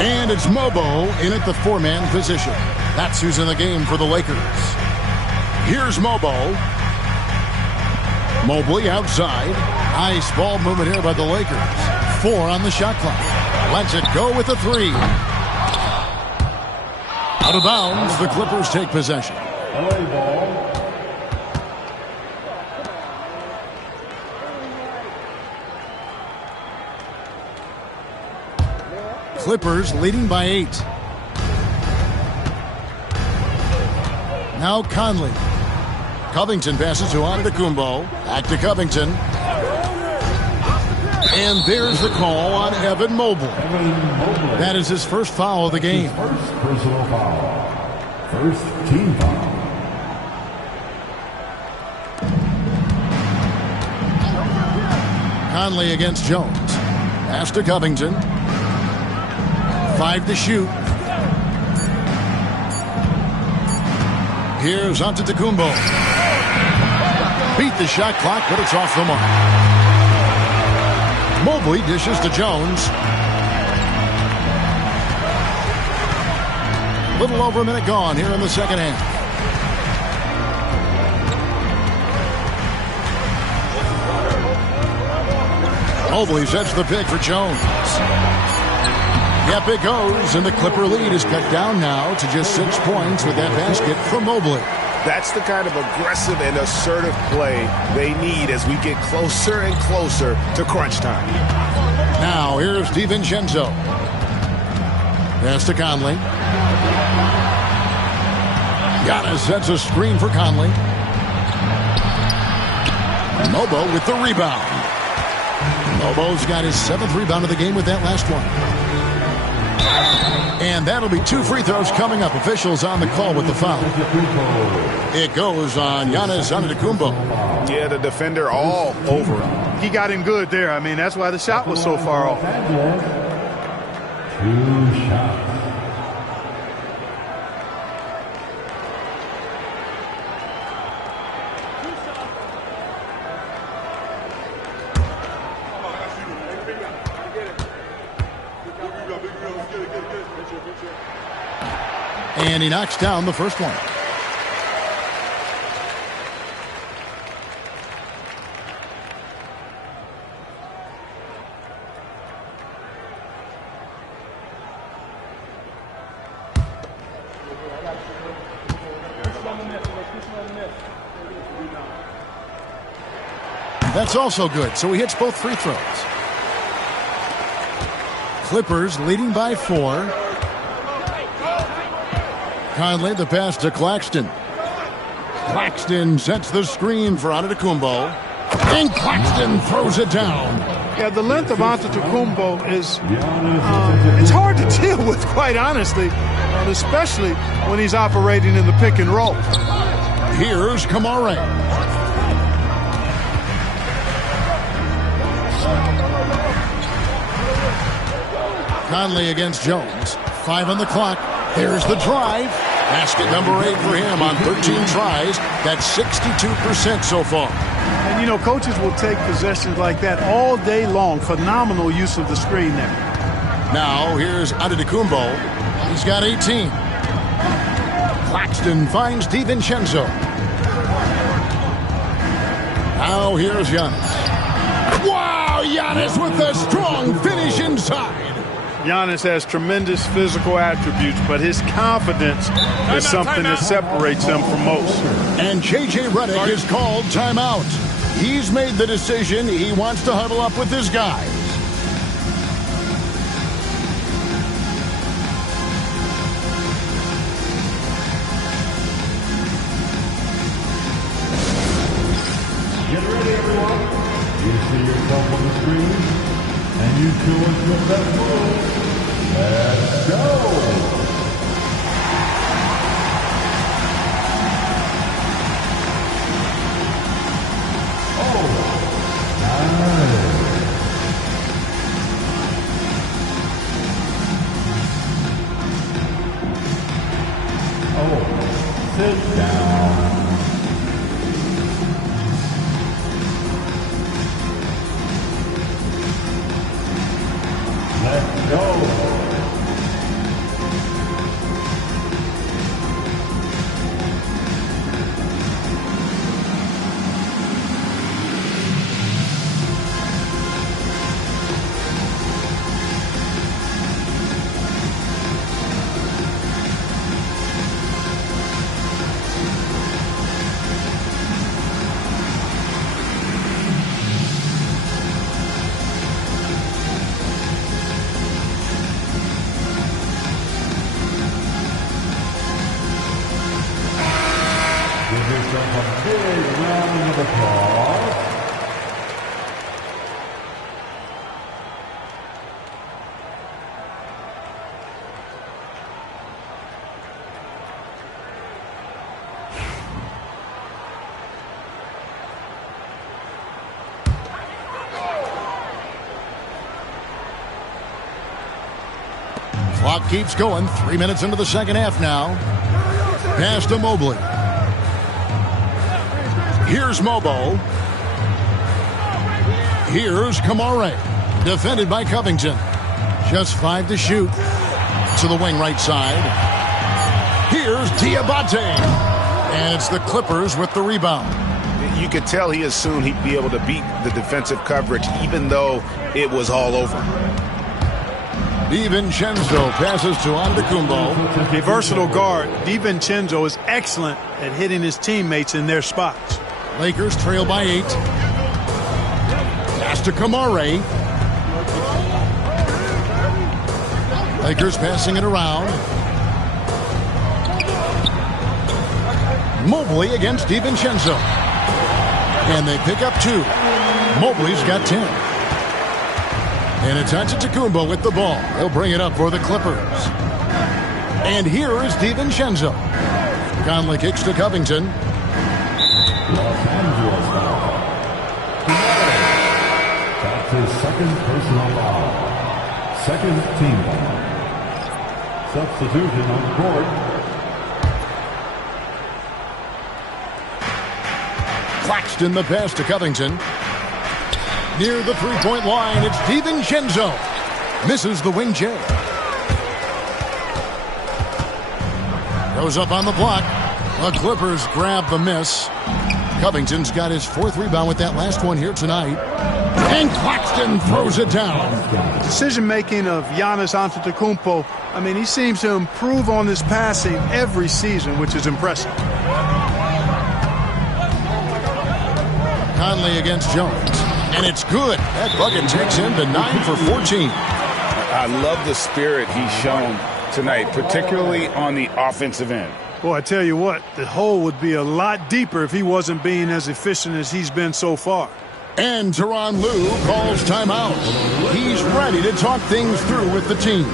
And it's Mobo in at the 4-man position. That's who's in the game for the Lakers. Here's Mobo. Mobley outside. Nice ball movement here by the Lakers. 4 on the shot clock. Lets it go with a 3. Out of bounds, the Clippers take possession. Clippers leading by 8. Now Conley. Covington passes to Antetokounmpo. Back to Covington. And there's the call on Evan Mobley. That is his first foul of the game. First personal foul. First team foul. Conley against Jones. Pass to Covington. 5 to shoot. Here's Antetokounmpo. Beat the shot clock, but it's off the mark. Mobley dishes to Jones. A little over a minute gone here in the second half. Mobley sets the pick for Jones. Yep, it goes, and the Clipper lead is cut down now to just 6 points with that basket from Mobley. That's the kind of aggressive and assertive play they need as we get closer and closer to crunch time. Now, here's DiVincenzo. Pass to Conley. Giannis sets a screen for Conley. Mobo with the rebound. Mobo's got his 7th rebound of the game with that last one. And that'll be 2 free throws coming up. Officials on the call with the foul. It goes on Giannis Antetokounmpo. Yeah, the defender all over him. He got him good there. I mean, that's why the shot was so far off. 2 shots. And he knocks down the first one. That's also good, so he hits both free throws. Clippers leading by 4. Conley, the pass to Claxton. Claxton sets the screen for Antetokounmpo. And Claxton throws it down. Yeah, the length of Antetokounmpo is it's hard to deal with, quite honestly, especially when he's operating in the pick and roll. Here's Kamare. Conley against Jones. 5 on the clock. There's the drive. Basket number 8 for him on 13 tries. That's 62% so far. And, you know, coaches will take possessions like that all day long. Phenomenal use of the screen there. Now, here's Antetokounmpo. He's got 18. Claxton finds DiVincenzo. Now, here's Giannis. Wow, Giannis with a strong finish inside. Giannis has tremendous physical attributes, but his confidence is something that separates him from most. And J.J. Redick is called timeout. He's made the decision. He wants to huddle up with his guys. Get ready, everyone. You see yourself on the screen, and you show us your best move. Let's go! Sit down. Let's go. Clock keeps going. 3 minutes into the second half now. Pass to Mobley. Here's Mobo. Here's Kamare. Defended by Covington. Just 5 to shoot. To the wing right side. Here's Diabate. And it's the Clippers with the rebound. You could tell he assumed he'd be able to beat the defensive coverage, even though it was all over. DiVincenzo passes to Antetokounmpo. A versatile guard, DiVincenzo is excellent at hitting his teammates in their spots. Lakers trail by 8. Pass to Kamare. Lakers passing it around. Mobley against DiVincenzo. And they pick up 2. Mobley's got 10. And it's Antetokounmpo with the ball. He'll bring it up for the Clippers. And here is DiVincenzo. Conley kicks to Covington. Los Angeles foul. That's his second personal foul. Second team foul. Substitution on the court. Claxton the pass to Covington. Near the three-point line, it's DiVincenzo. Misses the wing J. Goes up on the block. The Clippers grab the miss. Covington's got his 4th rebound with that last one here tonight. And Claxton throws it down. Decision-making of Giannis Antetokounmpo, I mean, he seems to improve on his passing every season, which is impressive. Conley against Jones. And it's good. That bucket takes him to 9 for 14. I love the spirit he's shown tonight, particularly on the offensive end. Boy, I tell you what, the hole would be a lot deeper if he wasn't being as efficient as he's been so far. And Tyronn Lue calls timeout. He's ready to talk things through with the team.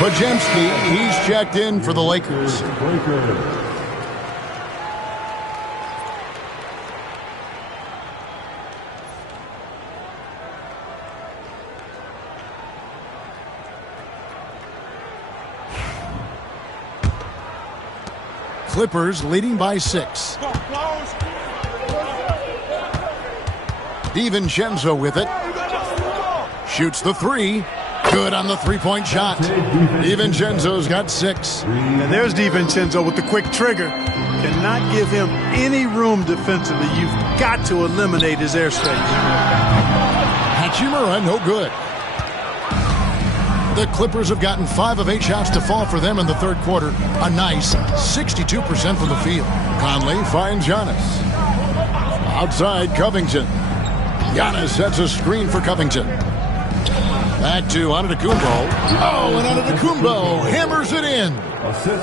Bs10, he's checked in for the Lakers. Clippers leading by 6. DiVincenzo with it. Shoots the 3. Good on the three-point shot. DiVincenzo's got 6. And there's DiVincenzo with the quick trigger. Cannot give him any room defensively. You've got to eliminate his airspace. Hachimura, no good. The Clippers have gotten 5 of 8 shots to fall for them in the third quarter. A nice 62% from the field. Conley finds Giannis. Outside, Covington. Giannis sets a screen for Covington. Back to Antetokounmpo. Oh, and Antetokounmpo hammers it in.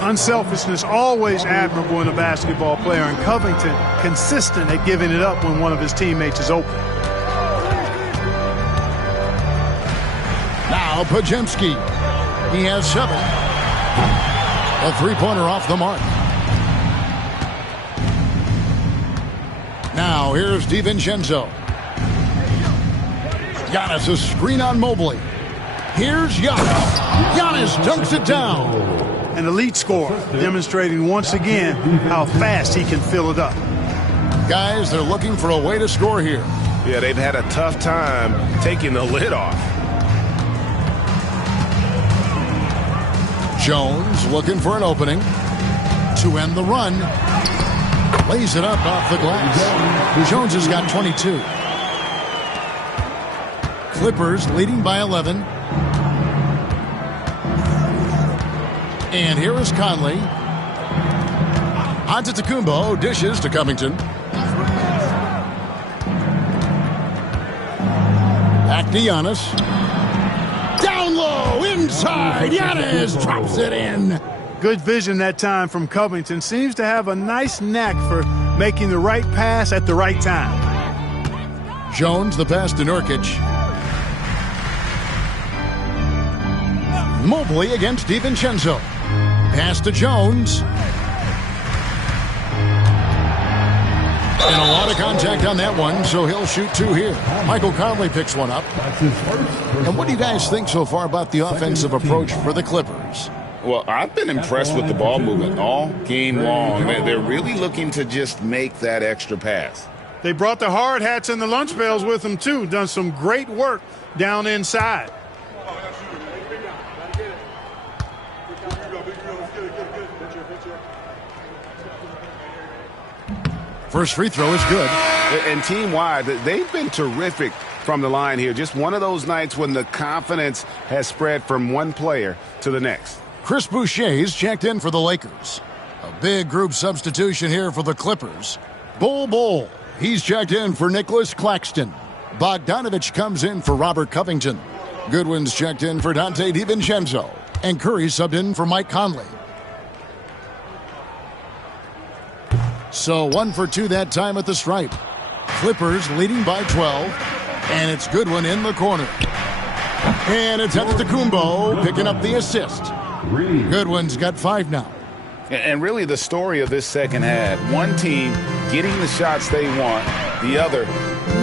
Unselfishness always admirable in a basketball player, and Covington consistent at giving it up when one of his teammates is open. Now Bs10. He has 7. A three-pointer off the mark. Now here's DiVincenzo. Giannis, a screen on Mobley. Here's Giannis. Giannis dunks it down. An elite scorer, demonstrating once again how fast he can fill it up. Guys, they're looking for a way to score here. Yeah, they've had a tough time taking the lid off. Jones looking for an opening to end the run. Lays it up off the glass. Jones has got 22. Clippers leading by 11. And here is Conley. Antetokounmpo dishes to Covington. Back to Giannis. Down low, inside. Giannis drops it in. Good vision that time from Covington. Seems to have a nice knack for making the right pass at the right time. Jones, the pass to Nurkic. Mobley against DiVincenzo. Pass to Jones. And a lot of contact on that one, so he'll shoot 2 here. Michael Conley picks one up. And what do you guys think so far about the offensive approach for the Clippers? Well, I've been impressed with the ball movement all game long. They're really looking to just make that extra pass. They brought the hard hats and the lunch bells with them, too. Done some great work down inside. First free throw is good. And team-wide, they've been terrific from the line here. Just one of those nights when the confidence has spread from one player to the next. Chris Boucher's checked in for the Lakers. A big group substitution here for the Clippers. Bull. He's checked in for Nicholas Claxton. Bogdanovich comes in for Robert Covington. Goodwin's checked in for Donte DiVincenzo. And Curry subbed in for Mike Conley. So 1 for 2 that time at the stripe. Clippers leading by 12. And it's Goodwin in the corner. And it's Antetokounmpo picking up the assist. Goodwin's got 5 now. And really the story of this second half, one team getting the shots they want, the other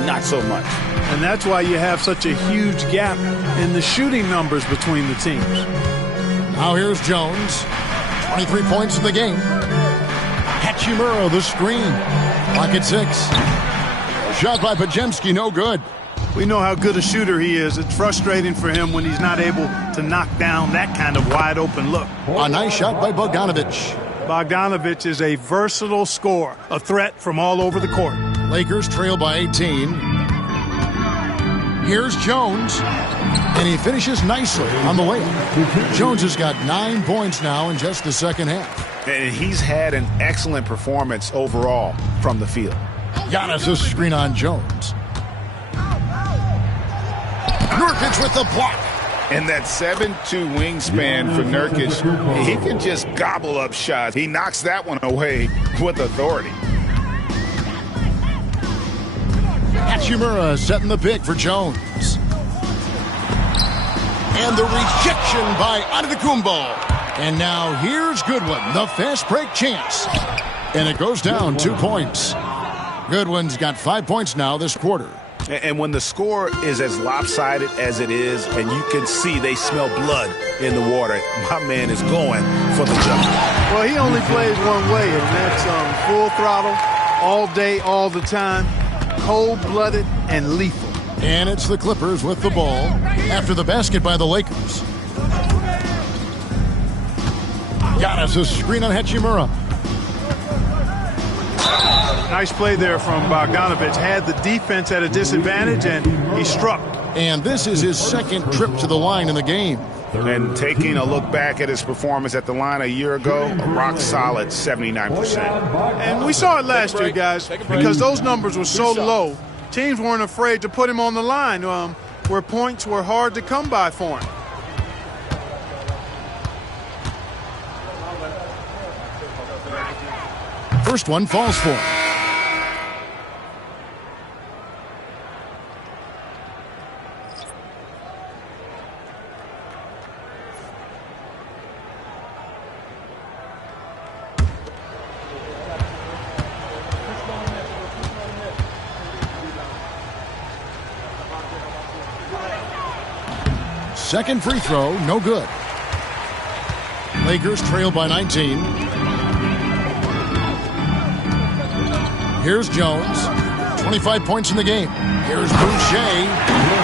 not so much. And that's why you have such a huge gap in the shooting numbers between the teams. Now here's Jones. 23 points in the game. Hachimura, the screen. Clock at 6. Shot by Podziemski, no good. We know how good a shooter he is. It's frustrating for him when he's not able to knock down that kind of wide open look. A nice shot by Bogdanovic. Bogdanovic is a versatile scorer, a threat from all over the court. Lakers trail by 18. Here's Jones, and he finishes nicely on the layup. Jones has got 9 points now in just the second half. And he's had an excellent performance overall from the field. Giannis a screen on Jones. Nurkic with the block. And that 7'2" wingspan for Nurkic, he can just gobble up shots. He knocks that one away with authority. Hachimura setting the pick for Jones. And the rejection by Antetokounmpo. And now here's Goodwin, the fast break chance. And it goes down 2 points. Goodwin's got 5 points now this quarter. And when the score is as lopsided as it is, and you can see they smell blood in the water, my man is going for the jump. Well, he only plays one way, and that's full throttle, all day, all the time, cold-blooded and lethal. And it's the Clippers with the ball after the basket by the Lakers. Giannis a screen on Hachimura. Nice play there from Bogdanovic. Had the defense at a disadvantage, and he struck. And this is his second trip to the line in the game. And taking a look back at his performance at the line a year ago, a rock-solid 79%. And we saw it last year, guys, because those numbers were so low. Teams weren't afraid to put him on the line where points were hard to come by for him. First one falls for him. Second free throw, no good. Lakers trail by 19. Here's Jones. 25 points in the game. Here's Boucher.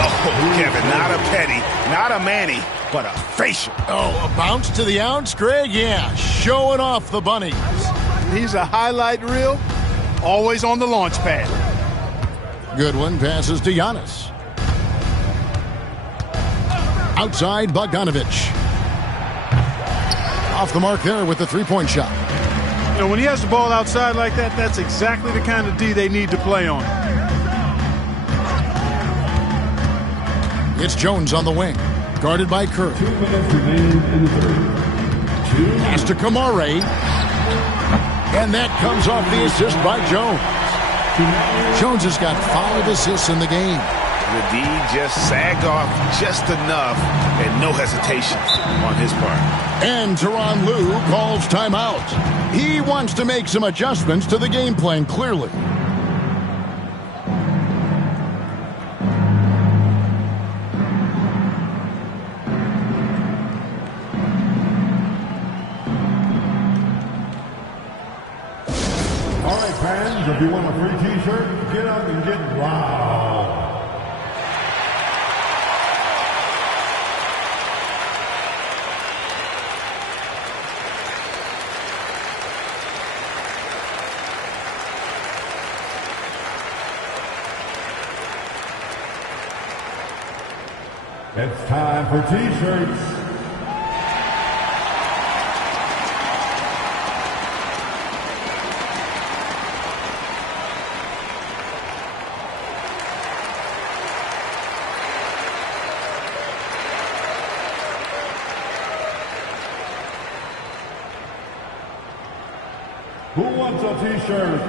Oh, Kevin, not a Petty, not a Manny, but a facial. Oh, a bounce to the ounce, Greg? Yeah, showing off the bunnies. He's a highlight reel, always on the launch pad. Goodwin passes to Giannis. Outside, Bogdanovic. Off the mark there with the three-point shot. You know, when he has the ball outside like that, that's exactly the kind of D they need to play on. It's Jones on the wing, guarded by Curry. 2 minutes remaining in the third. Pass to Kamare. And that comes off the assist by Jones. Jones has got 5 assists in the game. The D just sagged off just enough and no hesitation on his part. And Tyronn Lue calls timeout. He wants to make some adjustments to the game plan, clearly. All right, fans, if you want a free T-shirt, get up and get loud. It's time for T-shirts. Who wants a t-shirt?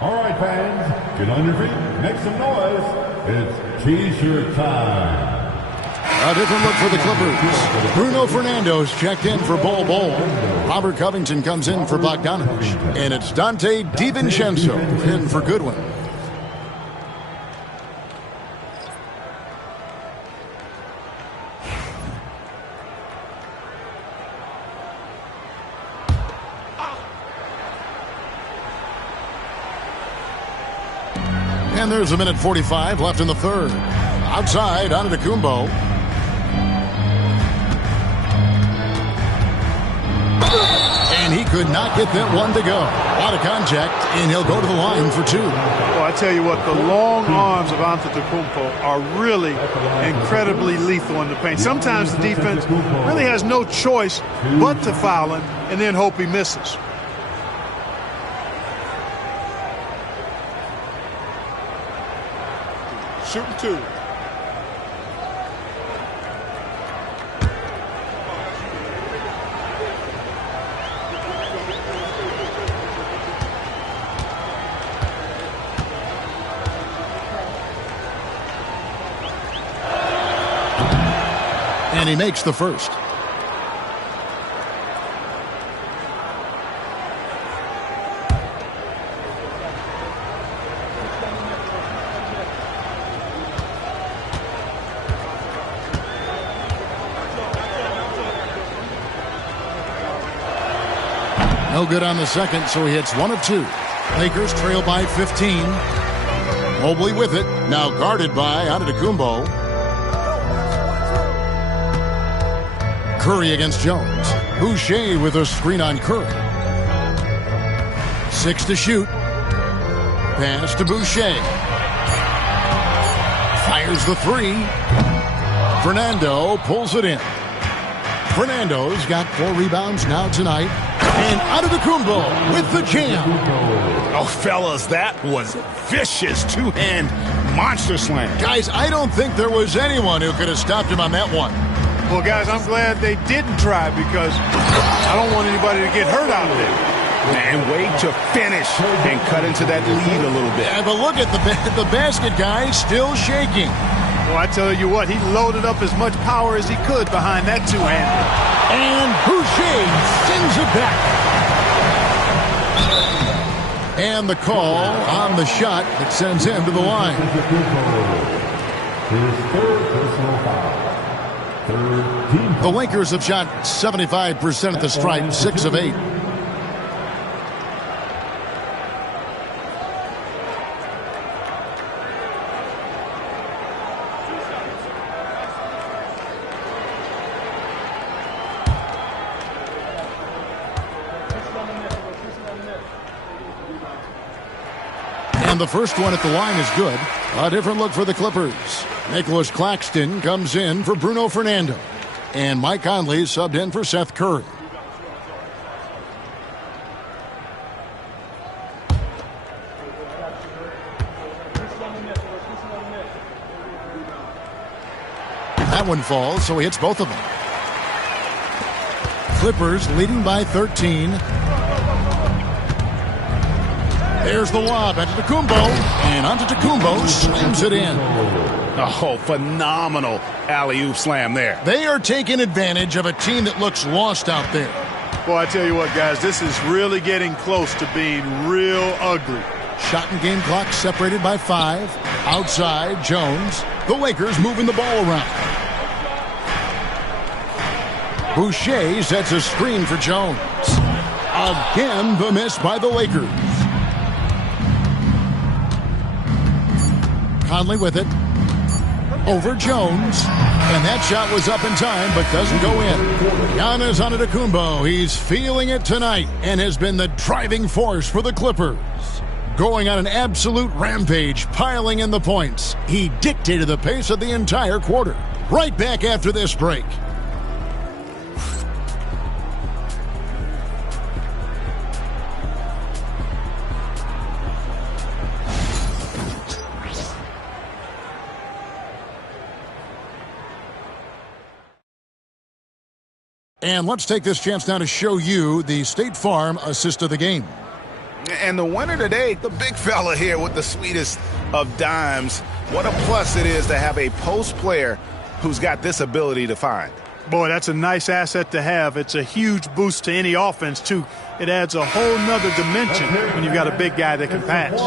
All right, fans, get on your feet, make some noise. It's t-shirt time. A different look for the Clippers. Bruno Fernando's checked in for Bol Bol. Robert Covington comes in for Bogdanovich. And it's Dante DiVincenzo in for Goodwin. And there's a minute 45 left in the third. Outside, Antetokounmpo. And he could not get that one to go. Out of contact, and he'll go to the line for two. Well, I tell you what, the long arms of Antetokounmpo are really incredibly lethal in the paint. Sometimes the defense really has no choice but to foul him and then hope he misses. Shooting two. And he makes the first. No good on the second, so he hits one of two. Lakers trail by 15. Mobley with it, now guarded by Antetokounmpo. Curry against Jones. Boucher with a screen on Curry. 6 to shoot. Pass to Boucher. Fires the three. Fernando pulls it in. Fernando's got 4 rebounds now tonight. And Antetokounmpo with the jam. Oh, fellas, that was vicious two-hand monster slam. Guys, I don't think there was anyone who could have stopped him on that one. Well, guys, I'm glad they didn't try because I don't want anybody to get hurt out there. And wait to finish and cut into that lead a little bit. Yeah, but look at the basket guy still shaking. Well, I tell you what, he loaded up as much power as he could behind that two-hander. And Boucher sends it back. And the call on the shot that sends him to the line. His third personal foul. The Lakers have shot 75% at the stripe, 6 of 8. And the first one at the line is good. A different look for the Clippers. Nicholas Claxton comes in for Bruno Fernando. And Mike Conley subbed in for Seth Curry. That one falls, so he hits both of them. Clippers leading by 13. There's the lob, Antetokounmpo, and Antetokounmpo slams it in. Oh, phenomenal alley-oop slam there. They are taking advantage of a team that looks lost out there. Boy, I tell you what, guys, this is really getting close to being real ugly. Shot and game clock separated by 5. Outside, Jones. The Lakers moving the ball around. Boucher sets a screen for Jones. Again, the miss by the Lakers. Conley with it. Over Jones. And that shot was up in time, but doesn't go in. Giannis Antetokounmpo, he's feeling it tonight and has been the driving force for the Clippers. Going on an absolute rampage, piling in the points. He dictated the pace of the entire quarter. Right back after this break. And let's take this chance now to show you the State Farm assist of the game. And the winner today, the big fella here with the sweetest of dimes. What a plus it is to have a post player who's got this ability to find. Boy, that's a nice asset to have. It's a huge boost to any offense, too. It adds a whole nother dimension when you've got a big guy that can pass.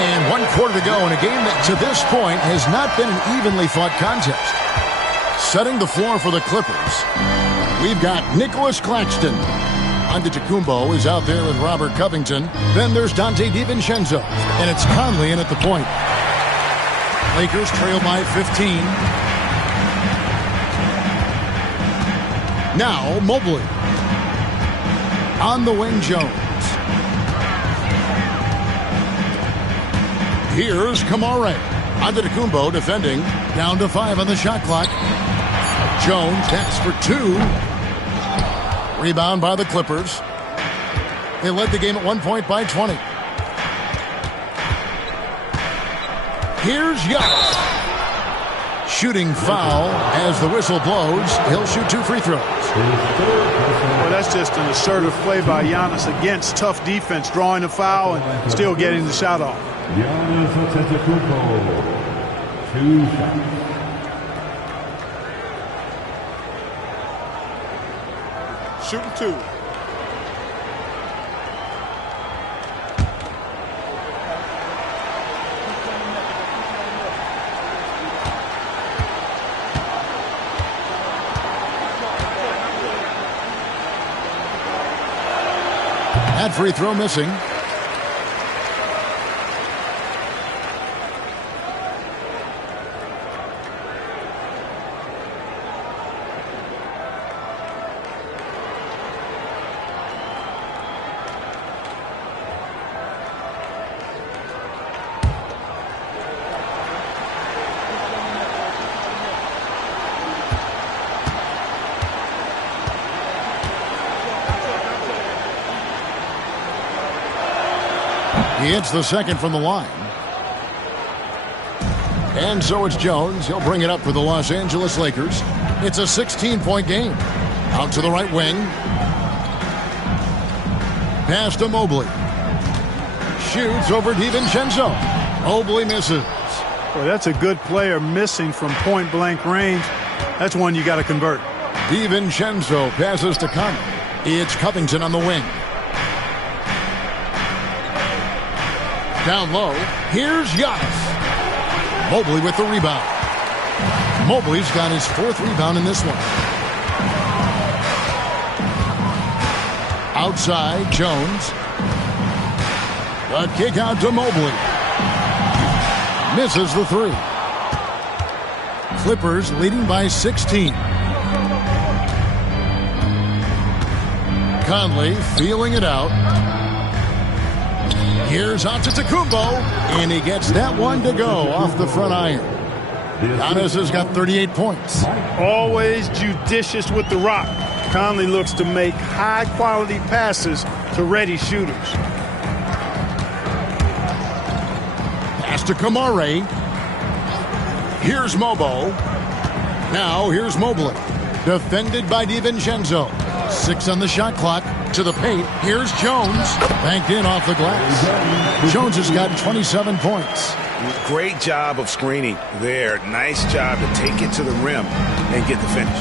And 1 quarter to go in a game that to this point has not been an evenly fought contest. Setting the floor for the Clippers, we've got Nicholas Claxton. Antetokounmpo is out there with Robert Covington. Then there's Donte DiVincenzo. And it's Conley in at the point. Lakers trail by 15. Now Mobley. On the wing, Jones. Here's Kamare. Antetokounmpo defending. Down to 5 on the shot clock. Jones backs for 2. Rebound by the Clippers. They led the game at 1 point by 20. Here's Giannis. Shooting foul as the whistle blows. He'll shoot 2 free throws. Well, that's just an assertive play by Giannis against tough defense, drawing the foul and still getting the shot off. Giannis Antetokounmpo, 2 shots. Shooting 2. That free throw missing. He hits the second from the line. And so it's Jones. He'll bring it up for the Los Angeles Lakers. It's a 16-point game. Out to the right wing. Pass to Mobley. Shoots over DiVincenzo. Mobley misses. Boy, that's a good player missing from point-blank range. That's one you got to convert. DiVincenzo passes to Conley. It's Covington on the wing. Down low, here's Giannis. Mobley with the rebound. Mobley's got his 4th rebound in this one. Outside, Jones. The kick out to Mobley. Misses the 3. Clippers leading by 16. Conley feeling it out. Here's Antetokounmpo, and he gets that one to go off the front iron. Giannis has got 38 points. Always judicious with the rock. Conley looks to make high-quality passes to ready shooters. Pass to Kamare. Here's Mobo. Now here's Mobley. Defended by DiVincenzo. 6 on the shot clock. To the paint. Here's Jones. Banked in off the glass. Jones has got 27 points. Great job of screening there. Nice job to take it to the rim and get the finish.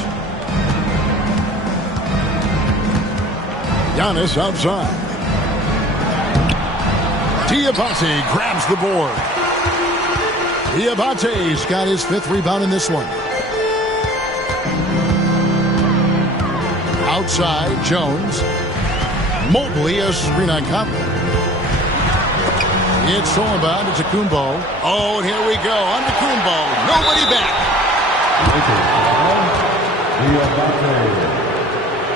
Giannis outside. Diabate grabs the board. Diabate's got his 5th rebound in this one. Outside, Jones. Mobley, a screen on Conley. It's stolen by Antetokounmpo. Oh, and here we go. Antetokounmpo. Nobody back.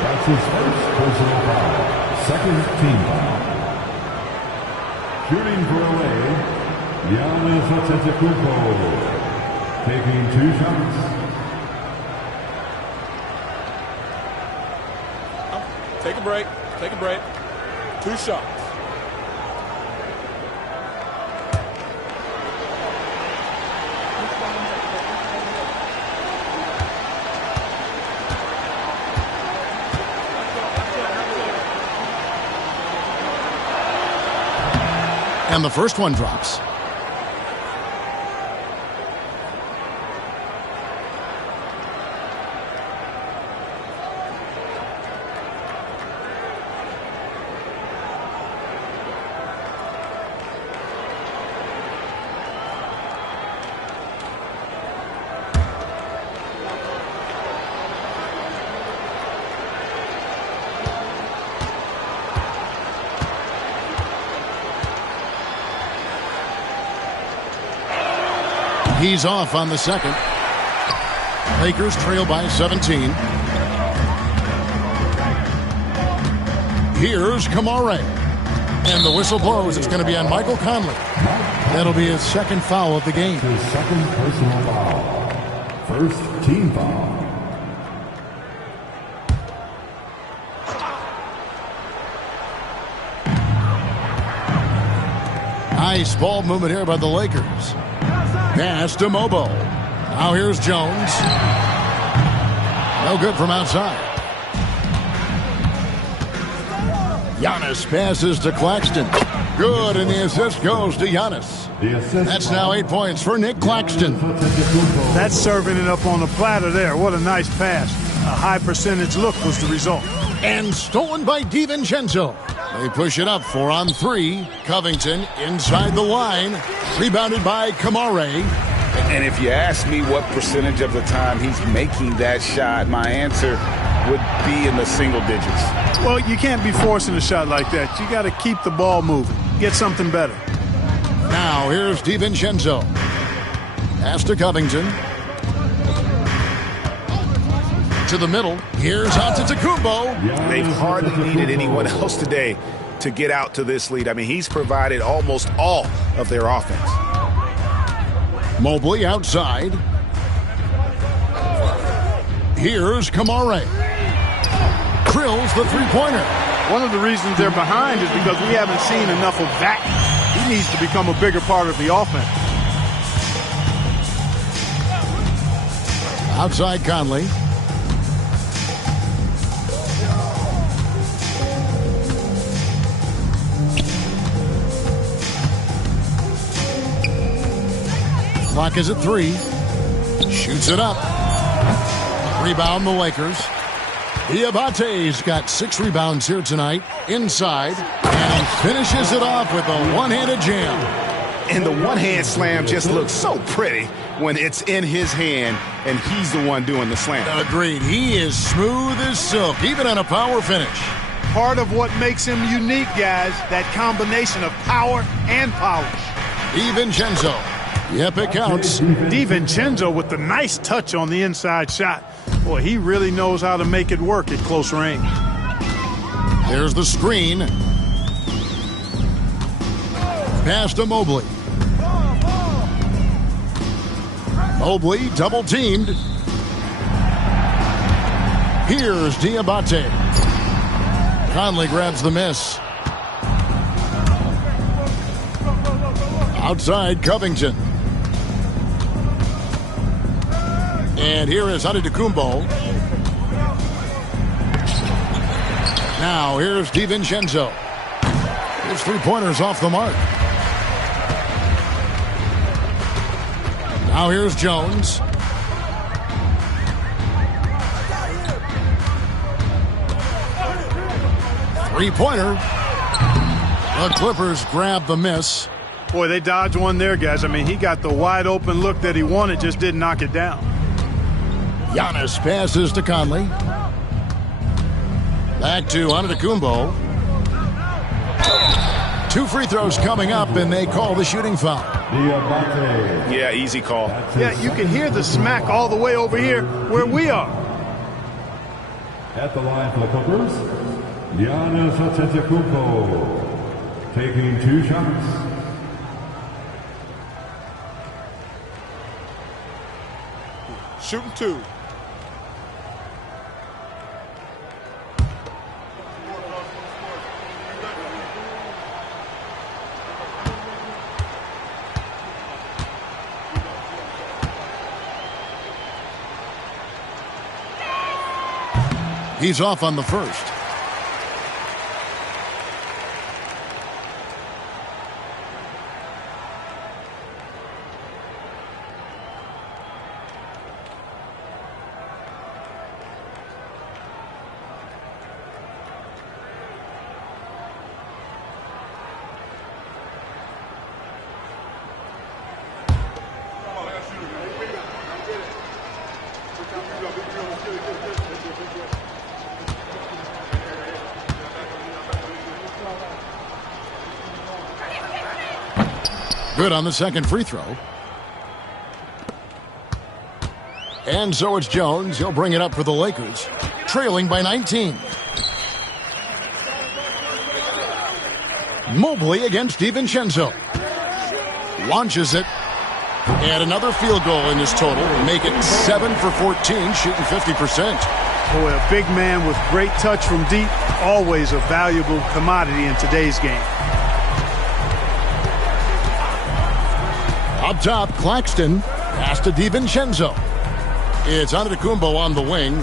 That's his first personal foul. 2nd team foul. Shooting for LA, Giannis Antetokounmpo. Taking 2 shots. Take a break. Take a break. 2 shots. And the first one drops. He's off on the second. Lakers trail by 17. Here's Kamare. And the whistle blows. It's going to be on Michael Conley. That'll be his second foul of the game. His second personal foul. First team foul. Nice ball movement here by the Lakers. Pass to Mobo. Now here's Jones. No good from outside. Giannis passes to Claxton. Good, and the assist goes to Giannis. That's now 8 points for Nick Claxton. That's serving it up on the platter there. What a nice pass. A high percentage look was the result. And stolen by DiVincenzo. They push it up 4 on 3. Covington inside the line. Rebounded by Kamare. And if you ask me what percentage of the time he's making that shot, my answer would be in the single digits. Well, you can't be forcing a shot like that. You got to keep the ball moving. Get something better. Now here's DiVincenzo. Pass to Covington. To the middle. Here's Antetokounmpo. They've hardly needed anyone else today to get out to this lead. I mean, he's provided almost all of their offense. Mobley outside. Here's Kamare. Drills the three-pointer. One of the reasons they're behind is because we haven't seen enough of that. He needs to become a bigger part of the offense. Outside Conley. Clock is at 3. Shoots it up. Rebound the Lakers. Diabate's got 6 rebounds here tonight. Inside. And he finishes it off with a one-handed jam. And the one-hand slam just looks so pretty when it's in his hand and he's the one doing the slam. Agreed. He is smooth as silk, even on a power finish. Part of what makes him unique, guys, that combination of power and polish. DiVincenzo. Yep, it counts. DiVincenzo with the nice touch on the inside shot. Boy, he really knows how to make it work at close range. There's the screen. Pass to Mobley. Mobley double-teamed. Here's Diabate. Conley grabs the miss. Outside Covington. And here is Antetokounmpo. Now here's DiVincenzo. His three-pointers off the mark. Now here's Jones. Three-pointer. The Clippers grab the miss. Boy, they dodged one there, guys. I mean, he got the wide-open look that he wanted, just didn't knock it down. Giannis passes to Conley. Back to Antetokounmpo. 2 free throws coming up, and they call the shooting foul. Yeah, easy call. Yeah, you can hear the smack all the way over here where we are. At the line for the Clippers, Giannis Antetokounmpo taking 2 shots. Shooting 2. He's off on the first. Good on the second free throw. And so it's Jones. He'll bring it up for the Lakers, trailing by 19. Mobley against DiVincenzo. Launches it. And another field goal in his total. Make it 7 for 14, shooting 50%. Boy, a big man with great touch from deep, always a valuable commodity in today's game. Up top, Claxton. Pass to DiVincenzo. It's Antetokounmpo on the wing.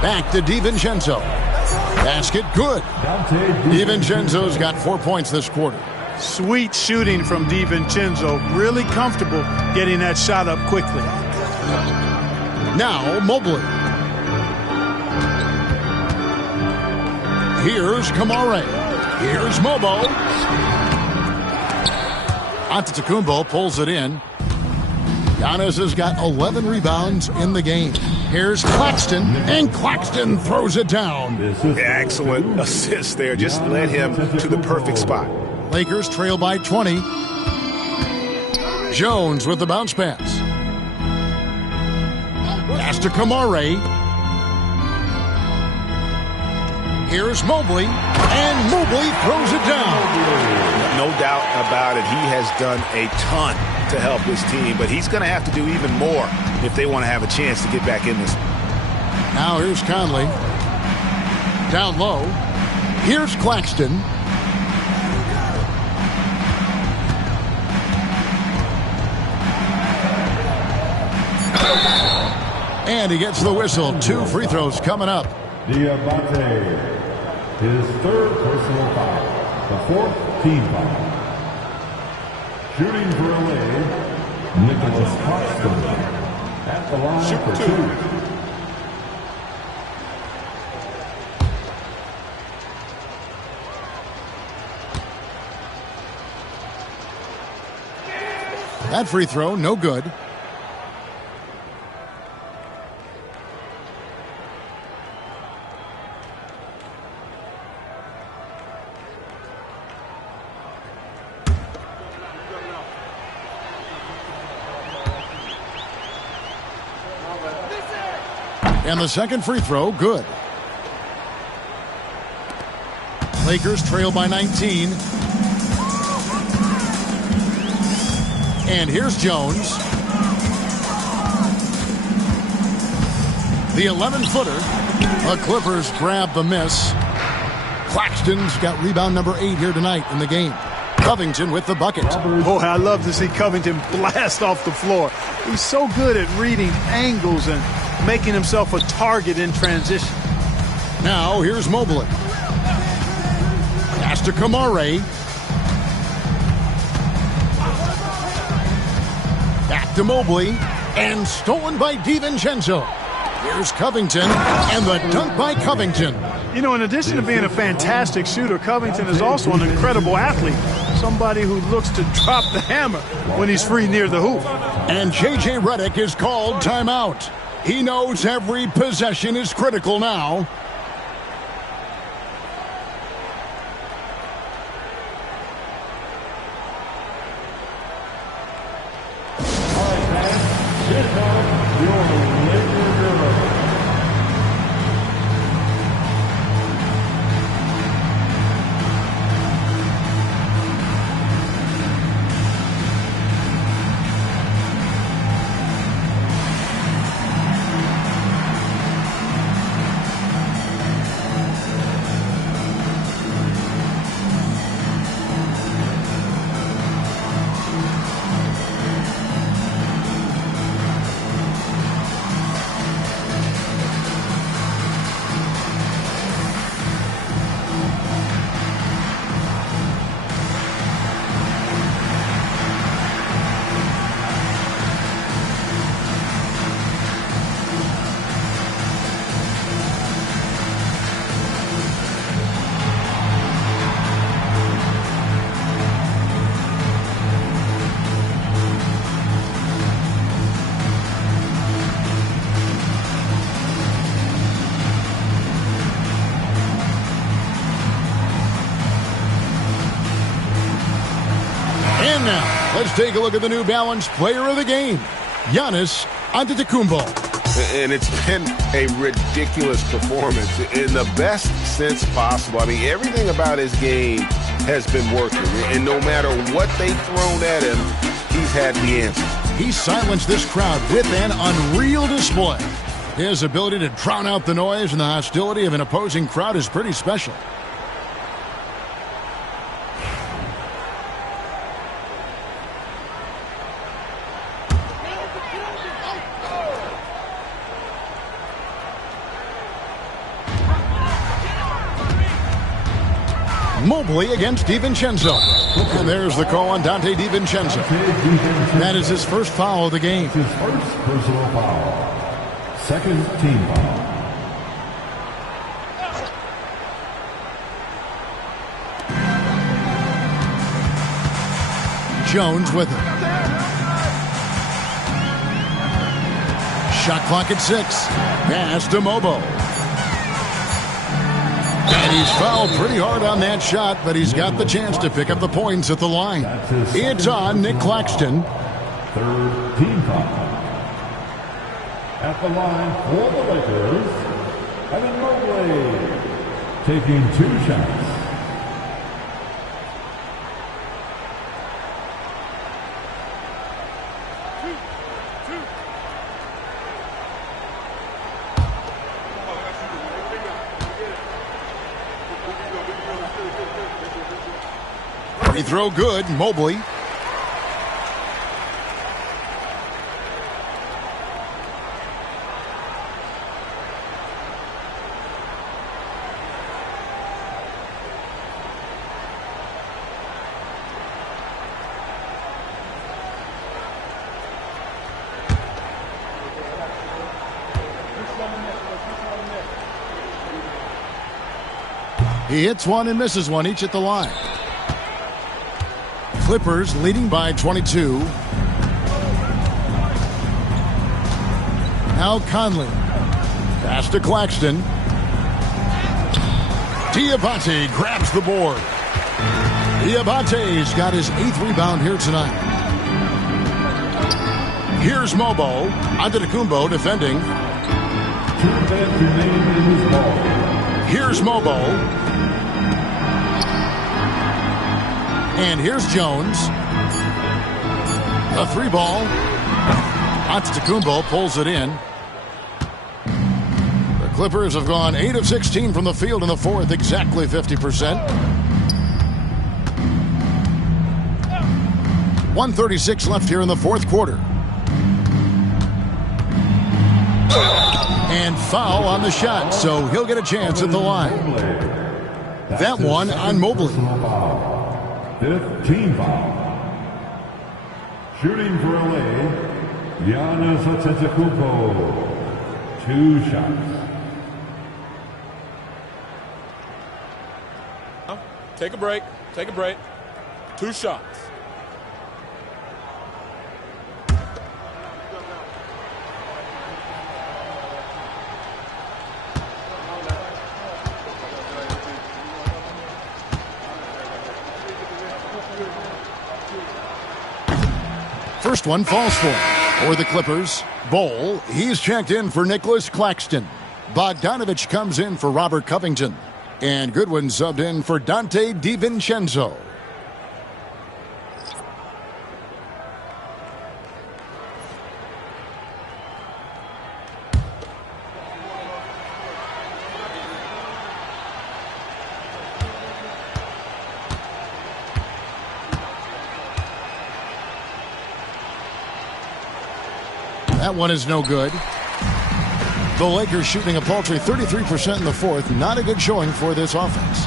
Back to DiVincenzo. Basket good. DiVincenzo's got 4 points this quarter. Sweet shooting from DiVincenzo. Really comfortable getting that shot up quickly. Now Mobley. Here's Kamare. Here's Mobo. Antetokounmpo pulls it in. Giannis has got 11 rebounds in the game. Here's Claxton, and Claxton throws it down. Excellent assist there. Just led him to the perfect spot. Lakers trail by 20. Jones with the bounce pass. Pass to Kamare. Here's Mobley, and Mobley throws it down. No doubt about it. He has done a ton to help his team, but he's going to have to do even more if they want to have a chance to get back in this. Now here's Conley. Down low. Here's Claxton. And he gets the whistle. 2 free throws coming up. Diabate, his third personal foul, the 4th team foul. Shooting for LA, Nicholas Claxton at the line for 2. That free throw, no good. And the second free throw, good. Lakers trail by 19. And here's Jones. The 11-footer. The Clippers grab the miss. Claxton's got rebound number 8 here tonight in the game. Covington with the bucket. Boy, I love to see Covington blast off the floor. He's so good at reading angles and making himself a target in transition. Now here's Mobley. Pass to Kamare. Back to Mobley. And stolen by DiVincenzo. Here's Covington. And the dunk by Covington. You know, in addition to being a fantastic shooter, Covington is also an incredible athlete. Somebody who looks to drop the hammer when he's free near the hoop. And J.J. Redick is called timeout. He knows every possession is critical now. And now, let's take a look at the New Balance player of the game, Giannis Antetokounmpo. And it's been a ridiculous performance in the best sense possible. I mean, everything about his game has been working. And no matter what they've thrown at him, he's had the answer. He silenced this crowd with an unreal display. His ability to drown out the noise and the hostility of an opposing crowd is pretty special. Mobley against DiVincenzo. And there's the call on Donte DiVincenzo. That is his first foul of the game. His first personal foul. Second team foul. Jones with it. Shot clock at 6. Pass to Mobo. And he's fouled pretty hard on that shot, but he's got the chance to pick up the points at the line. It's on Nick Claxton. Third team foul. At the line for the Lakers, Evan Mobley taking 2 shots. Free throw good, Mobley. He hits one and misses one, each at the line. Clippers leading by 22. Now Conley. Pass to Claxton. Diabate grabs the board. Diabate's got his 8th rebound here tonight. Here's Mobo. Antetokounmpo defending. 2 minutes remaining in his ball. Here's Mobo. And here's Jones. A 3 ball. Antetokounmpo pulls it in. The Clippers have gone 8 of 16 from the field in the 4th, exactly 50%. 1:36 left here in the 4th quarter. And foul on the shot, so he'll get a chance at the line. That one on Mobley. 5th team foul. Shooting for LA, Giannis Antetokounmpo. 2 shots. Take a break. Take a break. 2 shots. First one falls for the Clippers. Bol, he's checked in for Nicholas Claxton. Bogdanovich comes in for Robert Covington. And Goodwin subbed in for Donte DiVincenzo. That one is no good. The Lakers shooting a paltry 33% in the 4th. Not a good showing for this offense.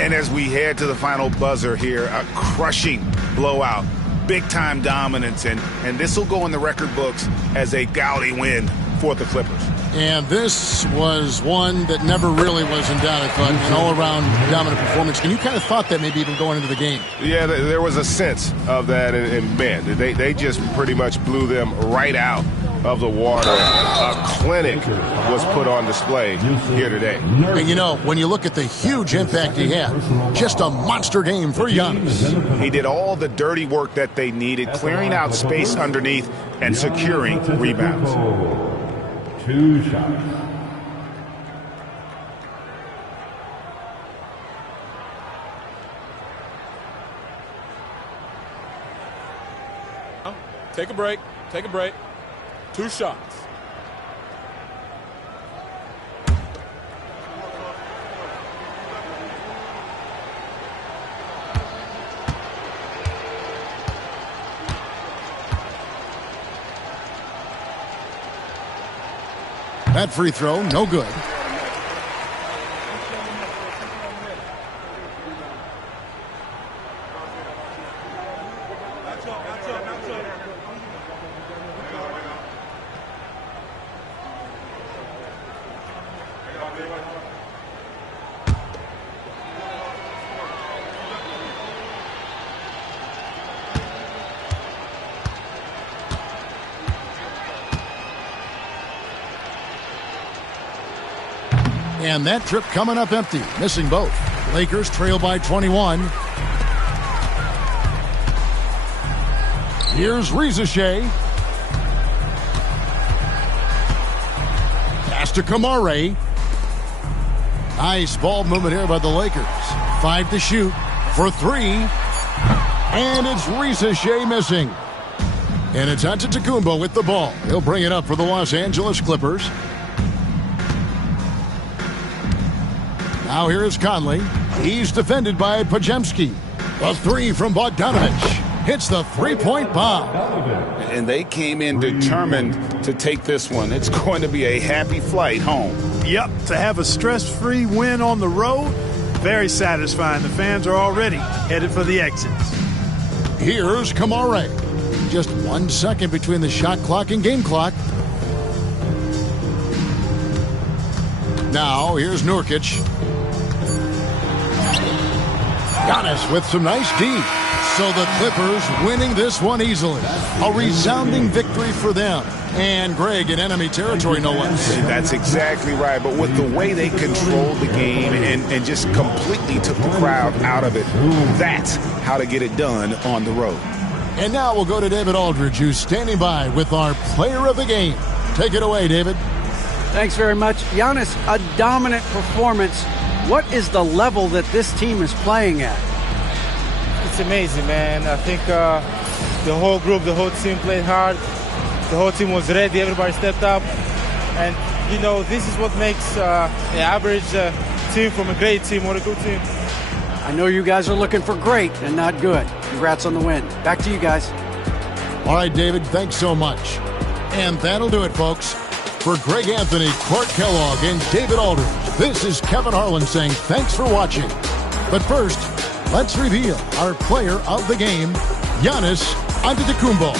And as we head to the final buzzer here, a crushing blowout, big-time dominance, and this will go in the record books as a gaudy win for the Clippers. And this was one that never really was in doubt, I thought, an all-around dominant performance. And you kind of thought that maybe even going into the game. Yeah, there was a sense of that, and man, they just pretty much blew them right out of the water. A clinic was put on display here today. And you know, when you look at the huge impact he had, just a monster game for Giannis. He did all the dirty work that they needed, clearing out space underneath and securing rebounds. 2 shots. Take a break. Take a break. 2 shots. That free throw, no good. And that trip coming up empty, missing both. Lakers trail by 21. Here's Ricochet. Pass to Kamare. Nice ball movement here by the Lakers. 5 to shoot for 3. And it's Ricochet missing. And it's Antetokounmpo with the ball. He'll bring it up for the Los Angeles Clippers. Now here is Conley. He's defended by Pajemski. A 3 from Bogdanovich. Hits the three-point bomb. And they came in determined to take this one. It's going to be a happy flight home. Yep, to have a stress-free win on the road, very satisfying. The fans are already headed for the exits. Here's Kamare. Just 1 second between the shot clock and game clock. Now here's Nurkic. Giannis with some nice D. So the Clippers winning this one easily. A resounding victory for them. And Greg in enemy territory, no less. That's exactly right. But with the way they controlled the game and just completely took the crowd out of it, that's how to get it done on the road. And now we'll go to David Aldridge, who's standing by with our player of the game. Take it away, David. Thanks very much. Giannis, a dominant performance. What is the level that this team is playing at? It's amazing, man. I think the whole group, the whole team played hard. The whole team was ready. Everybody stepped up. And, you know, this is what makes an average team from a great team or a good team. I know you guys are looking for great and not good. Congrats on the win. Back to you guys. All right, David, thanks so much. And that'll do it, folks. For Greg Anthony, Clark Kellogg, and David Aldridge, this is Kevin Harlan saying thanks for watching. But first, let's reveal our player of the game, Giannis Antetokounmpo.